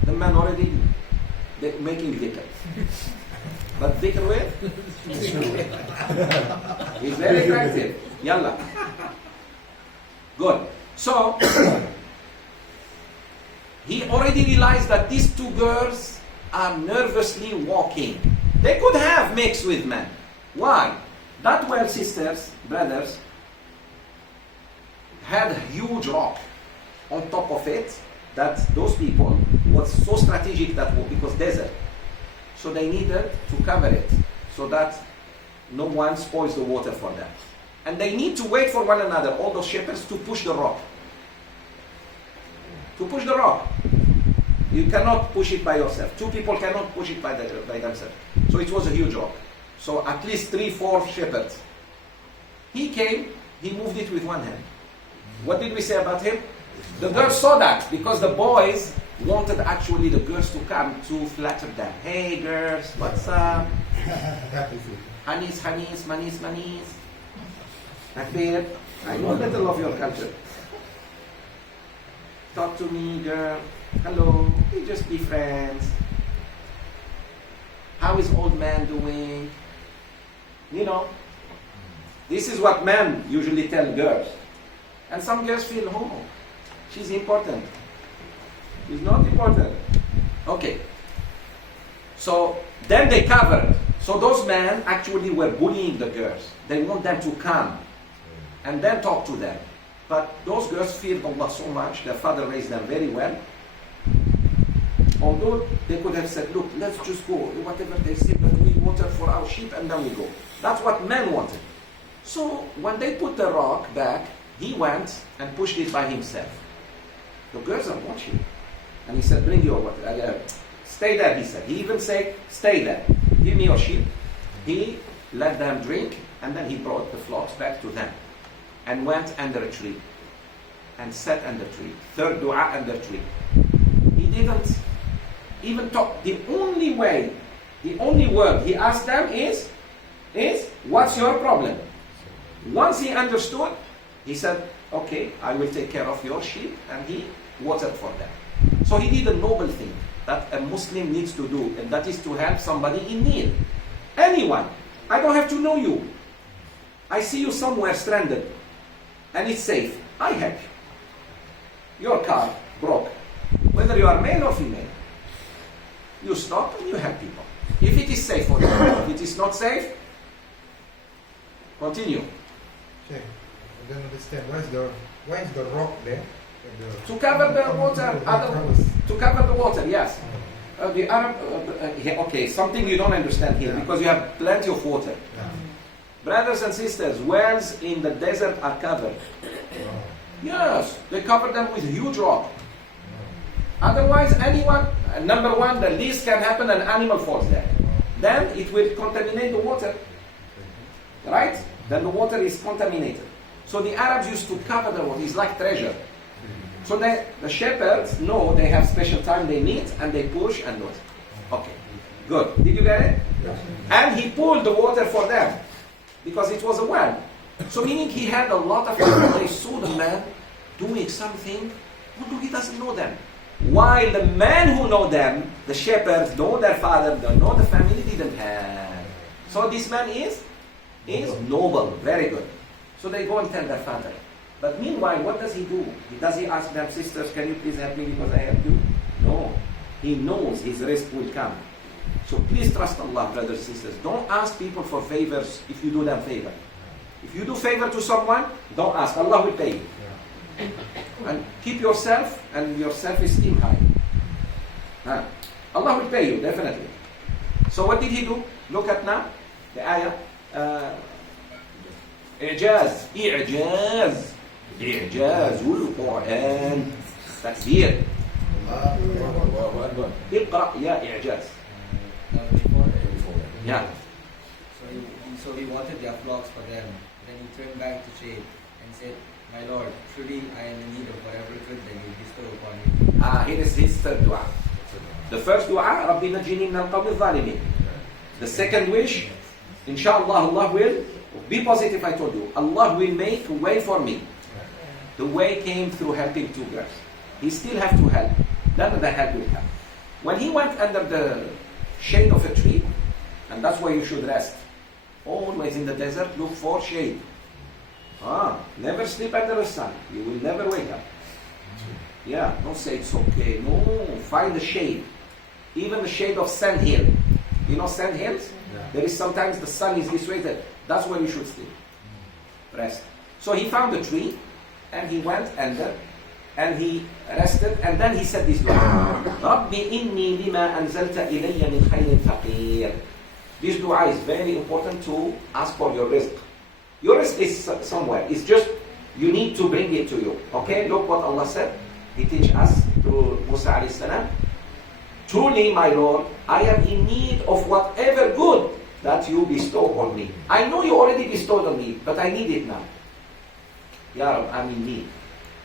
the man already making dhikr. But dhikr with? He's very attractive. Yalla. Good. So, he already realized that these two girls are nervously walking. They could have mixed with men. Why? That were sisters, brothers, had a huge rock on top of it that those people was so strategic that because desert. So they needed to cover it so that no one spoils the water for them. And they need to wait for one another, all those shepherds, to push the rock. To push the rock. You cannot push it by yourself. Two people cannot push it by themselves. So it was a huge rock. So at least 3-4 shepherds. He came, he moved it with one hand. What did we say about him? The girls saw that because the boys wanted actually the girls to come to flatter them. Hey girls, what's up? Honeys, manis. Takbir. I know a little of your culture. Talk to me, girl. Hello. We just be friends. How is old man doing? You know. This is what men usually tell girls. And some girls feel, oh, she's important. She's not important. Okay. So then they covered. So those men actually were bullying the girls. They want them to come and then talk to them. But those girls feared Allah so much. Their father raised them very well. Although they could have said, look, let's just go. Whatever they say, but we water for our sheep and then we go. That's what men wanted. So when they put the rock back, he went and pushed it by himself. The girls are watching. And he said, bring your water. Stay there, he said. He even said, stay there. Give me your sheep. He let them drink, and then he brought the flocks back to them. And went under a tree. And sat under a tree. Third dua under a tree. He didn't even talk. The only word he asked them is, what's your problem? Once he understood, he said, okay, I will take care of your sheep, and he watered for them. So he did a noble thing that a Muslim needs to do, and that is to help somebody in need. Anyone. I don't have to know you. I see you somewhere stranded, and it's safe. I help you. Your car broke. Whether you are male or female, you stop and you help people. If it is safe for you, if it is not safe, continue. Sheikh, I don't understand. Why is the rock there? To cover the water. To cover the water, yes. The Arab, okay, something you don't understand here, because you have plenty of water. Brothers and sisters, wells in the desert are covered. Yes, they cover them with a huge rock. Otherwise, anyone, number one, the least can happen, an animal falls there. Then it will contaminate the water. Right? Then the water is contaminated. So the Arabs used to cover the water. It's like treasure. So the shepherds know they have special time they meet, and they push and do it. Okay, good. Did you get it? Yes. And he pulled the water for them because it was a well. So meaning he had a lot of people. They saw the man doing something, although he doesn't know them. While the men who know them, the shepherds know their father, they know the family, didn't have. So this man is noble, very good. So they go and tell their father. But meanwhile, what does he do? Does he ask them, sisters, can you please help me because I help you? No. He knows his risk will come. So please trust Allah, brothers and sisters. Don't ask people for favors if you do them favor. If you do favor to someone, don't ask. Allah will pay you. And keep yourself and your self-esteem high. Allah will pay you, definitely. So what did he do? Look at now, the ayah. إعجاز القرآن تفسير اقرأ يا إعجاز. Yeah. So he watered their flocks for them. Then he turned back to Sheikh and said, my Lord, truly I am in need of whatever good that you bestow upon me. Here is his third dua. The first dua, رَبِّ نَجِّنِي مِنَ الْقَوْمِ الظَّالِمِينَ. The second wish, inshallah, Allah will, be positive, I told you, Allah will make a way for me. The way came through helping two girls. He still have to help. None of the help will come. When he went under the shade of a tree, and that's where you should rest. Always in the desert, look for shade. Never sleep under the sun. You will never wake up. Yeah, don't say it's okay. No, find the shade. Even the shade of sand hill. You know sand hills? Yeah. There is sometimes the sun is this way. That's where you should sleep. Rest. So he found a tree, and he went under, and he rested, and then he said this dua. Rabbi inni lima anzalta ilayya min khayrin faqir. This dua is very important to ask for your rizq. Your rizq is somewhere. It's just, you need to bring it to you. Okay, look what Allah said. He teach us through Musa alayhi salam. Truly, my Lord, I am in need of whatever good that you bestow on me. I know you already bestowed on me, but I need it now. Ya Rab, I'm in need.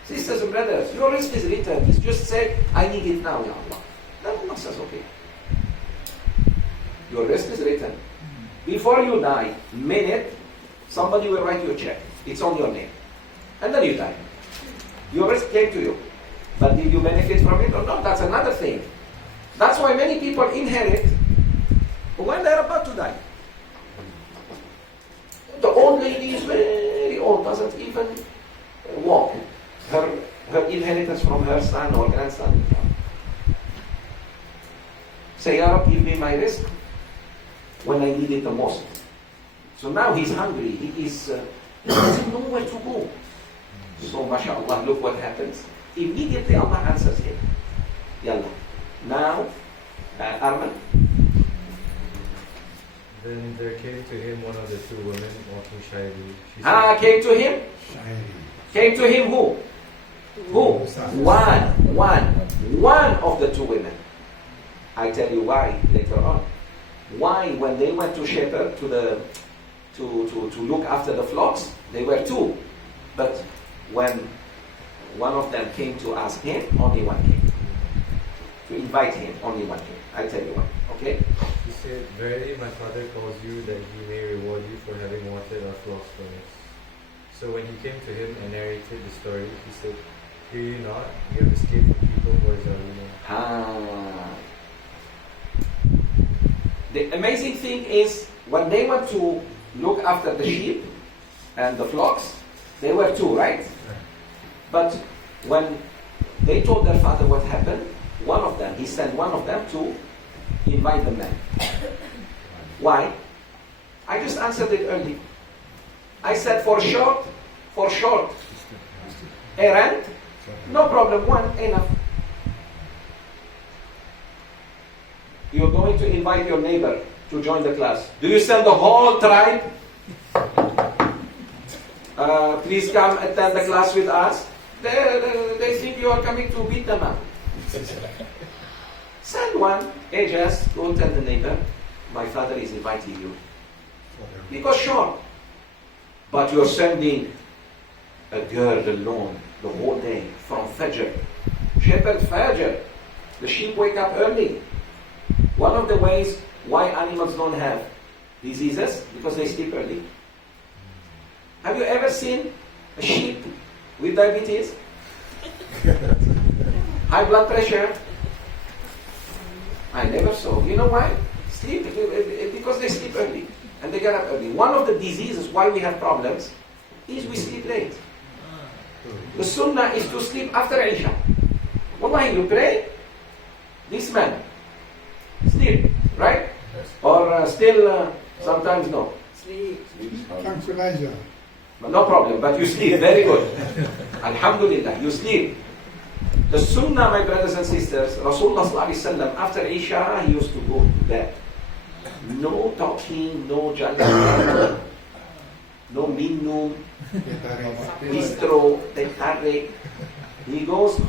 Sisters and brothers, your rizq is written. It's just said, I need it now, Ya Allah. Then Allah says, okay. Your rizq is written. Before you die, minute, somebody will write you a check. It's on your name. And then you die. Your rizq came to you. But did you benefit from it or not? That's another thing. That's why many people inherit when they're about to die. The old lady is very old, doesn't even walk. Her inheritance from her son or grandson. Say, Ya Rab, give me my rizq when I need it the most. So now he's hungry. He doesn't know where to go. So, mashallah, look what happens. Immediately Allah answers him. Yalla. Now, Arman. Then there came to him one of the two women walking shyly. She Came to him? Came to him who? Who? One of the two women. I tell you why later on. Why, when they went to shepherd, to look after the flocks, they were two. But when one of them came to ask him, only one came. To invite him, only one came. I tell you why. Okay? He said, verily my father calls you that he may reward you for having watered our flocks for us. So when he came to him and narrated the story, he said, hear you not? You have escaped from people who are Zalimah. The amazing thing is, when they went to look after the sheep and the flocks, they were two, right? But when they told their father what happened, he sent one of them to invite the man. Why? I just answered it early. I said for short errand, no problem, one enough. You're going to invite your neighbor to join the class. Do you send the whole tribe? Please come attend the class with us. They think you are coming to beat them up. Send one. Hey, just go tell the neighbor, my father is inviting you. Because sure. But you're sending a girl alone the whole day from Fajr. Shepherd Fajr. The sheep wake up early. One of the ways why animals don't have diseases, because they sleep early. Have you ever seen a sheep with diabetes? High blood pressure? I never saw. You know why? Sleep, because they sleep early and they get up early. One of the diseases why we have problems is we sleep late. The sunnah is to sleep after Isha. Wallahi, you pray, this man, sleep, right? Or still, sometimes no. Sleep. Tranquilizer. No problem, but you sleep, very good. Alhamdulillah, you sleep. The sunnah, my brothers and sisters, Rasulullah ﷺ, after Isha, he used to go to bed. No talking, no jalsa, no minnum, bistro, tetarik. He goes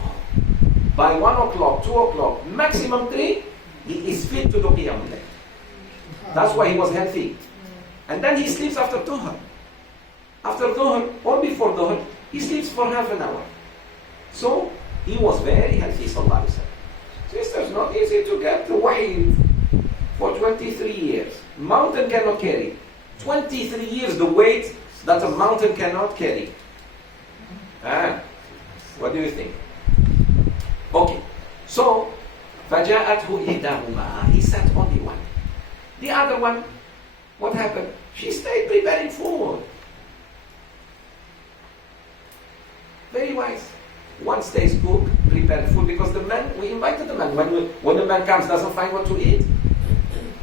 by 1 o'clock, 2 o'clock, maximum 3, he is fit to do qiyamul layl. That's why he was healthy. And then he sleeps after Dhuhr. After Dhuhr, or before Dhuhr, he sleeps for half an hour. So, he was very healthy, sallallahu alaihi wasallam. Sisters, not easy to get the wahi for 23 years. Mountain cannot carry. 23 years the weight that a mountain cannot carry. What do you think? Okay. So, فَجَاءَتْهُ إِحْدَاهُمَا. He sent only one. The other one, what happened? She stayed preparing food. Very wise. One stays cook, prepare food, because the man, we invited the man. When the man comes, doesn't find what to eat.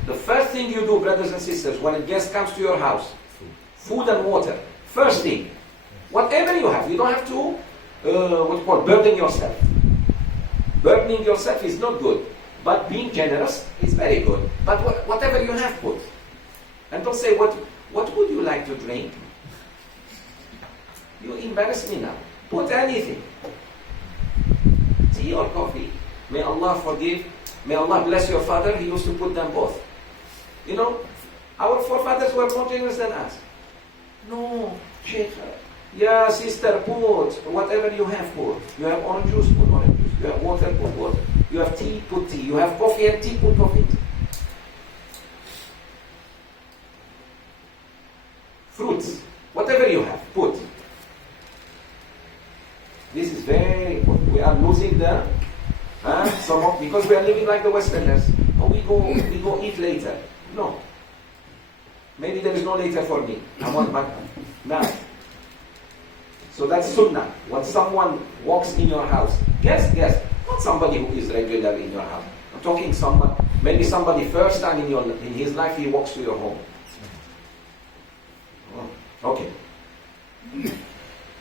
The first thing you do, brothers and sisters, when a guest comes to your house, food and water. First thing, whatever you have, you don't have to, burden yourself. Burdening yourself is not good, but being generous is very good. But whatever you have, put. And don't say, what would you like to drink? You embarrass me now. Put anything. Tea or coffee. May Allah forgive. May Allah bless your father. He used to put them both. You know, our forefathers were more generous than us. No, Sheikh. Yeah, sister, put whatever you have, put. You have orange juice, put orange juice. You have water, put water. You have tea, put tea. You have coffee and tea, put coffee. Fruits, whatever you have, put. This is very important. We are losing the because we are living like the Westerners. Oh, we go eat later. No. Maybe there is no later for me. I want my now. So that's sunnah. When someone walks in your house, guess, not somebody who is regular in your house. I'm talking someone, maybe somebody first time in his life he walks to your home. Okay.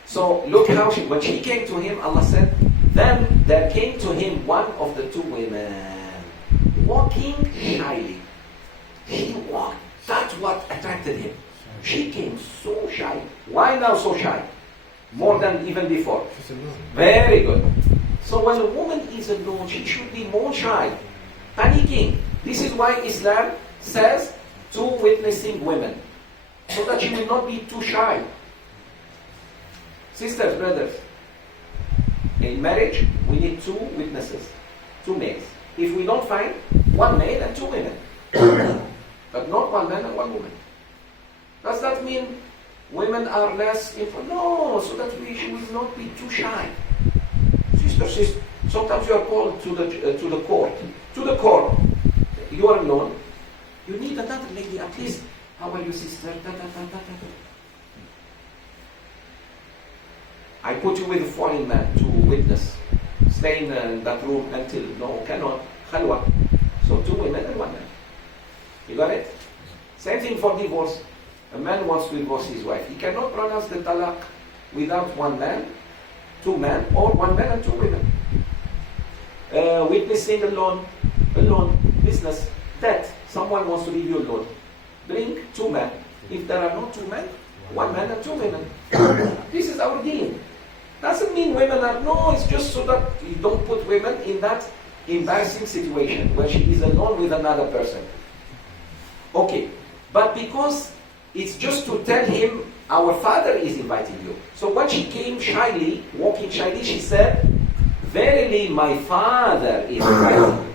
So look how when she came to him, Allah said, then there came to him one of the two women, walking shyly. She walked. That's what attracted him. She came so shy. Why now so shy? More than even before. Very good. So when a woman is alone, she should be more shy, panicking. This is why Islam says two witnessing women, so that she will not be too shy. Sisters, brothers, in marriage, we need two witnesses, two males. If we don't find, one male and two women. But not one man and one woman. Does that mean women are less important? No, so that she will not be too shy. Sisters, sometimes you are called to the court. To the court. You are alone. You need another lady at least. How are you, sister? I put you with a foreign man to witness. Stay in that room until, no, cannot. Khalwa. So two women and one man. You got it? Same thing for divorce. A man wants to divorce his wife. He cannot pronounce the talaq without one man, two men, or one man and two women. Witnessing alone, business, death. Someone wants to leave you alone. Bring two men. If there are no two men, one man and two women. This is our deen. Doesn't mean women are, no, it's just so that you don't put women in that embarrassing situation where she is alone with another person. Okay, but because it's just to tell him, our father is inviting you. So when she came shyly, walking shyly, she said, verily my father is inviting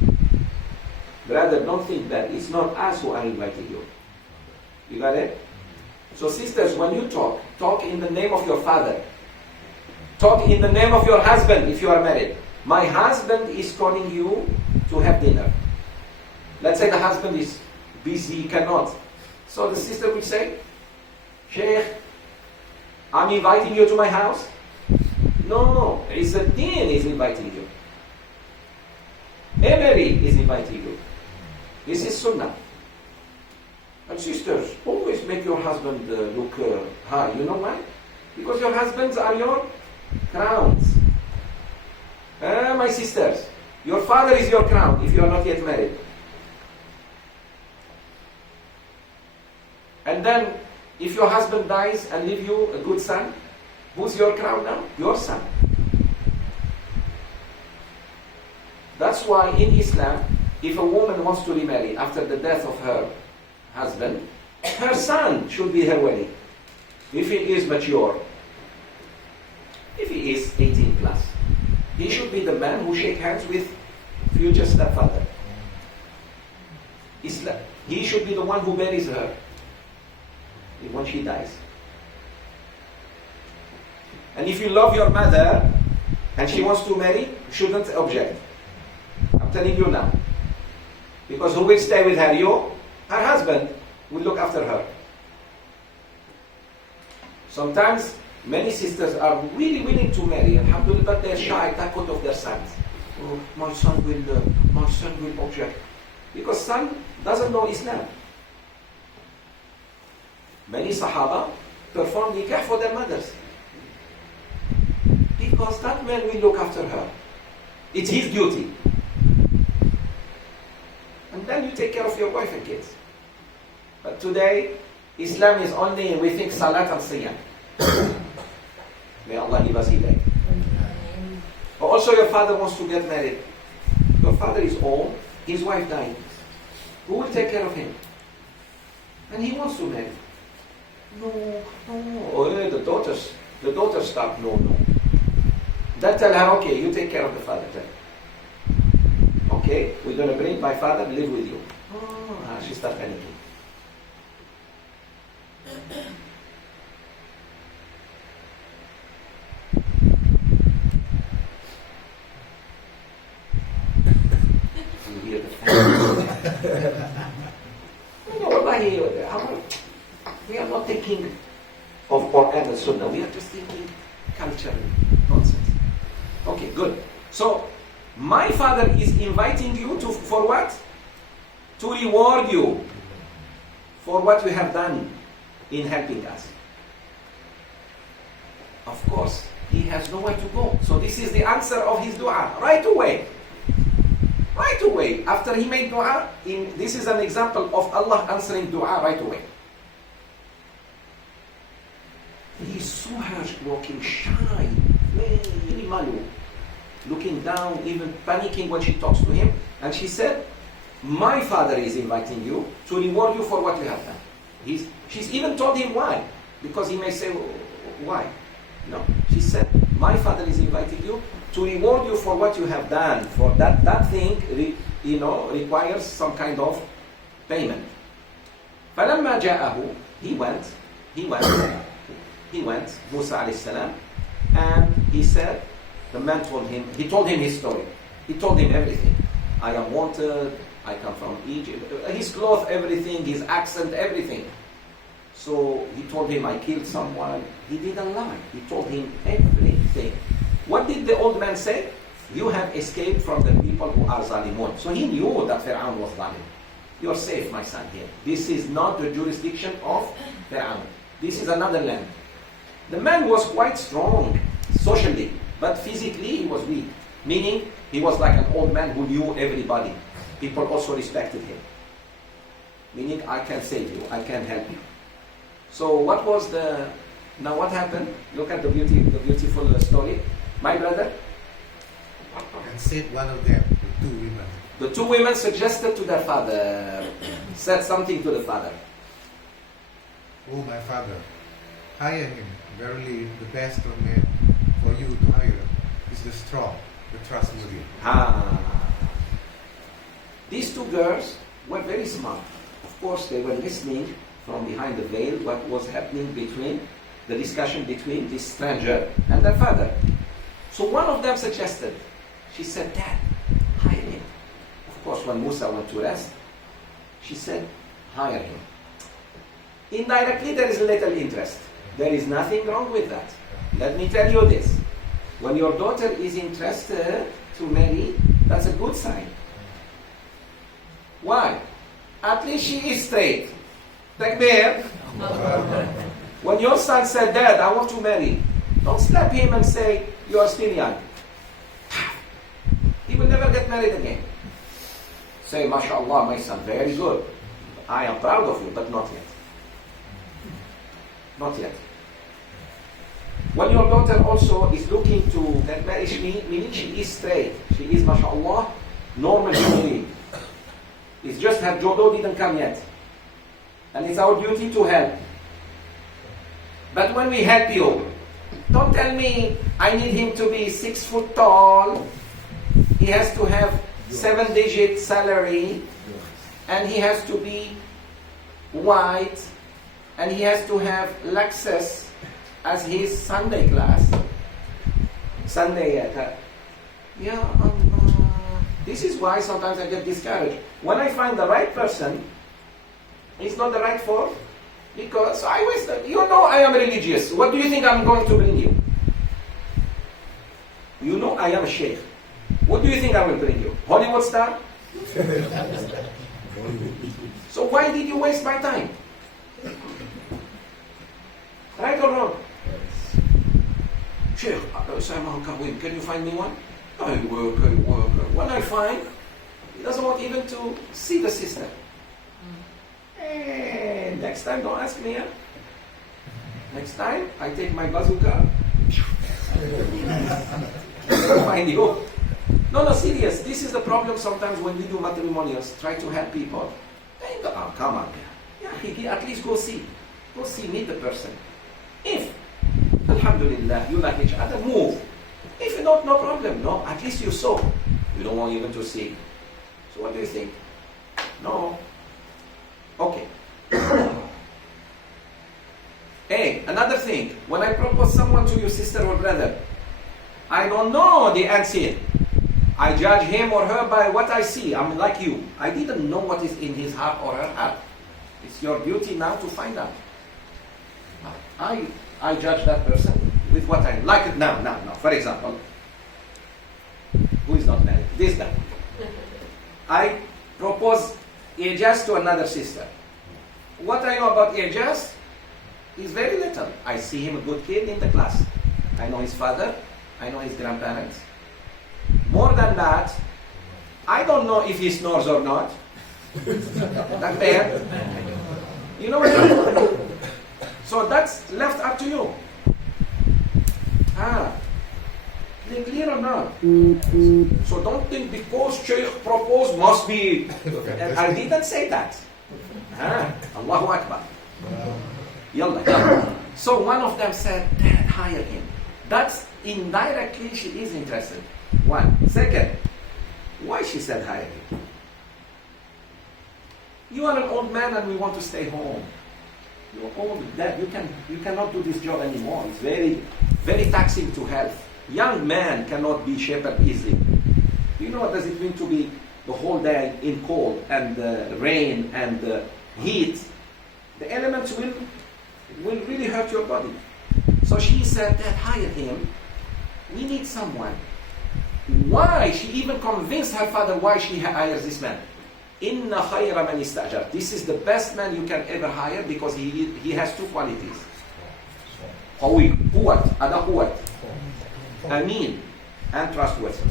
you. Brother, don't think that it's not us who are inviting you. You got it? So sisters, when you talk in the name of your father. Talk in the name of your husband if you are married. My husband is calling you to have dinner. Let's say the husband is busy, cannot. So the sister will say, Sheikh, I'm inviting you to my house. No, Izzuddin is inviting you. Emery is inviting you. This is sunnah. And sisters, always make your husband look high. You know why? Because your husbands are your crowns. My sisters, your father is your crown if you are not yet married. And then, if your husband dies and leave you a good son, who's your crown now? Your son. That's why in Islam, if a woman wants to remarry after the death of her husband, her son should be her wali. If he is mature, if he is 18 plus, he should be the man who shake hands with future stepfather. Islam. he should be the one who buries her when she dies. And if you love your mother and she wants to marry, you shouldn't object. I'm telling you now. Because who will stay with her? You? Her husband will look after her. Sometimes many sisters are really willing to marry, alhamdulillah, but they're shy, takut of their sons. Oh, my son will object. Because son doesn't know Islam. Many Sahaba perform nikah for their mothers. Because that man will look after her. It's his duty. And then you take care of your wife and kids. But today, Islam is only, we think, salat and siyam. May Allah give us hidayah. But also your father wants to get married. Your father is old, his wife died. Who will take care of him? And he wants to marry. No. Oh, yeah, the daughters start, no. Then tell her, okay, you take care of the father. Okay, we're going to bring my father and live with you. She starts panicking. You hear the family. We are not thinking of Quran and Sunnah. We are just thinking culture and nonsense. Okay, good. So, my father is inviting you for what? To reward you for what you have done in helping us. Of course, he has nowhere to go. So this is the answer of his dua. Right away. After he made dua, this is an example of Allah answering dua right away. He's so harsh, walking shy, very malu, looking down, even panicking when she talks to him. And she said, my father is inviting you to reward you for what you have done. She's even told him why. Because he may say, why? No. She said, my father is inviting you to reward you for what you have done. For that thing, requires some kind of payment. فَلَمَّا جَاءَهُ He went, Musa alayhi salam, and he said, the man told him his story. He told him everything. I am wanted, I come from Egypt, his clothes, everything, his accent, everything. So he told him, I killed someone. He didn't lie. He told him everything. What did the old man say? You have escaped from the people who are zalimun. So he knew that Fir'aun was zalim. You're safe, my son, here. This is not the jurisdiction of Fir'aun. This is another land. The man was quite strong socially, but physically he was weak. Meaning, he was like an old man who knew everybody. People also respected him. Meaning, I can save you, I can help you. So what happened? Look at the beautiful story. My brother? And said one of them, the two women. The two women suggested to their father, said something to the father. Oh, my father, hire him. Verily, the best of men for you to hire is the strong, the trustworthy. These two girls were very smart. Of course, they were listening from behind the veil what was happening the discussion between this stranger and their father. So one of them suggested, she said, Dad, hire him. Of course, when Musa went to rest, she said, hire him. Indirectly, there is a little interest. There is nothing wrong with that. Let me tell you this. When your daughter is interested to marry, that's a good sign. Why? At least she is straight. Takbir. When your son said, Dad, I want to marry, don't slap him and say, you are still young. He will never get married again. Say, MashaAllah, my son, very good. I am proud of you, but not yet. Not yet. When your daughter also is looking to get married, meaning she is straight. She is, MashaAllah, normal human. It's just her jodo didn't come yet. And it's our duty to help. But when we help you, don't tell me I need him to be 6 foot tall. He has to have 7-digit salary and he has to be white, and he has to have Lexus as his Sunday class. This is why sometimes I get discouraged. When I find the right person, it's not the right for, because I wasted. You know I am religious. What do you think I'm going to bring you? You know I am a Sheikh. What do you think I will bring you? Hollywood star? So why did you waste my time? Right or wrong? Sheikh, can you find me one? I work. When I find, he doesn't want even to see the sister. Hey, next time don't ask me. Next time I take my bazooka. Find you. No, serious. This is the problem sometimes when we do matrimonials. Try to help people. They go, oh, come on. Yeah, at least go see. Meet the person. If, alhamdulillah, you like each other, move. If you don't, no problem. No, at least you saw. You don't want even to see. So what do you think? No. Okay. Hey, another thing. When I propose someone to your sister or brother, I don't know the answer. I judge him or her by what I see. I'm like you. I didn't know what is in his heart or her heart. It's your duty now to find out. I judge that person with what I like it now. For example, who is not married? This guy. I propose Ijaz to another sister. What I know about Ijaz is very little. I see him a good kid in the class. I know his father. I know his grandparents. More than that, I don't know if he snores or not. That bad. You know what I mean? So that's left up to you. Clear or not? So don't think because Sheikh proposed must be. I didn't say that. Allahu Akbar. Yalla. So one of them said, Dad, hire him. That's indirectly she is interested. One. Second, why she said hire him? You are an old man and we want to stay home. You're old, Dad. You cannot do this job anymore. It's very, very taxing to health. Young man cannot be shepherd easily. Do you know what does it mean to be the whole day in cold and rain and heat? The elements will really hurt your body. So she said, Dad, hire him. We need someone. Why? She even convinced her father why she hires this man. Inna khayra man istajar. This is the best man you can ever hire because he has two qualities. Quwwat, ada quwwat. Amin, and trustworthy.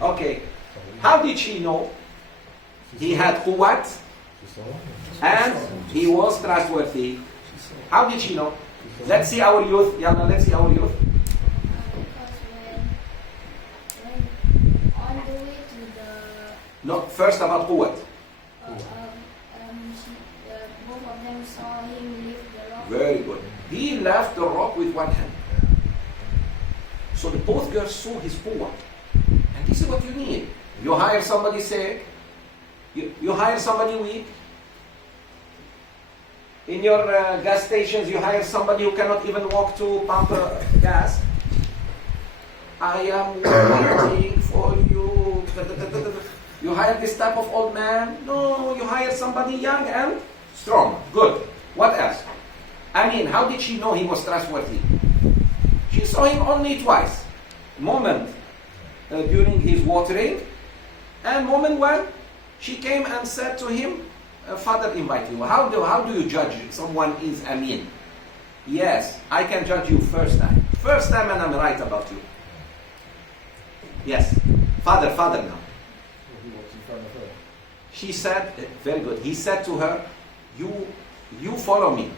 Okay. How did she know? He had quwwat and he was trustworthy. How did she know? Let's see our youth. Yalla, let's see our youth. When on the way to the... No, first about quwwat. Both of them saw him lift the rock. Very good. He left the rock with one hand. So the both girls saw his quwwat. And this is what you need. You hire somebody sick. You hire somebody weak. In your gas stations, you hire somebody who cannot even walk to pump gas. I am waiting for you. You hire this type of old man? No, you hire somebody young and strong. Good. What else? I mean, how did she know he was trustworthy? She saw him only twice. Moment during his watering, and moment when she came and said to him, Father invite you. How do you judge someone is Amin? Yes, I can judge you first time. First time and I'm right about you. Yes. Father now. He walks in front of her. She said, very good. He said to her, you follow me.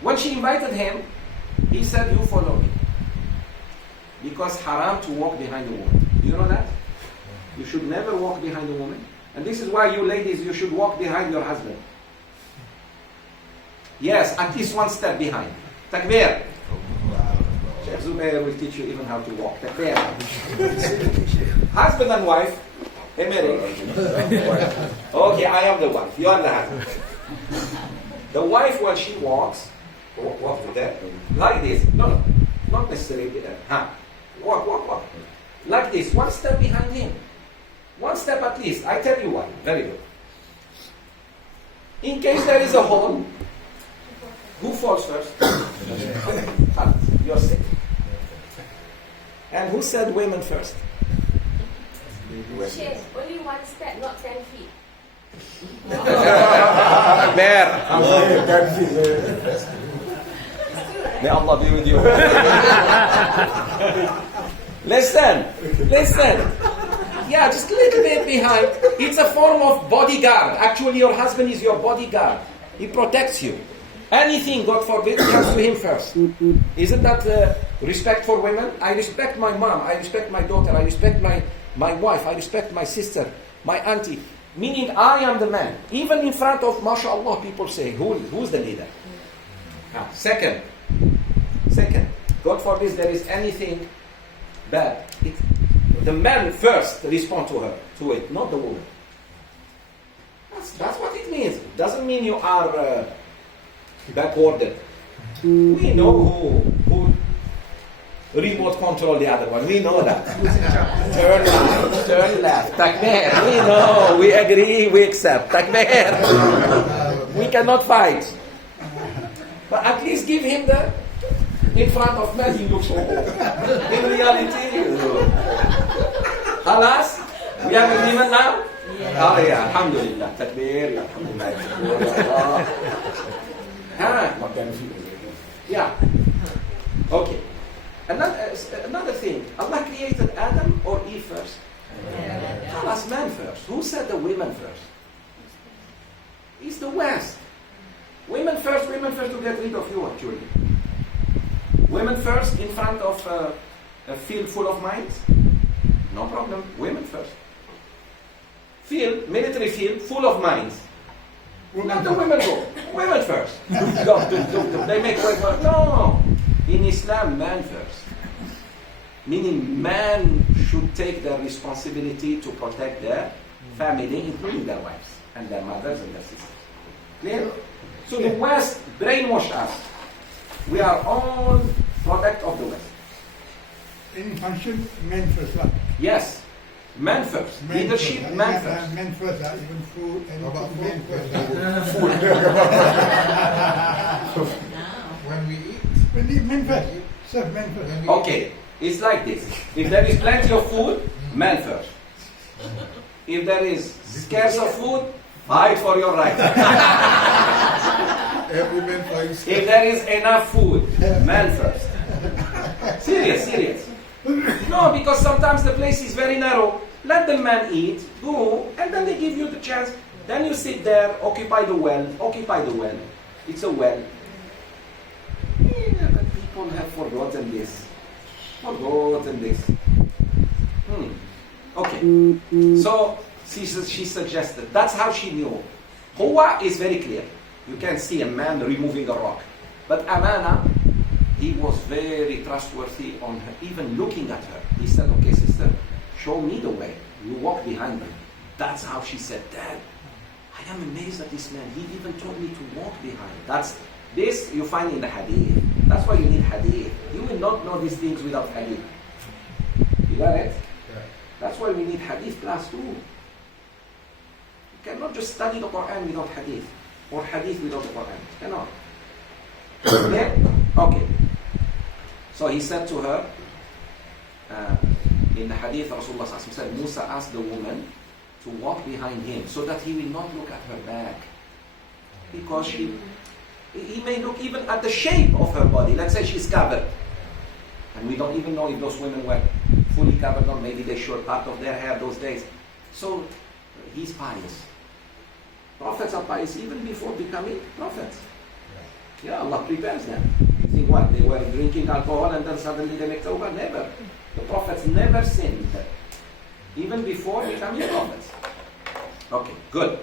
When she invited him, he said, you follow me. Because haram to walk behind a woman. Do you know that? You should never walk behind a woman. And this is why you ladies, you should walk behind your husband. Yes, at least one step behind. Takbir. Sheikh Zoubir will teach you even how to walk. Takbir. Husband and wife, they married. Okay, I am the wife. You are the husband. The wife, when she walks, walk to that, like this. No, not necessarily that. Walk. Like this, one step behind him. One step at least. I tell you one. Very good. In case there is a hole, who falls first? You're safe. And who said women first? Sheikh, only one step, not 10 feet. There. May Allah be with you. Listen. Yeah, just a little bit behind. It's a form of bodyguard. Actually, your husband is your bodyguard. He protects you. Anything, God forbid, comes to him first. Isn't that respect for women? I respect my mom. I respect my daughter. I respect my wife. I respect my sister, my auntie. Meaning, I am the man. Even in front of, mashallah, people say, who's the leader? Second, God forbid there is anything bad. The man first respond to it, not the woman. That's what it means. It doesn't mean you are backwarded. We know who remote control the other one. We know that. Turn left. Takbir. We know. We agree. We accept. Takbir. We cannot fight. But at least give him in front of men, he looks in reality. Alas, we have agreement now? Yeah. Oh yeah, alhamdulillah. Takbir. Alhamdulillah. Yeah. Okay. Another thing. Allah created Adam or Eve first? Alas, man first. Who said the women first? It's the West. Women first to get rid of you, actually. Women first in front of a field full of mines? No problem. Women first. Military field full of mines. Let the women go. Women first. They make way for... No. In Islam, man first. Meaning man should take the responsibility to protect their family, including their wives and their mothers and their sisters. Clear? So the West brainwash us. We are all product of the West. In function, men first. Yes. Men first. Leadership, men first. Men first, even food and about men first. When we eat. Men first. Serve men first. Okay. It's like this. If there is plenty of food, men first. If there is scarce of food, fight for your right. Every man fights. If there is enough food, men first. Serious. No, because sometimes the place is very narrow. Let the man eat, go, and then they give you the chance. Then you sit there, occupy the well. It's a well. Yeah, but people have forgotten this. Okay. So she suggested. That's how she knew. Huwa is very clear. You can see a man removing a rock. But Amana, he was very trustworthy on her, even looking at her. He said, okay, sister, show me the way. You walk behind me. That's how she said, Dad, I am amazed at this man. He even told me to walk behind. This you find in the hadith. That's why you need hadith. You will not know these things without hadith. You got it? Yeah. That's why we need hadith class too. You cannot just study the Quran without hadith. Or hadith without the Quran. You cannot. Yeah? Okay. So he said to her, in the hadith, Rasulullah said, Musa asked the woman to walk behind him so that he will not look at her back. Because he may look even at the shape of her body. Let's say she's covered. And we don't even know if those women were fully covered or maybe they showed part of their hair those days. So he's pious. Prophets are pious even before becoming prophets. Yeah, Allah prepares them. You think what? They were drinking alcohol and then suddenly they make tawbah? Never. The prophets never sinned. Even before becoming prophets. Okay, good.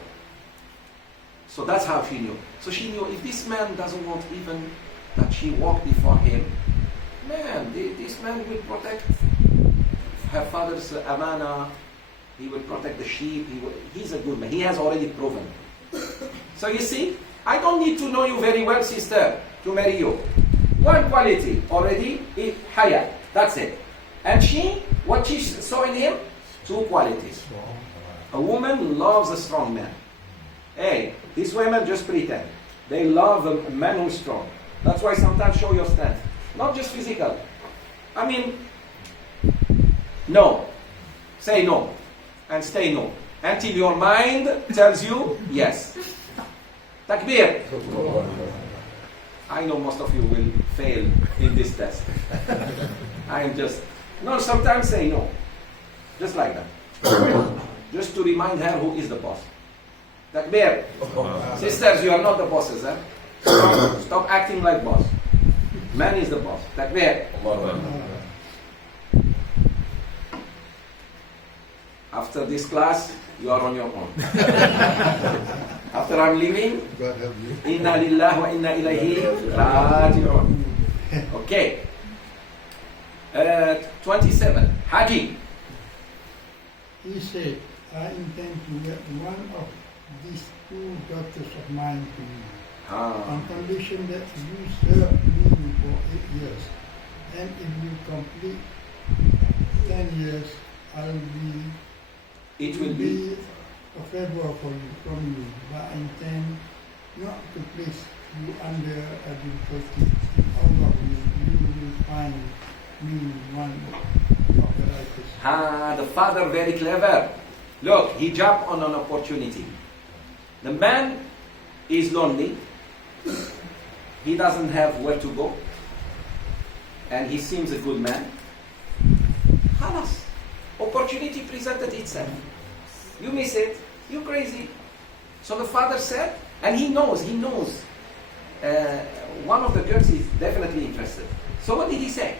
So that's how she knew. So she knew if this man doesn't want even that she walk before him, this man will protect her father's amana, He will protect the sheep. He's a good man. He has already proven. So you see, I don't need to know you very well, sister, to marry you. One quality already is haya. That's it. And what she saw in him? Two qualities. A woman loves a strong man. Hey, these women just pretend. They love a man who's strong. That's why sometimes show your strength. Not just physical. I mean, no. Say no. And stay no. Until your mind tells you yes. Takbir. I know most of you will fail in this test. Sometimes say no. Just like that. Just to remind her who is the boss. Takbir. Sisters, you are not the bosses. Stop acting like boss. Man is the boss. Takbir. After this class, you are on your own. After I'm leaving, God help you. Inna lillahi wa inna ilayhi raji'un. Okay. 27. Haji. He said, I intend to get one of these two daughters of mine to you, on condition that you serve me for 8 years. And if you complete 10 years, it will be a favor from you, but I intend not to place you under a difficulty. Allah you will find me one of the righteous. The father very clever. Look, he jumped on an opportunity. The man is lonely. He doesn't have where to go. And he seems a good man. Halas. Opportunity presented itself. You miss it, you crazy. So the father said, and he knows, one of the girls is definitely interested. So what did he say?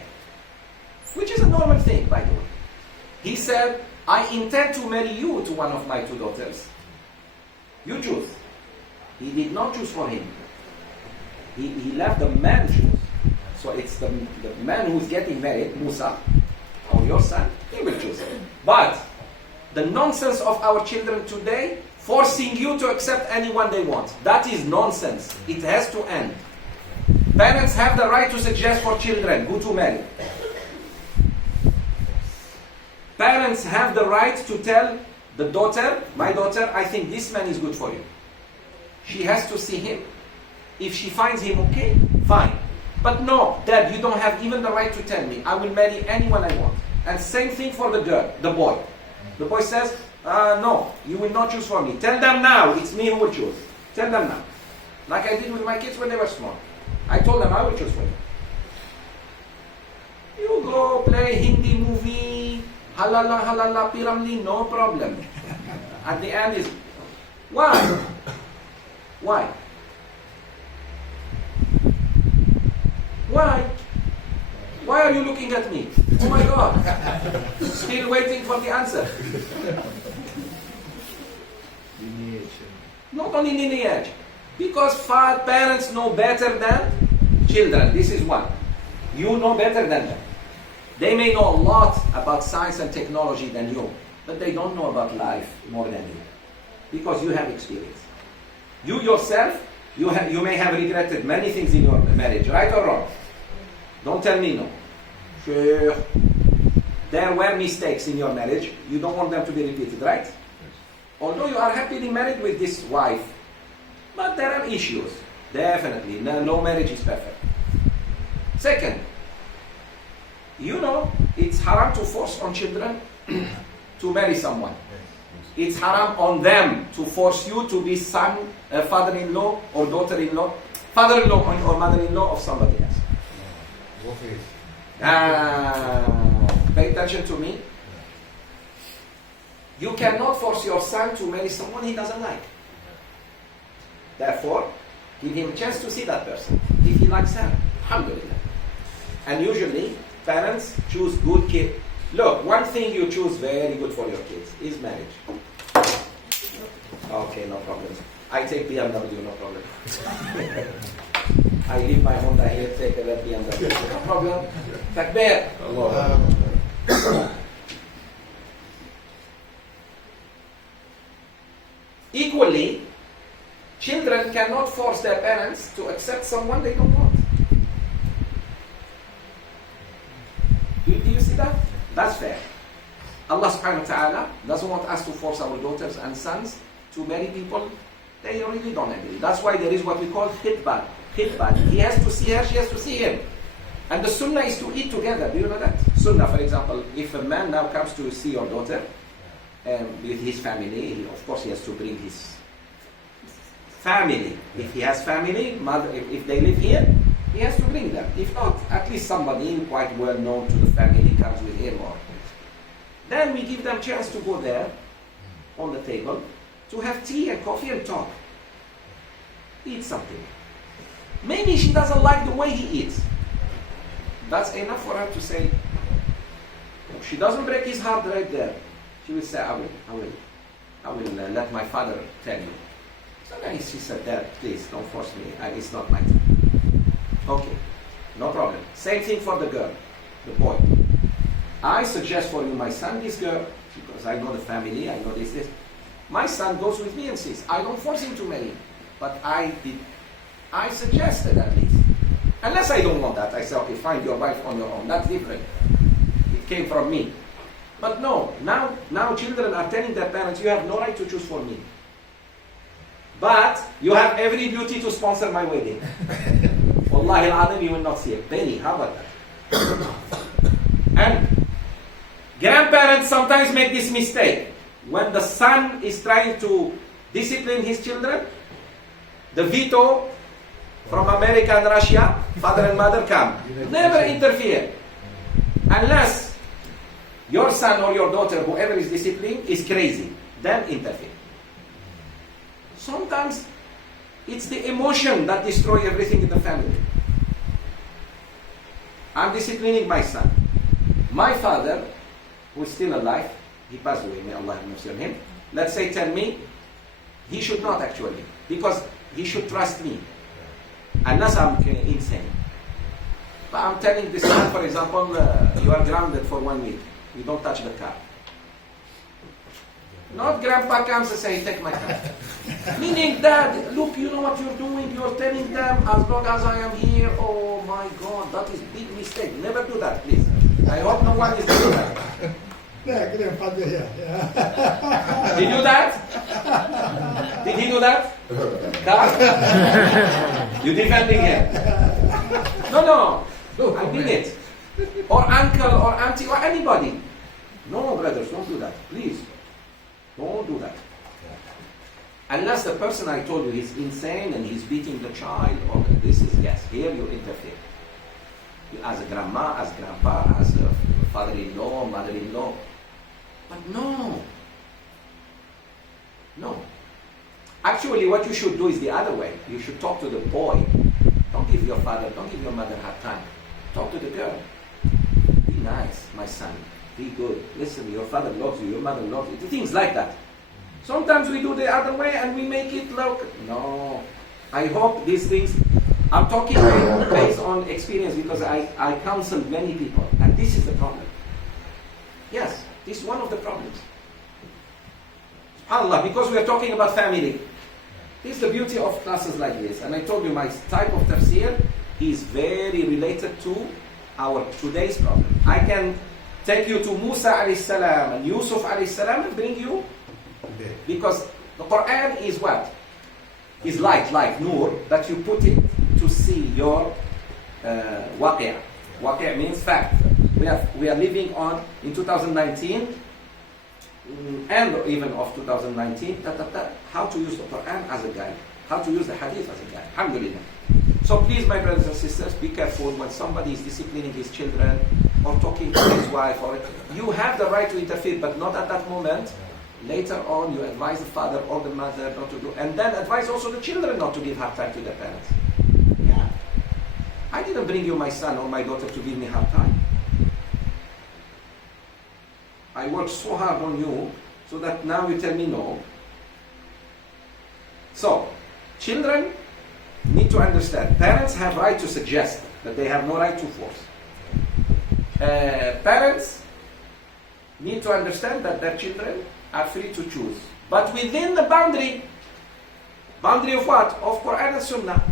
Which is a normal thing, by the way. He said, I intend to marry you to one of my two daughters. You choose. He did not choose for him. He let the man choose. So it's the man who's getting married, Musa, or your son, he will choose. But the nonsense of our children today, forcing you to accept anyone they want. That is nonsense. It has to end. Parents have the right to suggest for children who to marry. Parents have the right to tell the daughter, my daughter, I think this man is good for you. She has to see him. If she finds him okay, fine. But no, Dad, you don't have even the right to tell me. I will marry anyone I want. And same thing for the girl, the boy. The boy says, no, you will not choose for me. Tell them now, it's me who will choose. Tell them now. Like I did with my kids when they were small. I told them I will choose for you. You go play Hindi movie, halala, halala, piramli, no problem. At the end is, why? Why? Why? Why are you looking at me? Oh my God. Still waiting for the answer. Lineage. Not only lineage. Because parents know better than children. This is one. You know better than them. They may know a lot about science and technology than you, but they don't know about life more than you. Because you have experience. You yourself, you may have regretted many things in your marriage, right or wrong? Don't tell me no. Sure. There were mistakes in your marriage. You don't want them to be repeated, right? Although you are happily married with this wife, but there are issues. Definitely. No marriage is perfect. Second, you know it's haram to force on children to marry someone. It's haram on them to force you to be son, father-in-law or daughter-in-law, father-in-law or mother-in-law of somebody else. Pay attention to me. You cannot force your son to marry someone he doesn't like. Therefore, give him a chance to see that person. If he likes her, alhamdulillah. And usually, parents choose good kids. Look, one thing you choose very good for your kids is marriage. Okay, no problem. I take BMW, no problem. I leave my Honda here, take a red BMW. No problem. Takbir. Children cannot force their parents to accept someone they don't want. Do you see that? That's fair. Allah subhanahu wa ta'ala doesn't want us to force our daughters and sons to marry people they really don't agree. That's why there is what we call khitbah. Khitbah. He has to see her, she has to see him. And the sunnah is to eat together. Do you know that? Sunnah, for example, if a man now comes to see your daughter with his family, of course he has to bring his family. If he has family, mother, if they live here, he has to bring them. If not, at least somebody quite well known to the family comes with him. Or then we give them chance to go there on the table to have tea and coffee and talk. Eat something. Maybe she doesn't like the way he eats. That's enough for her to say, she doesn't break his heart right there. She will say, I will let my father tell you. So then she said, Dad, please don't force me. It's not my time. Okay, no problem. Same thing for the girl, the boy. I suggest for you, my son, this girl, because I know the family, I know this. My son goes with me and says, I don't force him to marry, but I suggested at least. Unless I don't want that, I say, okay, find your wife on your own. That's different. It came from me. But no, now children are telling their parents, you have no right to choose for me. But you have every duty to sponsor my wedding. Wallahi al-Azim, you will not see a penny. How about that? And grandparents sometimes make this mistake. When the son is trying to discipline his children, the veto from America and Russia, father and mother come. Never interfere. Unless your son or your daughter, whoever is disciplining, is crazy. Then interfere. Sometimes it's the emotion that destroys everything in the family. I'm disciplining my son. My father, who is still alive, he passed away, may Allah have mercy on him. Let's say, tell me, he should not actually, because he should trust me. Unless I'm insane. But I'm telling this man, for example, you are grounded for 1 week. You don't touch the car. Not grandpa comes and say, take my car. Meaning, Dad, look, you know what you're doing. You're telling them, as long as I am here, oh my God, that is big mistake. Never do that, please. I hope no one is doing that. Yeah, grandfather here. Did you do that? Did he do that? You defending him? No. I mean it. Or uncle or auntie or anybody. No, brothers, don't do that. Please. Don't do that. Unless the person I told you is insane and he's beating the child, or this is, yes, here you interfere. As a grandma, as grandpa, as a father-in-law, mother-in-law. But no. Actually, what you should do is the other way. You should talk to the boy. Don't give your father, don't give your mother a hard time. Talk to the girl. Be nice, my son. Be good. Listen, your father loves you, your mother loves you. Things like that. Sometimes we do the other way and we make it look. No. I hope these things, I'm talking based on experience because I counsel many people. And this is the problem. Yes, this is one of the problems. SubhanAllah, because we are talking about family. This is the beauty of classes like this. And I told you my type of tafsir is very related to our today's problem. I can take you to Musa alayhi salam and Yusuf alayhi salam and bring you. Because the Quran is what? Is light, nur, that you put it to see your waqi'. Waqi' means fact. We are living in 2019, and even of 2019, how to use the Quran as a guide, how to use the hadith as a guide. Alhamdulillah. So please, my brothers and sisters, be careful when somebody is disciplining his children or talking to his wife. Or you have the right to interfere, but not at that moment. Later on, you advise the father or the mother not to do, and then advise also the children not to give hard time to their parents. Yeah. I didn't bring you my son or my daughter to give me hard time. I worked so hard on you so that now you tell me no. So, children need to understand. Parents have right to suggest, but they have no right to force. Parents need to understand that their children are free to choose, but within the boundary Boundary of what? Of Quran and Sunnah.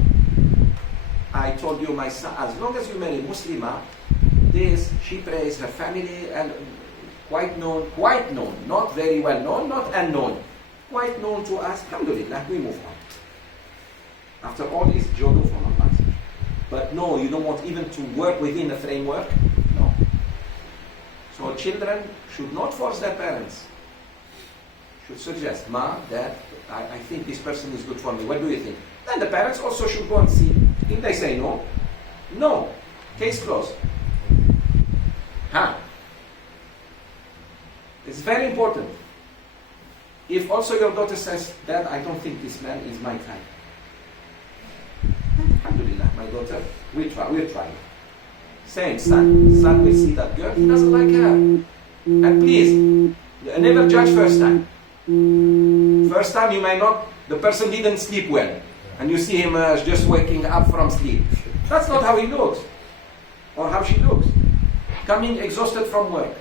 I told you, my son, as long as you marry Muslimah, she prays, her family, and quite known, not very well known, not unknown, quite known to us. Alhamdulillah, we move on. After all, it's jodo from Allah. But no, you don't want even to work within the framework? No. So children should not force their parents. Should suggest, Ma, Dad, I think this person is good for me. What do you think? Then the parents also should go and see. If they say no, no. Case closed. It's very important. If also your daughter says, Dad, I don't think this man is my type. Alhamdulillah, my daughter, we'll try. Same, son will see that girl, he doesn't like her. And please, never judge first time. First time you may not, the person didn't sleep well. And you see him just waking up from sleep. That's not how he looks. Or how she looks. Coming exhausted from work.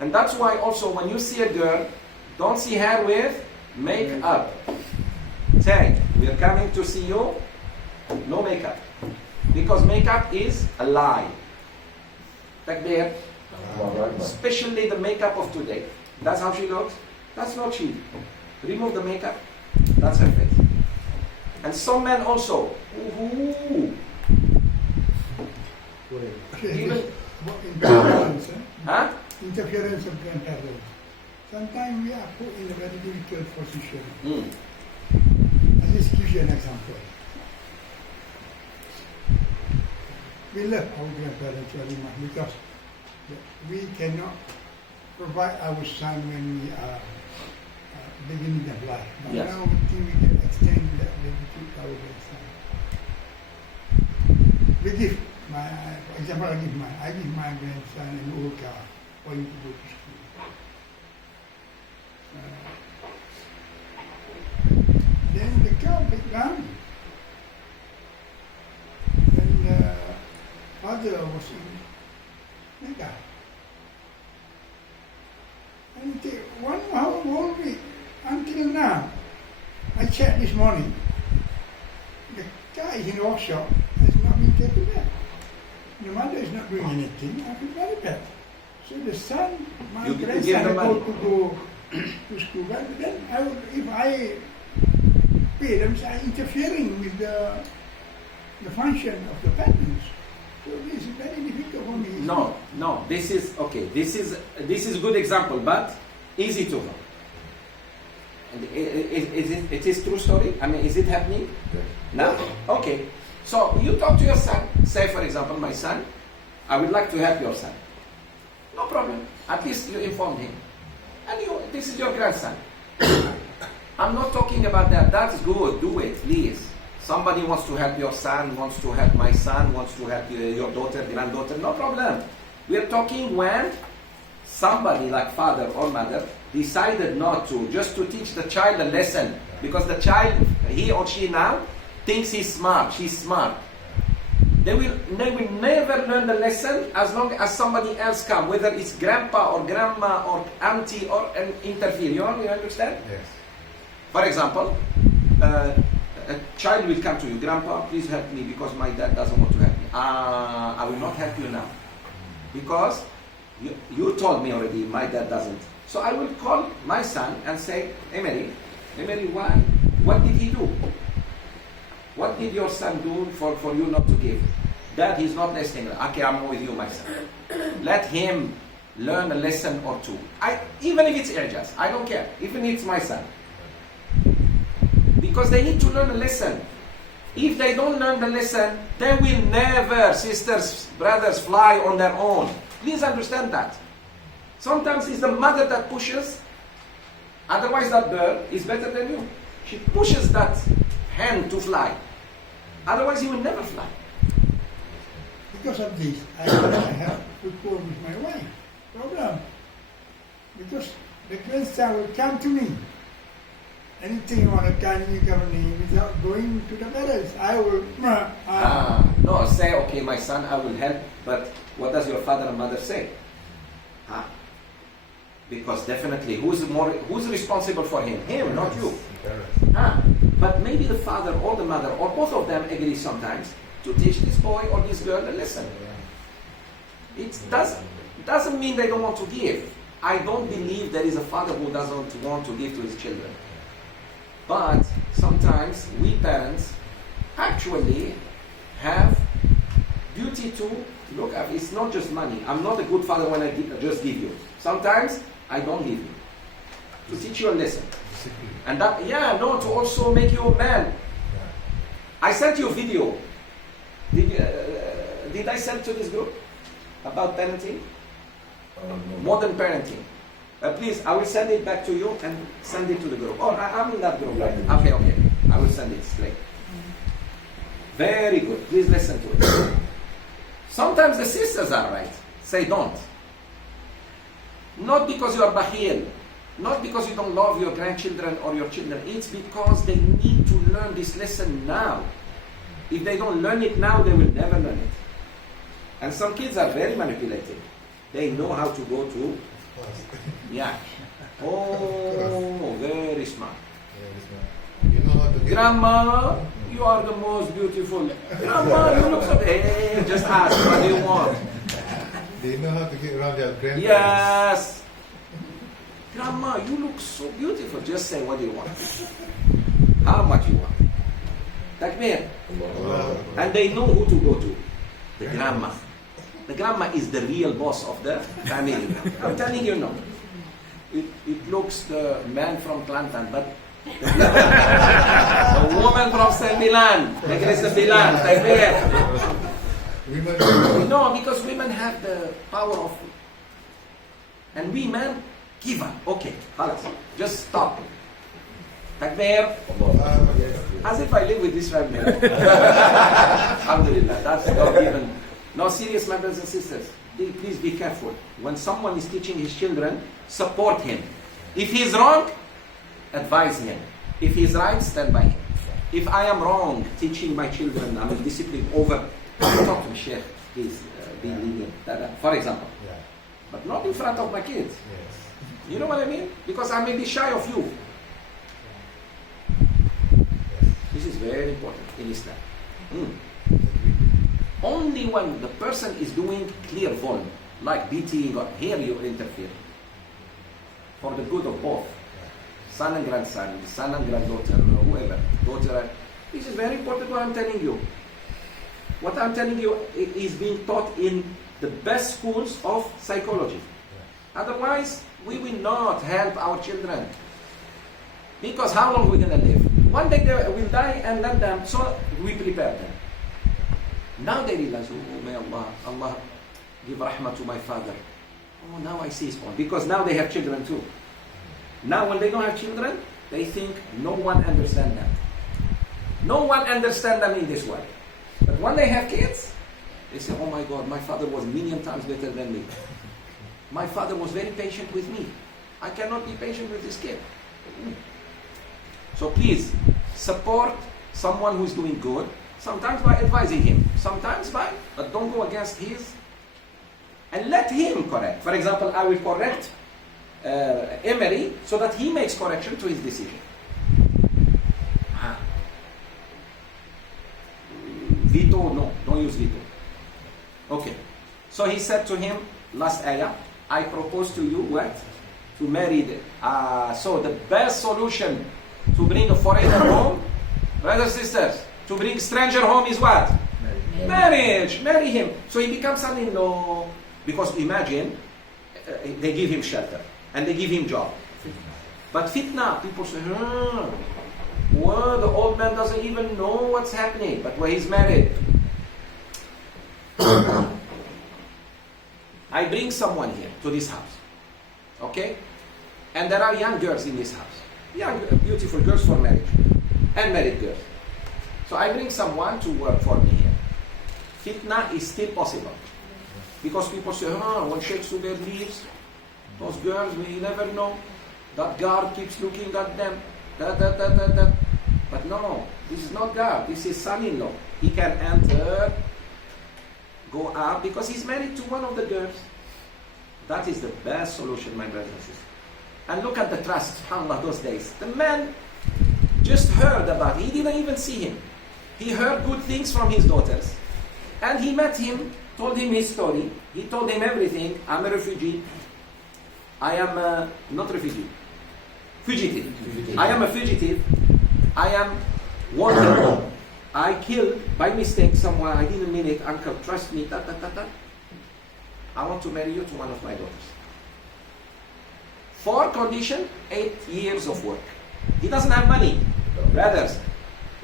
And that's why also when you see a girl, don't see her with makeup. Say, we are coming to see you, no makeup. Because makeup is a lie. Takbir. Especially the makeup of today. That's how she looks. That's not she. Remove the makeup. That's her face. And some men also. Interference of grandparents. Sometimes we are put in a very difficult position. I'll just give you an example. We love our grandparents very much because we cannot provide our son when we are beginning of life. But yes. Now we think we can extend that to our grandson. We give, for example, I give my grandson an old car for him to go to school. Then the car breaks down. And father was in Mecca. And it take 1 hour whole week until now. I checked this morning. The car is in the workshop. Has not been taken back. The mother is not doing anything. I feel very bad. So the son, my grandson, go to school. But then if I pay them, I'm interfering with the function of the parents. So this is very difficult for me. No. This is okay. This is a good example, but easy to know. It is true story. I mean, is it happening? No. Okay. So you talk to your son. Say, for example, my son, I would like to help your son. No problem. At least you informed him. And this is your grandson. I'm not talking about that. That's good. Do it, please. Somebody wants to help your son, wants to help my son, wants to help your daughter, granddaughter. No problem. We are talking when somebody like father or mother decided not to, just to teach the child a lesson. Because the child, he or she now, thinks he's smart, she's smart. They will never learn the lesson as long as somebody else comes, whether it's grandpa or grandma or auntie or an interfere. You understand? Yes. For example, a child will come to you, Grandpa, please help me because my dad doesn't want to help me. I will not help you now. Because you told me already my dad doesn't. So I will call my son and say, Emery, why? What did he do? What did your son do for you not to give? Dad, he's not listening. Okay, I'm with you, my son. Let him learn a lesson or two. Even if it's Ijaz, I don't care. Even if it's my son. Because they need to learn a lesson. If they don't learn the lesson, they will never, sisters, brothers, fly on their own. Please understand that. Sometimes it's the mother that pushes. Otherwise that bird is better than you. She pushes that hen to fly. Otherwise he will never fly. Because of this, I have to go with my wife. Problem. Because the grandson will come to me. Anything you want to tell me, without going to the parents, I will. No, say, okay, my son, I will help, but what does your father and mother say? Because definitely, who's responsible for him? Him, not you. Parents. But maybe the father or the mother or both of them agree sometimes to teach this boy or this girl a lesson. It doesn't mean they don't want to give. I don't believe there is a father who doesn't want to give to his children. But sometimes we parents actually have duty to look at. It's not just money. I'm not a good father when I just give you. Sometimes I don't give you to teach you a lesson. And that, to also make you a man. I sent you a video. Did I send to this group about parenting? Modern parenting. Please, I will send it back to you and send it to the group. Oh, I'm in that group, right? Okay. I will send it straight. Very good. Please listen to it. Sometimes the sisters are right. Say don't. Not because you are bakhil. Not because you don't love your grandchildren or your children. It's because they need to learn this lesson now. If they don't learn it now, they will never learn it. And some kids are very manipulative. They know how to go to... Yeah. Oh, very smart. You know how to get Grandma, you are the most beautiful. Grandma, you look so... Hey, just ask, what do you want? They know how to get around their grandparents. Yes. Grandma, you look so beautiful. Just say, what do you want? How much you want? Takbir. And they know who to go to. The grandma. The grandma is the real boss of the family. I'm telling you, no. It looks the man from Clanton, but the woman from St. Milan. Negresa Milan. No, because women have the power of... And we men, give up. Okay, just stop. Takbir. As if I live with this family. Alhamdulillah, that's not even... No, serious, my brothers and sisters. Please be careful. When someone is teaching his children, support him. If he is wrong, advise him. If he is right, stand by him. If I am wrong teaching my children, I'm disciplined over, talk to me, Sheikh, please be lenient. For example. But not in front of my kids. You know what I mean? Because I may be shy of you. This is very important in Islam. Only when the person is doing clear volume, like beating or here you interfere. For the good of both. Son and grandson, son and granddaughter, whoever, daughter. This is very important what I'm telling you. What I'm telling you is being taught in the best schools of psychology. Otherwise, we will not help our children. Because how long are we going to live? One day they will die and let them, so we prepare them. Now they realize, oh, may Allah give rahmah to my father. Oh, now I see his point. Because now they have children too. Now when they don't have children, they think no one understands them. No one understands them in this way. But when they have kids, they say, oh my God, my father was a million times better than me. My father was very patient with me. I cannot be patient with this kid. So please, support someone who is doing good. Sometimes by advising him. Sometimes by, but don't go against his. And let him correct. For example, I will correct Emery so that he makes correction to his decision. Veto, no. Don't use veto. Okay. So he said to him, last ayah, I propose to you what? To marry so the best solution to bring a foreigner home, brothers and sisters, to bring stranger home is what? Marriage. Marry him. So he becomes son-in-law. Because imagine, they give him shelter. And they give him job. But fitna, people say, well, the old man doesn't even know what's happening. But when he's married, I bring someone here to this house. Okay? And there are young girls in this house. Young, beautiful girls for marriage. And married girls. So I bring someone to work for me here. Fitna is still possible. Because people say, when Sheikh Zoubir leaves, those girls, we never know. That guard keeps looking at them. But no, this is not guard. This is son-in-law. He can enter, go out, because he's married to one of the girls. That is the best solution, my brothers and sisters. And look at the trust, subhanAllah, those days. The man just heard about it. He didn't even see him. He heard good things from his daughters. And he met him, told him his story. He told him everything. I'm a refugee. I am not refugee. Fugitive. I am a fugitive. I am wanted. I killed by mistake someone. I didn't mean it. Uncle, trust me. I want to marry you to one of my daughters. For condition, 8 years of work. He doesn't have money. Brothers,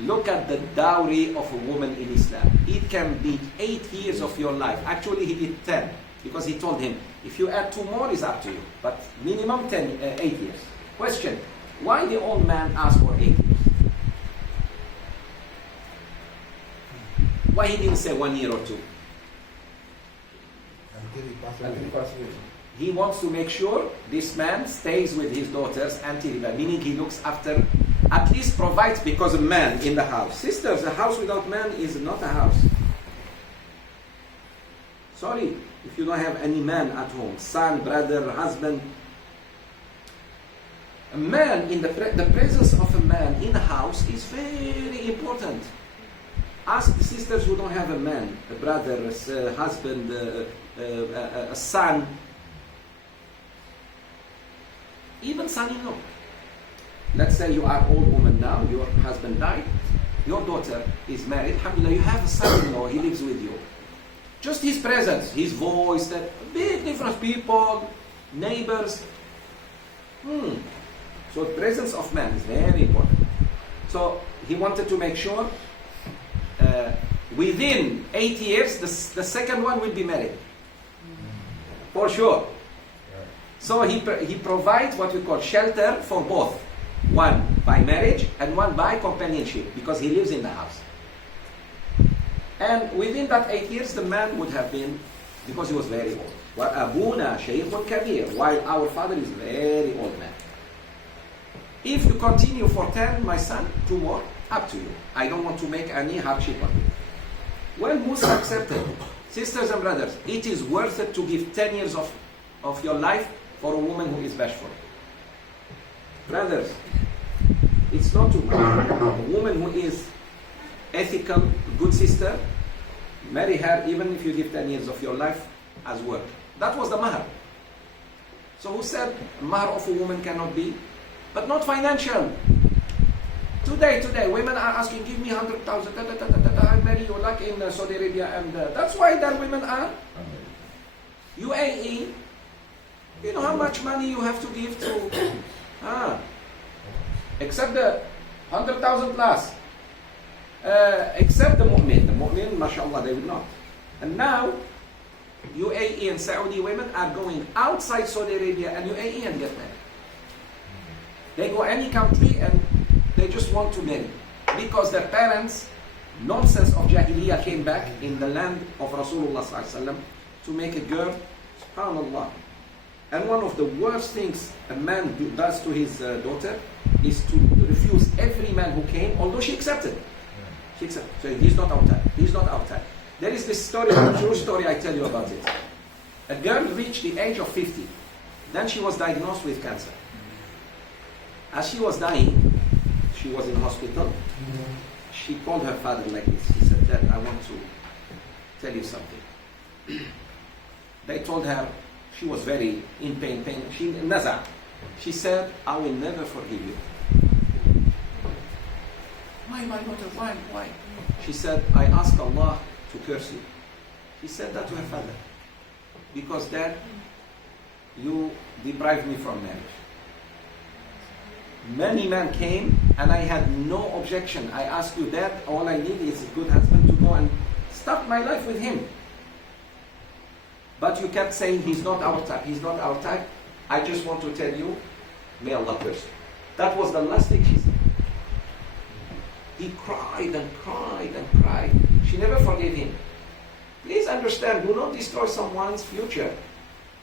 look at the dowry of a woman in Islam. It can be 8 years of your life. Actually, he did 10. Because he told him, if you add 2 more, it's up to you. But minimum 8 years. Question, why the old man asked for 8 years? Why he didn't say 1 year or 2? Until he passed away. He wants to make sure this man stays with his daughters until he dies, meaning he looks after, at least provides, because a man in the house. Sisters, a house without man is not a house. Sorry, if you don't have any man at home, son, brother, husband. A man, the presence of a man in a house is very important. Ask the sisters who don't have a man, a brother, a husband, a son, even son-in-law. Let's say you are old woman now, your husband died, your daughter is married, alhamdulillah, you have a son-in-law, he lives with you. Just his presence, his voice, that big different people, neighbors. So the presence of man is very important. So he wanted to make sure within 8 years, the second one will be married. For sure. So he provides what we call shelter for both. One by marriage and one by companionship, because he lives in the house. And within that 8 years, the man would have been, because he was very old. وَأَبُونَا شَيْخٌ كَبِيرٌ, while our father is very old man. If you continue for 10, my son, 2 more, up to you. I don't want to make any hardship on you. When Musa accepted, sisters and brothers, it is worth it to give 10 years of your life for a woman who is bashful. Brothers, it's not too much. A woman who is ethical, good sister, marry her even if you give 10 years of your life as work. That was the mahar. So who said mahar of a woman cannot be? But not financial. Today, women are asking, give me 100,000, I'll marry you, like in Saudi Arabia, and that's why their women are UAE. You know how much money you have to give to, except the 100,000 plus, except the mu'min, mashallah, they will not. And now, UAE and Saudi women are going outside Saudi Arabia and UAE and get married. They go any country and they just want to marry. Because their parents, nonsense of Jahiliyyah came back in the land of Rasulullah ﷺ to make a girl, subhanallah. And one of the worst things a man does to his daughter is to refuse every man who came, although she accepted. She accepted. So he's not our type. He's not our type. There is this story, a true story I tell you about it. A girl reached the age of 50. Then she was diagnosed with cancer. As she was dying, she was in hospital. She called her father like this. She said, Dad, I want to tell you something. They told her, she was very in pain. She said, I will never forgive you. Why, my daughter? Why? She said, I ask Allah to curse you. She said that to her father. Because Dad, you deprived me from marriage. Many men came and I had no objection. I asked you, Dad, all I need is a good husband to go and start my life with him. But you kept saying, he's not our type, he's not our type. I just want to tell you, may Allah curse you. That was the last thing she said. He cried and cried and cried. She never forgave him. Please understand, do not destroy someone's future.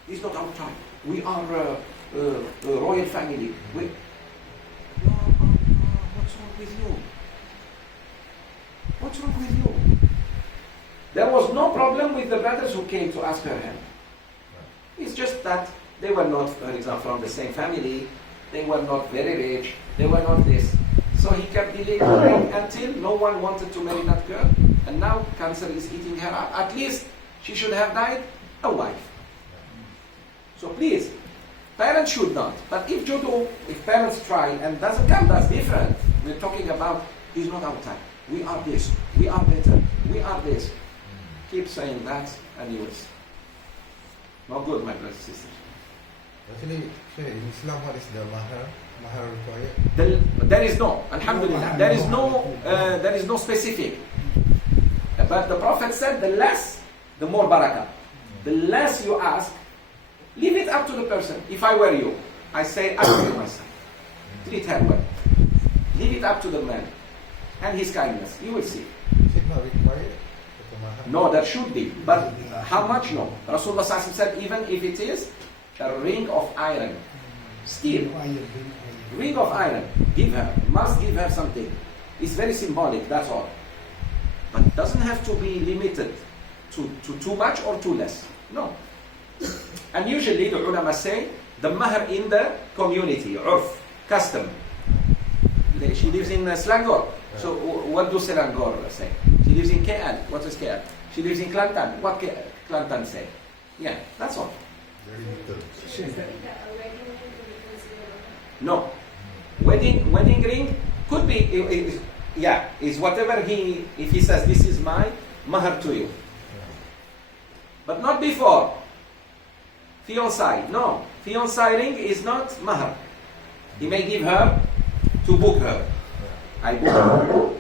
He's not our type. We are a royal family. What's wrong with you? What's wrong with you? There was no problem with the brothers who came to ask her hand. It's just that they were not, for example, from the same family, they were not very rich, they were not this. So he kept delaying until no one wanted to marry that girl, and now cancer is eating her up. At least she should have died a wife. So please, parents should not. But if parents try and doesn't come, that's different. We're talking about, it's not our time. We are this, we are better, we are this. Keep saying that and you will see. Not good, my brothers and sisters. Actually, in Islam, what is the mahar required? There is no, alhamdulillah, there is no specific. But the Prophet said the less, the more barakah. The less you ask, leave it up to the person. If I were you, I say, I will my son. Treat her well. Leave it up to the man and his kindness. You will see. Is it not required? No, there should be. But how much? No. Rasulullah said, even if it is a ring of iron, steel, ring of iron, give her. Must give her something. It's very symbolic, that's all. But it doesn't have to be limited to too much or too less. No. And usually the ulama say, the mahr in the community, urf, custom. She lives in Selangor. So what do Selangor say? She lives in KL. What is KL? She lives in Kelantan. What Kelantan say? Yeah, that's all. Very little. No. Wedding ring could be, is whatever if he says, this is my mahr to you. But not before. Fiancé. No. Fiancé ring is not mahr. He may give her to book her. I book her.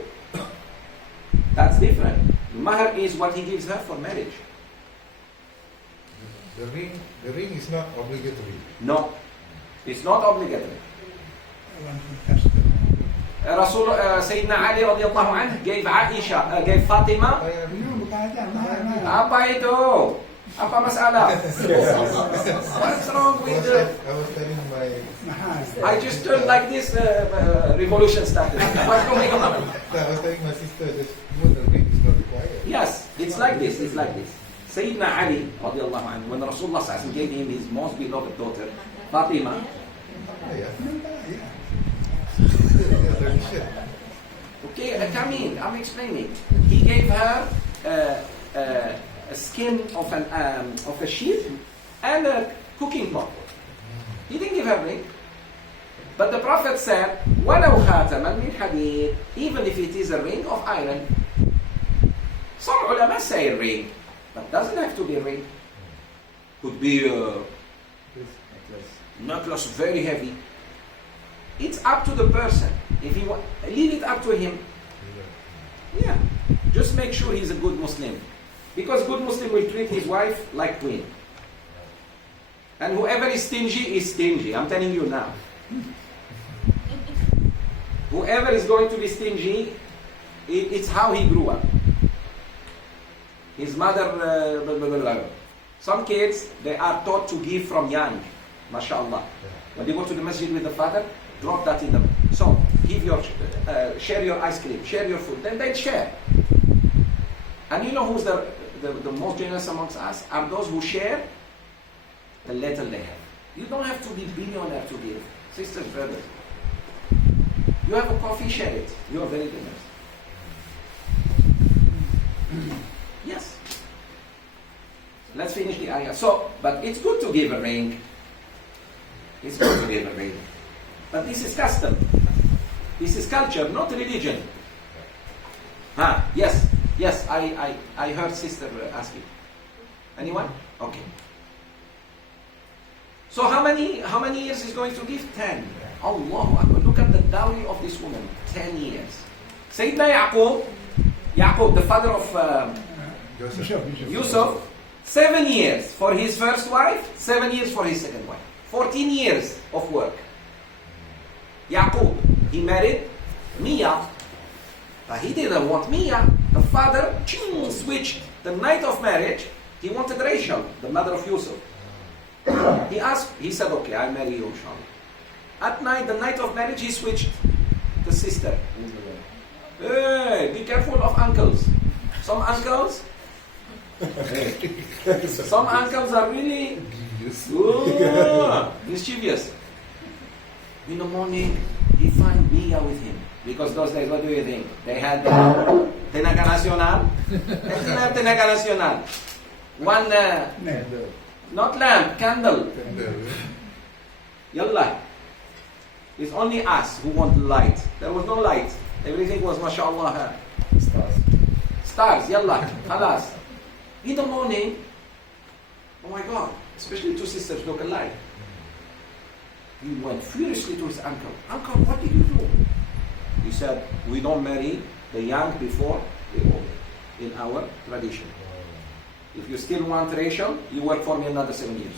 That's different. Mahr is what he gives her for marriage. The ring is not obligatory. No, it's not obligatory. Rasul Sayyidina Ali radiallahu anhu gave Aisha, gave Fatima. Apa itu? Apa masalah? What's wrong with the... I was telling my... I just turned like this, revolution started. What's going on? I was telling my sister that the ring is not required. Yes, it's like this, it's like this. Sayyidina Ali radiallahu anhu, when Rasulullah gave him his most beloved daughter, Fatima. Okay, I'm explaining. He gave her a skin of a sheep and a cooking pot. He didn't give her ring. But the Prophet said, وَلَوْ خَاتَمًا مِنْ حَدِيدٍ, even if it is a ring of iron. Some ulama say ring, but doesn't have to be a ring. Could be a necklace, very heavy. It's up to the person. If he leave it up to him. Yeah, just make sure he's a good Muslim. Because good Muslim will treat his wife like queen. And whoever is stingy, I'm telling you now. Whoever is going to be stingy, it's how he grew up. His mother, some kids, they are taught to give from young. MashaAllah. When they go to the masjid with the father, drop that in them. So, share your ice cream, share your food, then they share. And you know who's the most generous amongst us? Are those who share the little they have. You don't have to be billionaire to give. Sisters, brothers. You have a coffee, share it. You are very generous. Yes. Let's finish the ayah. So, but it's good to give a ring. It's good to give a ring. But this is custom. This is culture, not religion. Yes, I heard sister asking. Anyone? Okay. So how many years is going to give? 10. Allahu Akbar. Look at the dowry of this woman. 10 years. Sayyidina Yaqub, the father of Yusuf, 7 years for his first wife, 7 years for his second wife. 14 years of work. Yaqub, he married Mia, but he didn't want Mia. The father switched. The night of marriage, he wanted Rachel, the mother of Yusuf. He said, okay, I'll marry you, inshallah. At night, the night of marriage, he switched the sister. Hey, be careful of uncles. Some uncles are really mischievous. Oh, mischievous. In the morning, he find Mia with him. Because those days, what do you think? They had Tenaga Nacional. They didn't have Tenaga Nacional. One, not lamp, candle. Yallah. It's only us who want light. There was no light. Everything was, mashallah, stars. Yallah. Khalas. In the morning, oh my God, especially two sisters look alike. He went furiously to his uncle. Uncle, what did you do? He said, we don't marry the young before the old in our tradition. If you still want ration, you work for me another 7 years.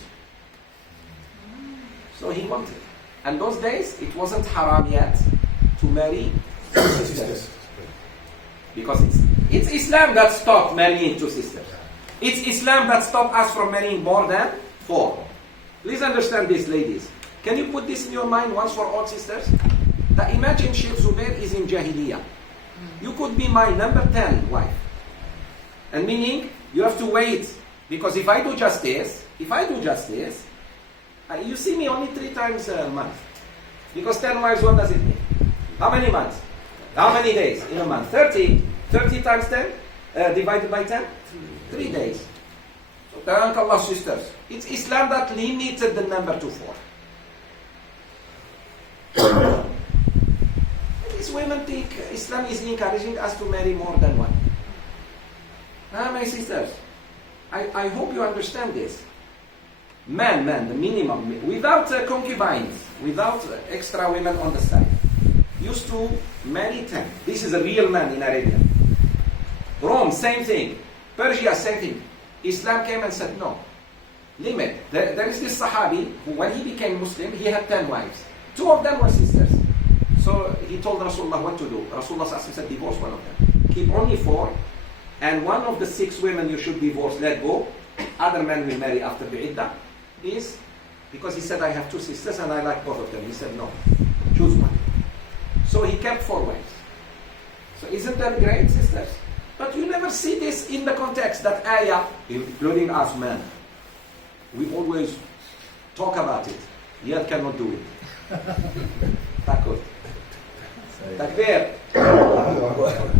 So he wanted. And those days, it wasn't haram yet to marry sisters. Because it's Islam that stopped marrying two sisters. It's Islam that stopped us from marrying more than 4. Please understand this, ladies. Can you put this in your mind once for all, sisters? That imagine Sheikh Zoubir is in Jahiliyyah. You could be my number 10 wife. And meaning, you have to wait. Because if I do justice, you see me only 3 times a month. Because 10 wives, what does it mean? How many months? How many days in a month? 30. 30 times 10 divided by 10? 3 days. So thank Allah, sisters. It's Islam that limited the number to 4. These women think Islam is encouraging us to marry more than one. My sisters, I hope you understand this. Man, the minimum, without concubines, without extra women on the side, used to marry 10. This is a real man in Arabia. Rome, same thing. Persia, same thing. Islam came and said, no, limit. There is this Sahabi who, when he became Muslim, he had 10 wives. 2 of them were sisters. So he told Rasulullah what to do. Rasulullah said, divorce one of them. Keep only 4. And one of the 6 women you should divorce, let go. Other men will marry after the iddah. Is because he said, I have 2 sisters and I like both of them. He said, no, choose one. So he kept 4 wives. So isn't that great, sisters? But you never see this in the context that ayah, including us men. We always talk about it, yet cannot do it. Takut. Takbir.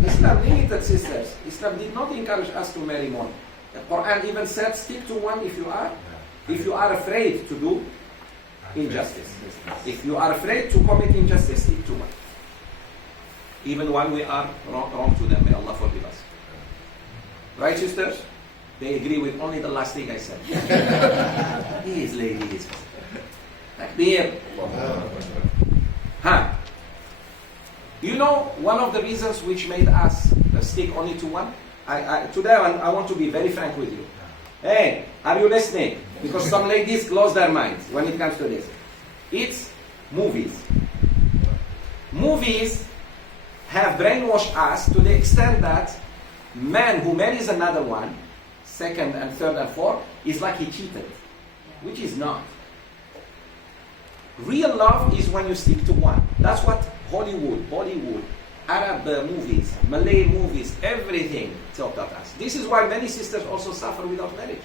Islam limited, sisters. Islam did not encourage us to marry more. The Quran even said, stick to one if you are afraid to do injustice. If you are afraid to commit injustice, stick to one. Even when we are wrong to them, may Allah forgive us. Right, sisters? They agree with only the last thing I said. These ladies. Takbir. You know, one of the reasons which made us stick only to one? Today I want to be very frank with you. Hey, are you listening? Because some ladies close their minds when it comes to this. It's movies. Movies have brainwashed us to the extent that man who marries another one, second and third and fourth, is like he cheated. Which is not. Real love is when you stick to one. That's what Hollywood, Bollywood, Arab movies, Malay movies, everything taught us. This is why many sisters also suffer without marriage,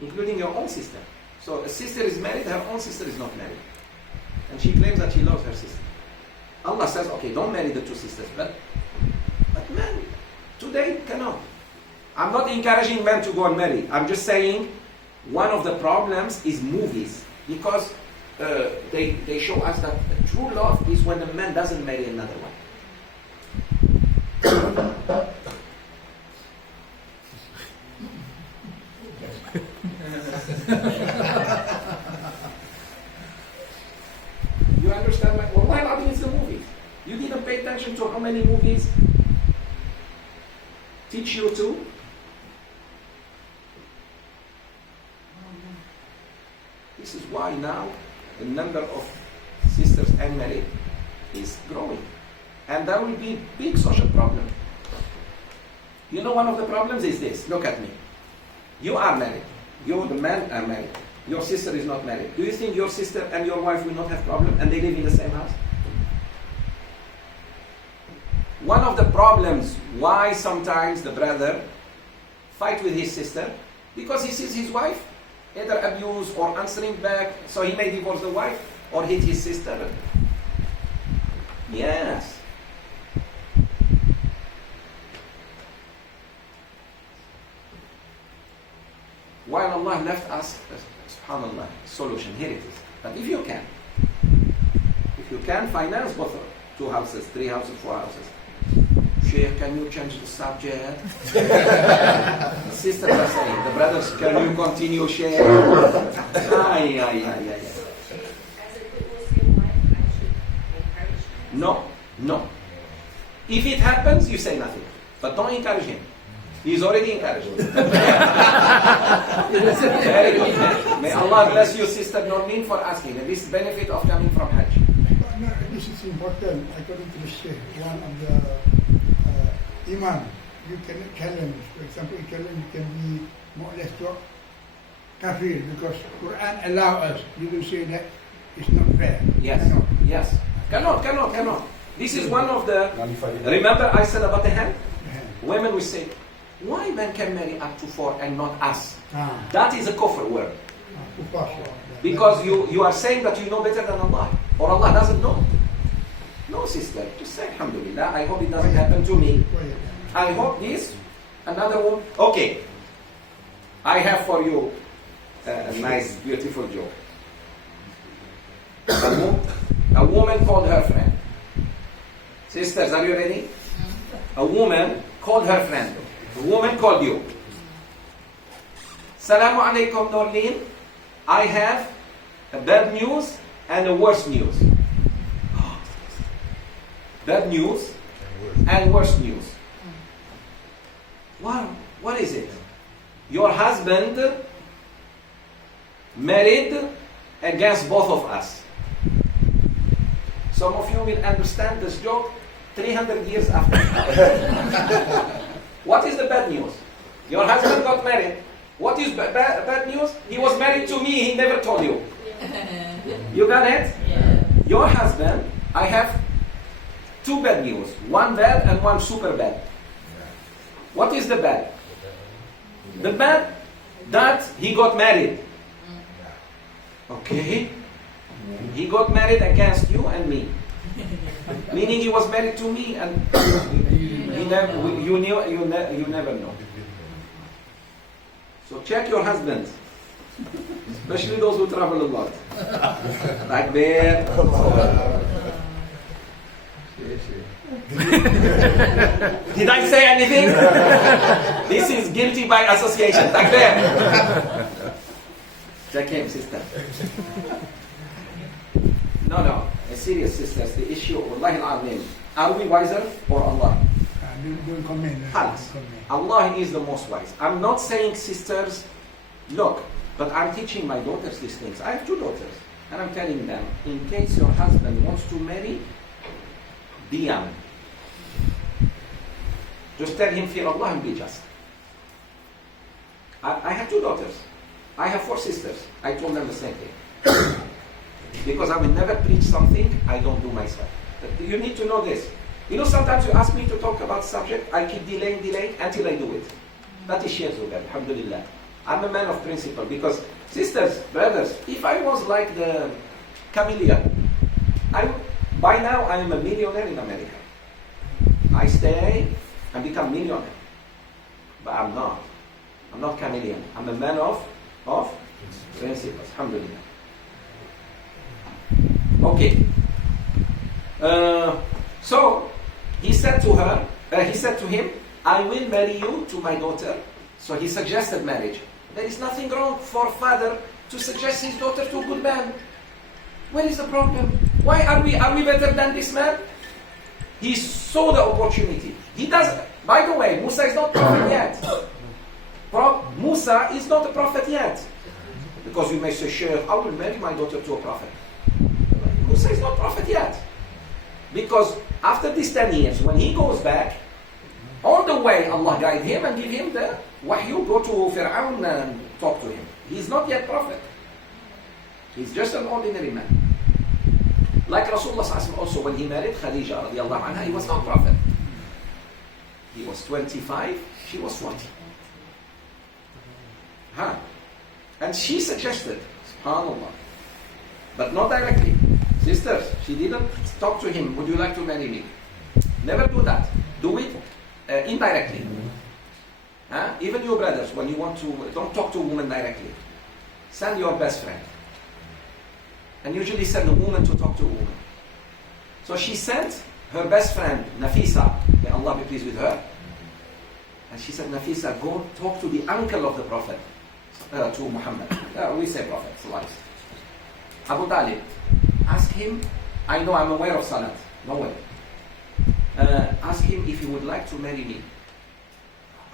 including your own sister. So a sister is married, her own sister is not married. And she claims that she loves her sister. Allah says, okay, don't marry the 2 sisters, but men today cannot. I'm not encouraging men to go and marry. I'm just saying one of the problems is movies, because they show us that true love is when a man doesn't marry another one. You understand my... Wallahi al-Azim, it's the movies. You didn't pay attention to how many movies teach you to... This is why now the number of sisters unmarried is growing. And there will be big social problem. You know, one of the problems is this. Look at me. You are married. You, the men, are married. Your sister is not married. Do you think your sister and your wife will not have problem and they live in the same house? One of the problems why sometimes the brother fight with his sister, because he sees his wife either abuse or answering back, so he may divorce the wife or hit his sister. Yes. While Allah left us, subhanallah, solution, here it is. But if you can finance both 2 houses, 3 houses, 4 houses. Sheikh, can you change the subject? The sisters are saying, the brothers, can you continue sharing? No. If it happens, you say nothing. But don't encourage him. He's already encouraged. Very good. May Allah bless you, Sister Noreen, for asking. This benefit of coming from Hajj. No, this is important. According to the Sheikh, one of the Imam, you can challenge. For example, you can be more or less kafir because Quran allow us. You will say that it's not fair. Yes. Cannot. This is one of the. Remember I said about the hand? Women will say, why men can marry up to 4 and not us? That is a kufr word. Because you are saying that you know better than Allah. Or Allah doesn't know. No, sister. Just say alhamdulillah. I hope it doesn't happen to me. I hope this, another one. Okay. I have for you a nice, beautiful joke. A woman called her friend. Sisters, are you ready? A woman called her friend. A woman called you. Salamu alaikum, Norleen. I have a bad news and a worse news. Bad news and worse news. What is it? Your husband married against both of us. Some of you will understand this joke 300 years after. What is the bad news? Your husband got married. What is bad news? He was married to me, he never told you. You got it? Yeah. Your husband, I have 2 bad news. 1 bad and 1 super bad. What is the bad? The bad that he got married. Okay? He got married against you and me. Meaning he was married to me and you never know. So check your husbands. Especially those who travel a lot. Like there. Did I say anything? This is guilty by association. Like there. Check him, sister. No. Serious, sisters. The issue, Wallahi al-Azim. Are we wiser or Allah? Don't comment. Allah is the most wise. I'm not saying, sisters, look, but I'm teaching my daughters these things. I have 2 daughters. And I'm telling them, in case your husband wants to marry, be young. Just tell him, fear Allah and be just. I have 2 daughters. I have 4 sisters. I told them the same thing. Because I will never preach something I don't do myself. You need to know this. You know, sometimes you ask me to talk about subject, I keep delaying until I do it. That is Sheikh Zoubir, alhamdulillah. I'm a man of principle because, sisters, brothers, if I was like the chameleon, by now I am a millionaire in America. I stay and become millionaire. But I'm not. I'm not chameleon. I'm a man of principles, alhamdulillah. Okay. So he said to him, I will marry you to my daughter. So he suggested marriage. There is nothing wrong for a father to suggest his daughter to a good man. Where is the problem? Why are we better than this man? He saw the opportunity. He does. By the way, Musa is not prophet yet. Musa is not a prophet yet. Because you may say, Sheikh, I will marry my daughter to a prophet. Musa is not prophet yet. Because after these 10 years, when he goes back, on the way Allah guide him and give him the wahyu, go to Fir'aun and talk to him. He's not yet prophet. He's just an ordinary man. Like Rasulullah also, when he married Khadija radiallahu anha, he was not prophet. He was 25, she was 40. And she suggested, subhanAllah, but not directly. Sisters, she didn't talk to him, would you like to marry me? Never do that. Do it indirectly. Even your brothers, when you want to, don't talk to a woman directly. Send your best friend. And usually send a woman to talk to a woman. So she sent her best friend, Nafisa, may Allah be pleased with her. And she said, Nafisa, go talk to the uncle of the Prophet, to Muhammad. We say Prophet, Abu Talib. Ask him, I know I'm aware of Salat, no way. Ask him if he would like to marry me.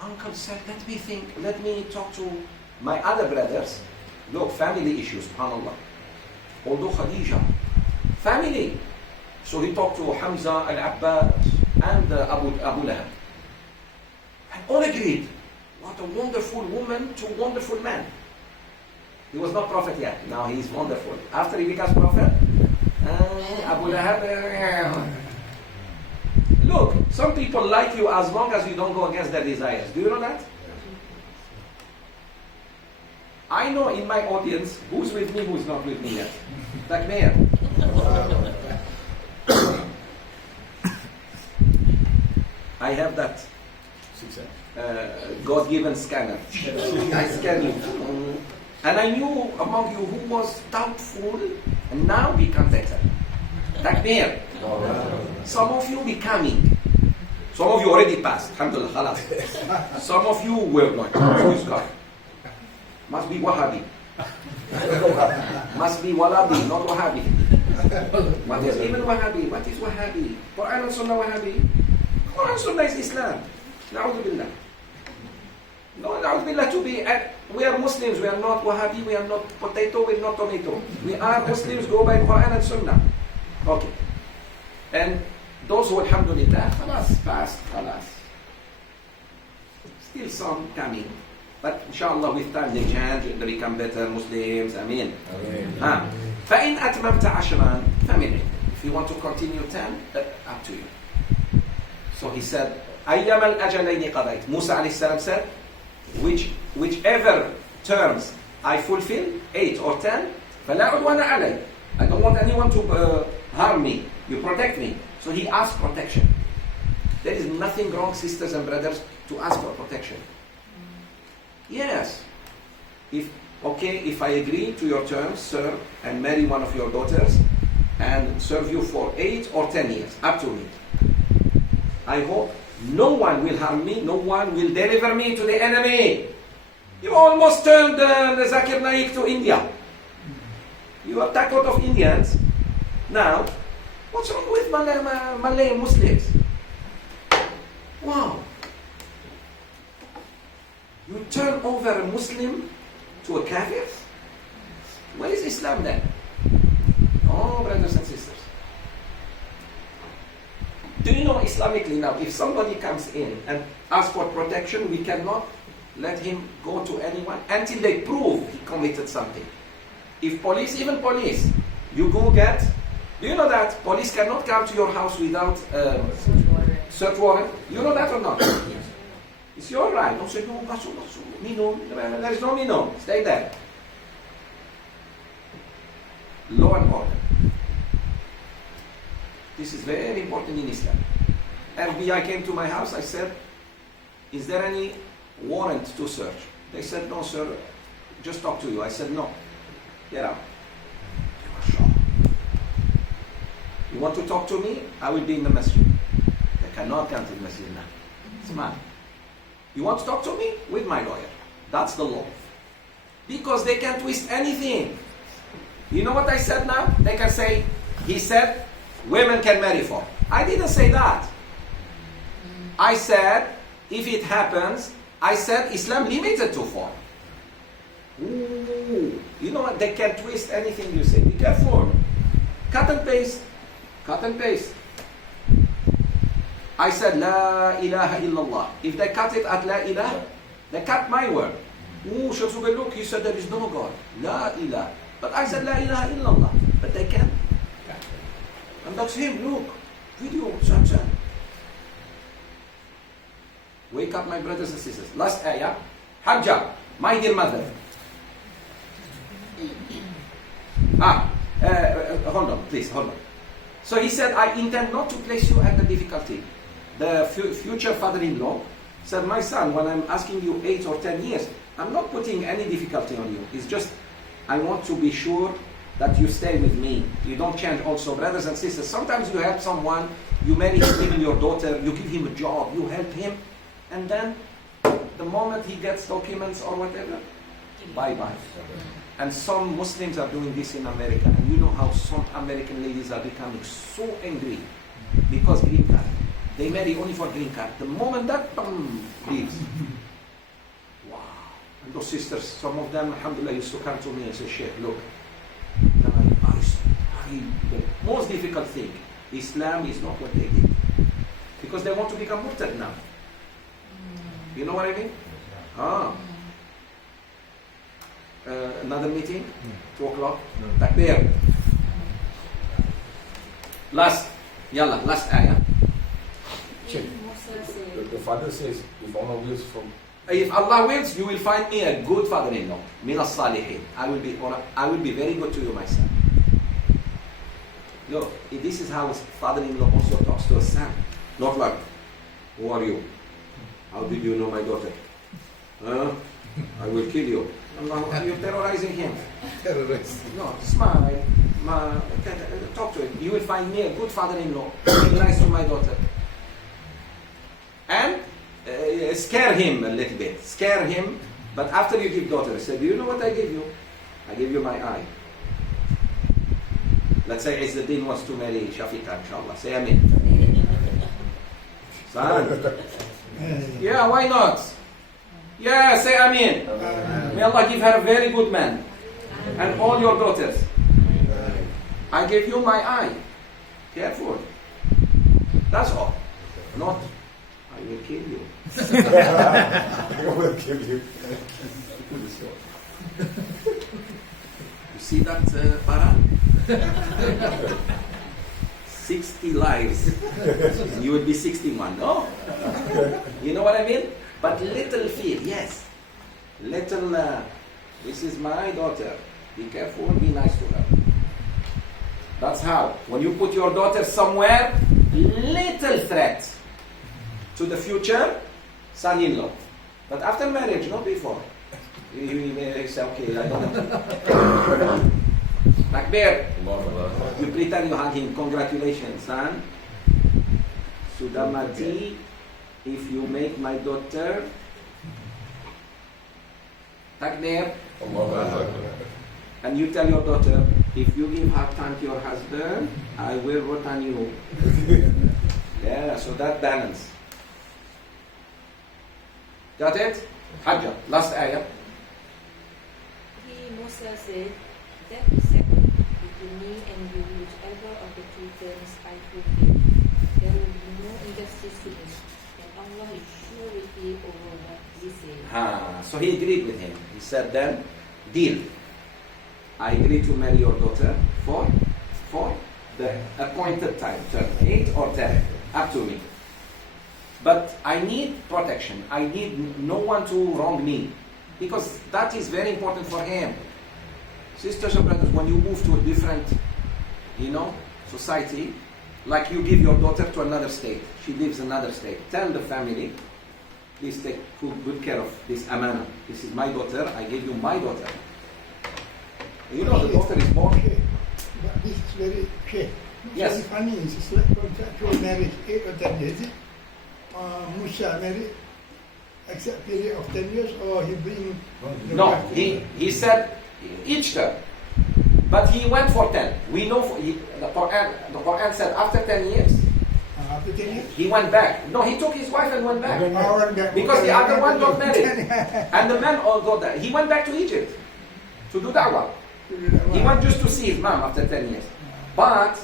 Uncle said, let me think, let me talk to my other brothers. Look, family issues, subhanAllah. Although Khadija, family. So he talked to Hamza, Al-Abbas, and Abu Lahab. And all agreed. What a wonderful woman to a wonderful man. He was not prophet yet. Now he is wonderful. After he becomes prophet, Abu Lahab. Look, some people like you as long as you don't go against their desires. Do you know that? I know in my audience who's with me, who's not with me yet. Like Mayor. I have that God-given scanner. I scan you. And I knew among you who was doubtful and now become better. Like Mayor. Some of you becoming. Some of you already passed. Alhamdulillah, khalas. Some of you were not. Who is God? Must be Wahhabi. Must be Walabi, not Wahhabi. What is even Wahhabi? What is Wahhabi? Quran and Sunnah Wahhabi? Quran and Sunnah is Islam. Na'udhu billah. No, na'udhu billah to be. We are Muslims, we are not Wahhabi, we are not potato, we are not tomato. We are Muslims, go by Quran and Sunnah. Okay. And those who, alhamdulillah, khalas, fast, khalas. Still some coming. But inshallah with time they change, they become better Muslims. Ameen. فَإِنْ أَتْمَمْتَ عَشْرًا family. If you want to continue 10, up to you. So he said, أَيَّمَا الْأَجَلَيْنِ قَضَيْتِ Musa alayhi salam said, whichever terms I fulfill, 8 or 10, فَلَا عُدْوَانَ عَلَيْ I don't want anyone to harm me. You protect me. So he asked protection. There is nothing wrong, sisters and brothers, to ask for protection. Yes. If I agree to your terms, sir, and marry one of your daughters and serve you for 8 or 10 years, up to me. I hope no one will harm me, no one will deliver me to the enemy. You almost turned the Zakir Naik to India. You attack a lot of Indians. Now, what's wrong with Malay Muslims? Wow. You turn over a Muslim to a kafir? Where is Islam then? Oh, brothers and sisters. Do you know Islamically now, if somebody comes in and asks for protection, we cannot let him go to anyone until they prove he committed something. If police, even police, you go get, do you know that police cannot come to your house without search warrant? You know that or not? It's your right. Don't say, no, minum. There is no minum. Stay there. Law and order. This is very important in Islam. FBI came to my house. I said, is there any warrant to search? They said, no, sir. Just talk to you. I said, no. Get out. They were shocked. You want to talk to me? I will be in the masjid. They cannot come to the masjid now. It's mad. You want to talk to me? With my lawyer. That's the law. Because they can twist anything. You know what I said now? They can say, he said, women can marry for. I didn't say that. I said, if it happens, I said Islam limited to 4. Ooh. You know what? They can twist anything you say. Be careful. Cut and paste. Cut and paste. I said, La ilaha illallah. If they cut it at La ilaha, they cut my word. Ooh, Sheikh Zoubir, look, he said there is no God. La ilaha. But I said, La ilaha illallah. But they can. And that's him, look. Video, son. Wake up, my brothers and sisters. Last ayah. Hajjah, my dear mother. Hold on, please, hold on. So he said, I intend not to place you under difficulty. The future father-in-law said, my son, when I'm asking you 8 or 10 years, I'm not putting any difficulty on you. It's just, I want to be sure that you stay with me. You don't change also. Brothers and sisters, sometimes you help someone, you marry him, even your daughter, you give him a job, you help him, and then the moment he gets documents or whatever, bye-bye. And some Muslims are doing this in America, and you know how some American ladies are becoming so angry because green card. They marry only for green card. The moment that leaves, wow. And those sisters, some of them, alhamdulillah, used to come to me and say, Sheikh, look, the most difficult thing, Islam is not what they did. Because they want to become murtad now. You know what I mean? Another meeting? 2 o'clock? Back there. Last ayah. The father says, if Allah wills if Allah wills, you will find me a good father-in-law. Min as-salihin. I will be very good to you, my son. Look, this is how a father-in-law also talks to a son. Not like, who are you? How did you know my daughter? I will kill you. Allah, you're terrorizing him. No, smile. Talk to him. You will find me a good father-in-law. Be nice to my daughter. And scare him a little bit. Scare him. But after you give daughter, say, do you know what I give you? I give you my eye. Let's say Izzuddin wants to marry Shafiqa, inshallah. Say amen. Son. Yeah, why not? Yeah, say amen. May Allah give her a very good man. And all your daughters. I give you my eye. Careful. That's all. Not, I will kill you. I will kill you. You see that, Farah? 60 lives. You will be 61. No? You know what I mean? But little fear, yes. Little, this is my daughter. Be careful, be nice to her. That's how. When you put your daughter somewhere, little threat to the future son-in-law. But after marriage, not before. You say, okay, I don't have to. Takbir. You pretend you hug him. Congratulations, son. Sudamati, if you make my daughter. Takbir. And you tell your daughter, if you give hard time to your husband, I will vote on you. Yeah, so that balance. Got it? Hajjah. Last ayah. Musa said, that is settled between me and you, whichever of the two terms I fulfill. There will be no injustice to him, and Allah is surety over what we say. So he agreed with him. He said then, deal. I agree to marry your daughter for the appointed time, 8 or 10, up to me. But I need protection. I need no one to wrong me, because that is very important for him. Sisters and brothers, when you move to a different, society, like you give your daughter to another state, she lives in another state, tell the family, please take good care of this amana. This is my daughter, I give you my daughter. The daughter is born. But this is very Yes. very funny. It's like contractual marriage, 8 or 10 years. Musa married, except period of 10 years, or he bring. No, he said each term, but he went for 10. We know the Quran said after 10 years. After 10 years? He went back. No, he took his wife and went back. Because Because the other one got married. And the man all got that. He went back to Egypt to do da'wah. He went just to see his mom after 10 years. But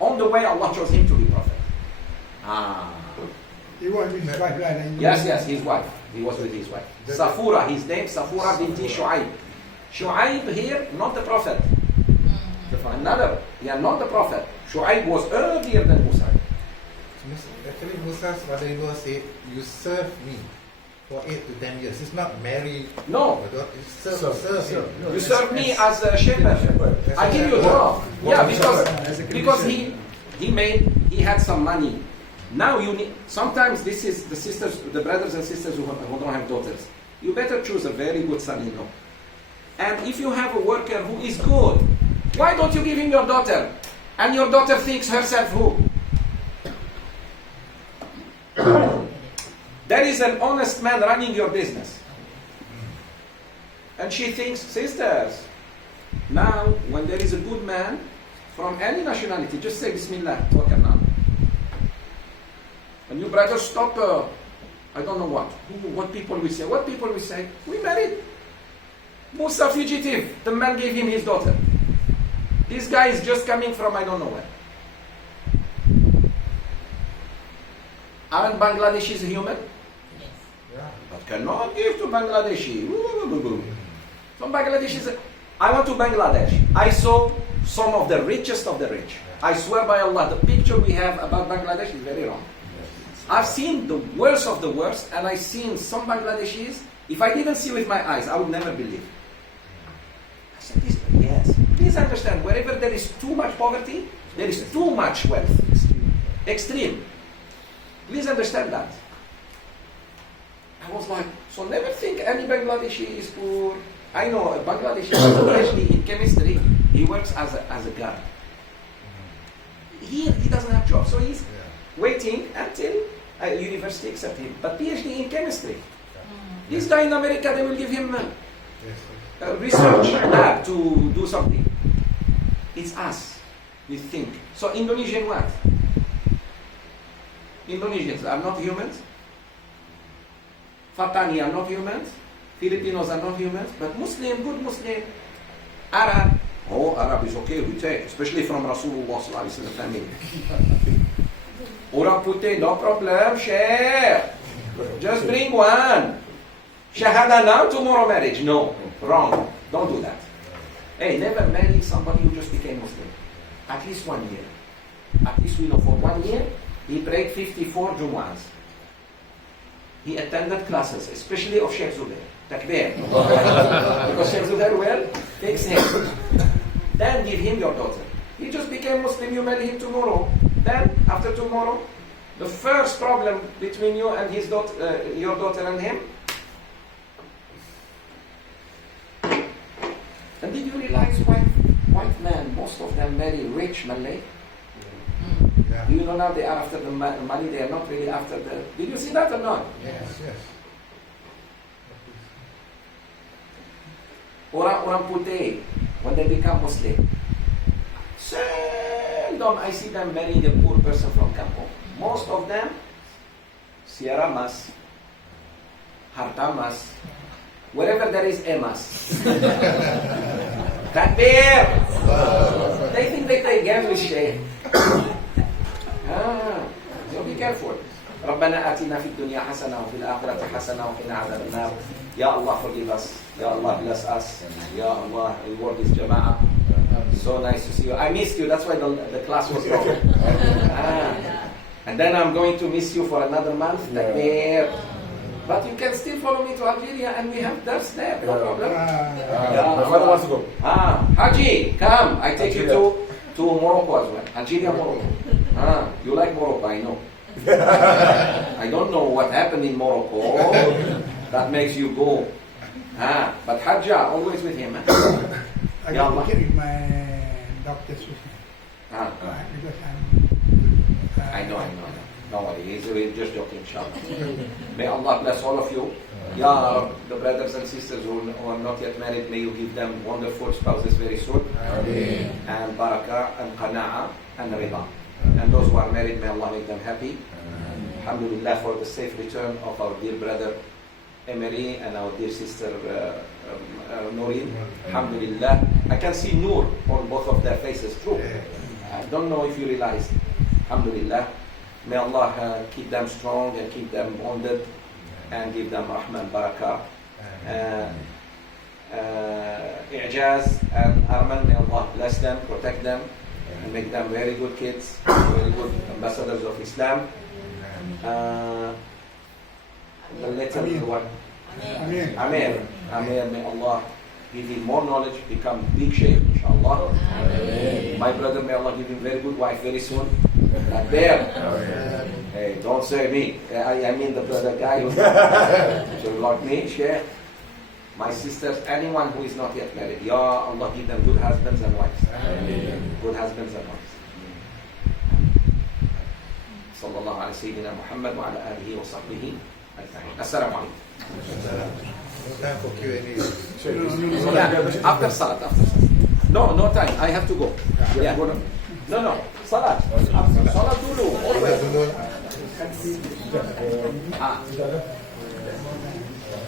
on the way, Allah chose him to be prophet. He was with his wife, right? Yes, his wife. He was with his wife. Safura, his name, Safura binti Shu'aib. Shu'aib here, not the prophet. Not the prophet. Shu'aib was earlier than Musa. Actually, Musa's father-in-law said, you serve me. for 8 to 10 years. It's not marry. No. It's serve him. You serve me as a shepherd. I give you job. Yeah, because he had some money. Now you need. Sometimes this is the sisters, the brothers and sisters who don't have daughters. You better choose a very good son-in-law. And if you have a worker who is good, why don't you give him your daughter? And your daughter thinks herself who? There is an honest man running your business. And she thinks, sisters, now when there is a good man from any nationality, just say Bismillah, tawakkal. And you brothers stop, I don't know what people will say. What people will say? We married. Musa fugitive, the man gave him his daughter. This guy is just coming from I don't know where. Aren't Bangladeshis human? Yes. But cannot give to Bangladeshi. From Bangladeshis, I went to Bangladesh. I saw some of the richest of the rich. I swear by Allah, the picture we have about Bangladesh is very wrong. I've seen the worst of the worst, and I've seen some Bangladeshis. If I didn't see with my eyes, I would never believe. I said, yes. Please understand, wherever there is too much poverty, there is too much wealth. Extreme. Please understand that. I was like, so never think any Bangladeshi is poor. I know a Bangladeshi has a PhD in chemistry. He works as a guard. He doesn't have job, so he's waiting until university accept him. But PhD in chemistry. This guy in America, they will give him a research lab to do something. It's us. We think. So Indonesian what? Indonesians are not humans. Fatani are not humans. Filipinos are not humans. But Muslim, good Muslim. Arab. Oh, Arab is okay, we take. Especially from Rasulullah sallallahu alaihi wasallam family. Orang putih, no problem, share. Just bring one. Shahada now, tomorrow marriage. No, wrong. Don't do that. Hey, never marry somebody who just became Muslim. At least 1 year. At least we know for 1 year, he prayed 54 Jumu'ahs. He attended classes, especially of Sheikh Zoubir. Takbir. Because Sheikh Zoubir will fix him. Then give him your daughter. He just became Muslim, you marry him tomorrow. Then, after tomorrow, the first problem between you and his daughter, your daughter and him. And did you realize white men, most of them marry rich Malay? Yeah. Do you know now they are after the money, they are not really after the... Did you see that or not? Yes. Orang putih, when they become Muslim, seldom I see them marrying a poor person from Kampung. Most of them, Sierra Mas, Harta Mas, wherever there is Emas. Takbir! They think they play games with Sheikh. So be careful. ربنا آتنا في الدنيا حسنة وفي الآخرة حسنة وقنا عذاب النار. Ya Allah, forgive us. Ya Allah, bless us. Ya Allah, reward this jama'ah. So nice to see you. I missed you, that's why the class was long. And then I'm going to miss you for another month. Takbir. But you can still follow me to Algeria and we have dars there, no problem. My father wants to go. Haji, come. I take you to Morocco as well. Algeria, Morocco. You like Morocco, I know. I don't know what happened in Morocco that makes you go. But Hajjah, always with him. I got to carry my doctor's with me. Because I know. No worries, we're just joking, inshallah. May Allah bless all of you. Ya Rab, the brothers and sisters who are not yet married, may you give them wonderful spouses very soon. Ameen. And barakah, and qana'a, and rida. And those who are married, may Allah make them happy. Alhamdulillah for the safe return of our dear brother Emery and our dear sister Noreen. Alhamdulillah. I can see Noor on both of their faces, true. I don't know if you realized. Alhamdulillah. May Allah keep them strong and keep them bonded and give them rahmah and barakah. I'jaz and Arman, may Allah bless them, protect them, and make them very good kids, very good ambassadors of Islam. The little one. Amen. Amen. Amen. May Allah give him more knowledge, become big Sheikh, inshallah. Amen. My brother, may Allah give him very good wife very soon. Like there. Hey, don't say me. I mean the guy who so like me, Sheikh. My sisters, anyone who is not yet married, Ya Allah, give them good husbands and wives. Amen. Good husbands and wives. Sallallahu alayhi Sayyidina Muhammad wa ala alihi wa sahbihi ajma'in. Assalamu alaikum. No time for Q&A. Yeah, after Salat. No time. I have to go. Yeah. No. Salat. Salat dulu. Always.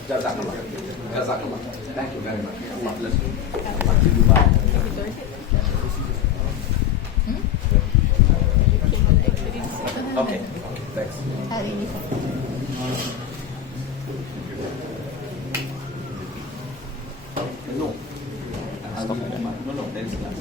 Jazakallah. Jazakallah. Thank you very much. Allah bless you. Okay. Thanks. No. No, there is class.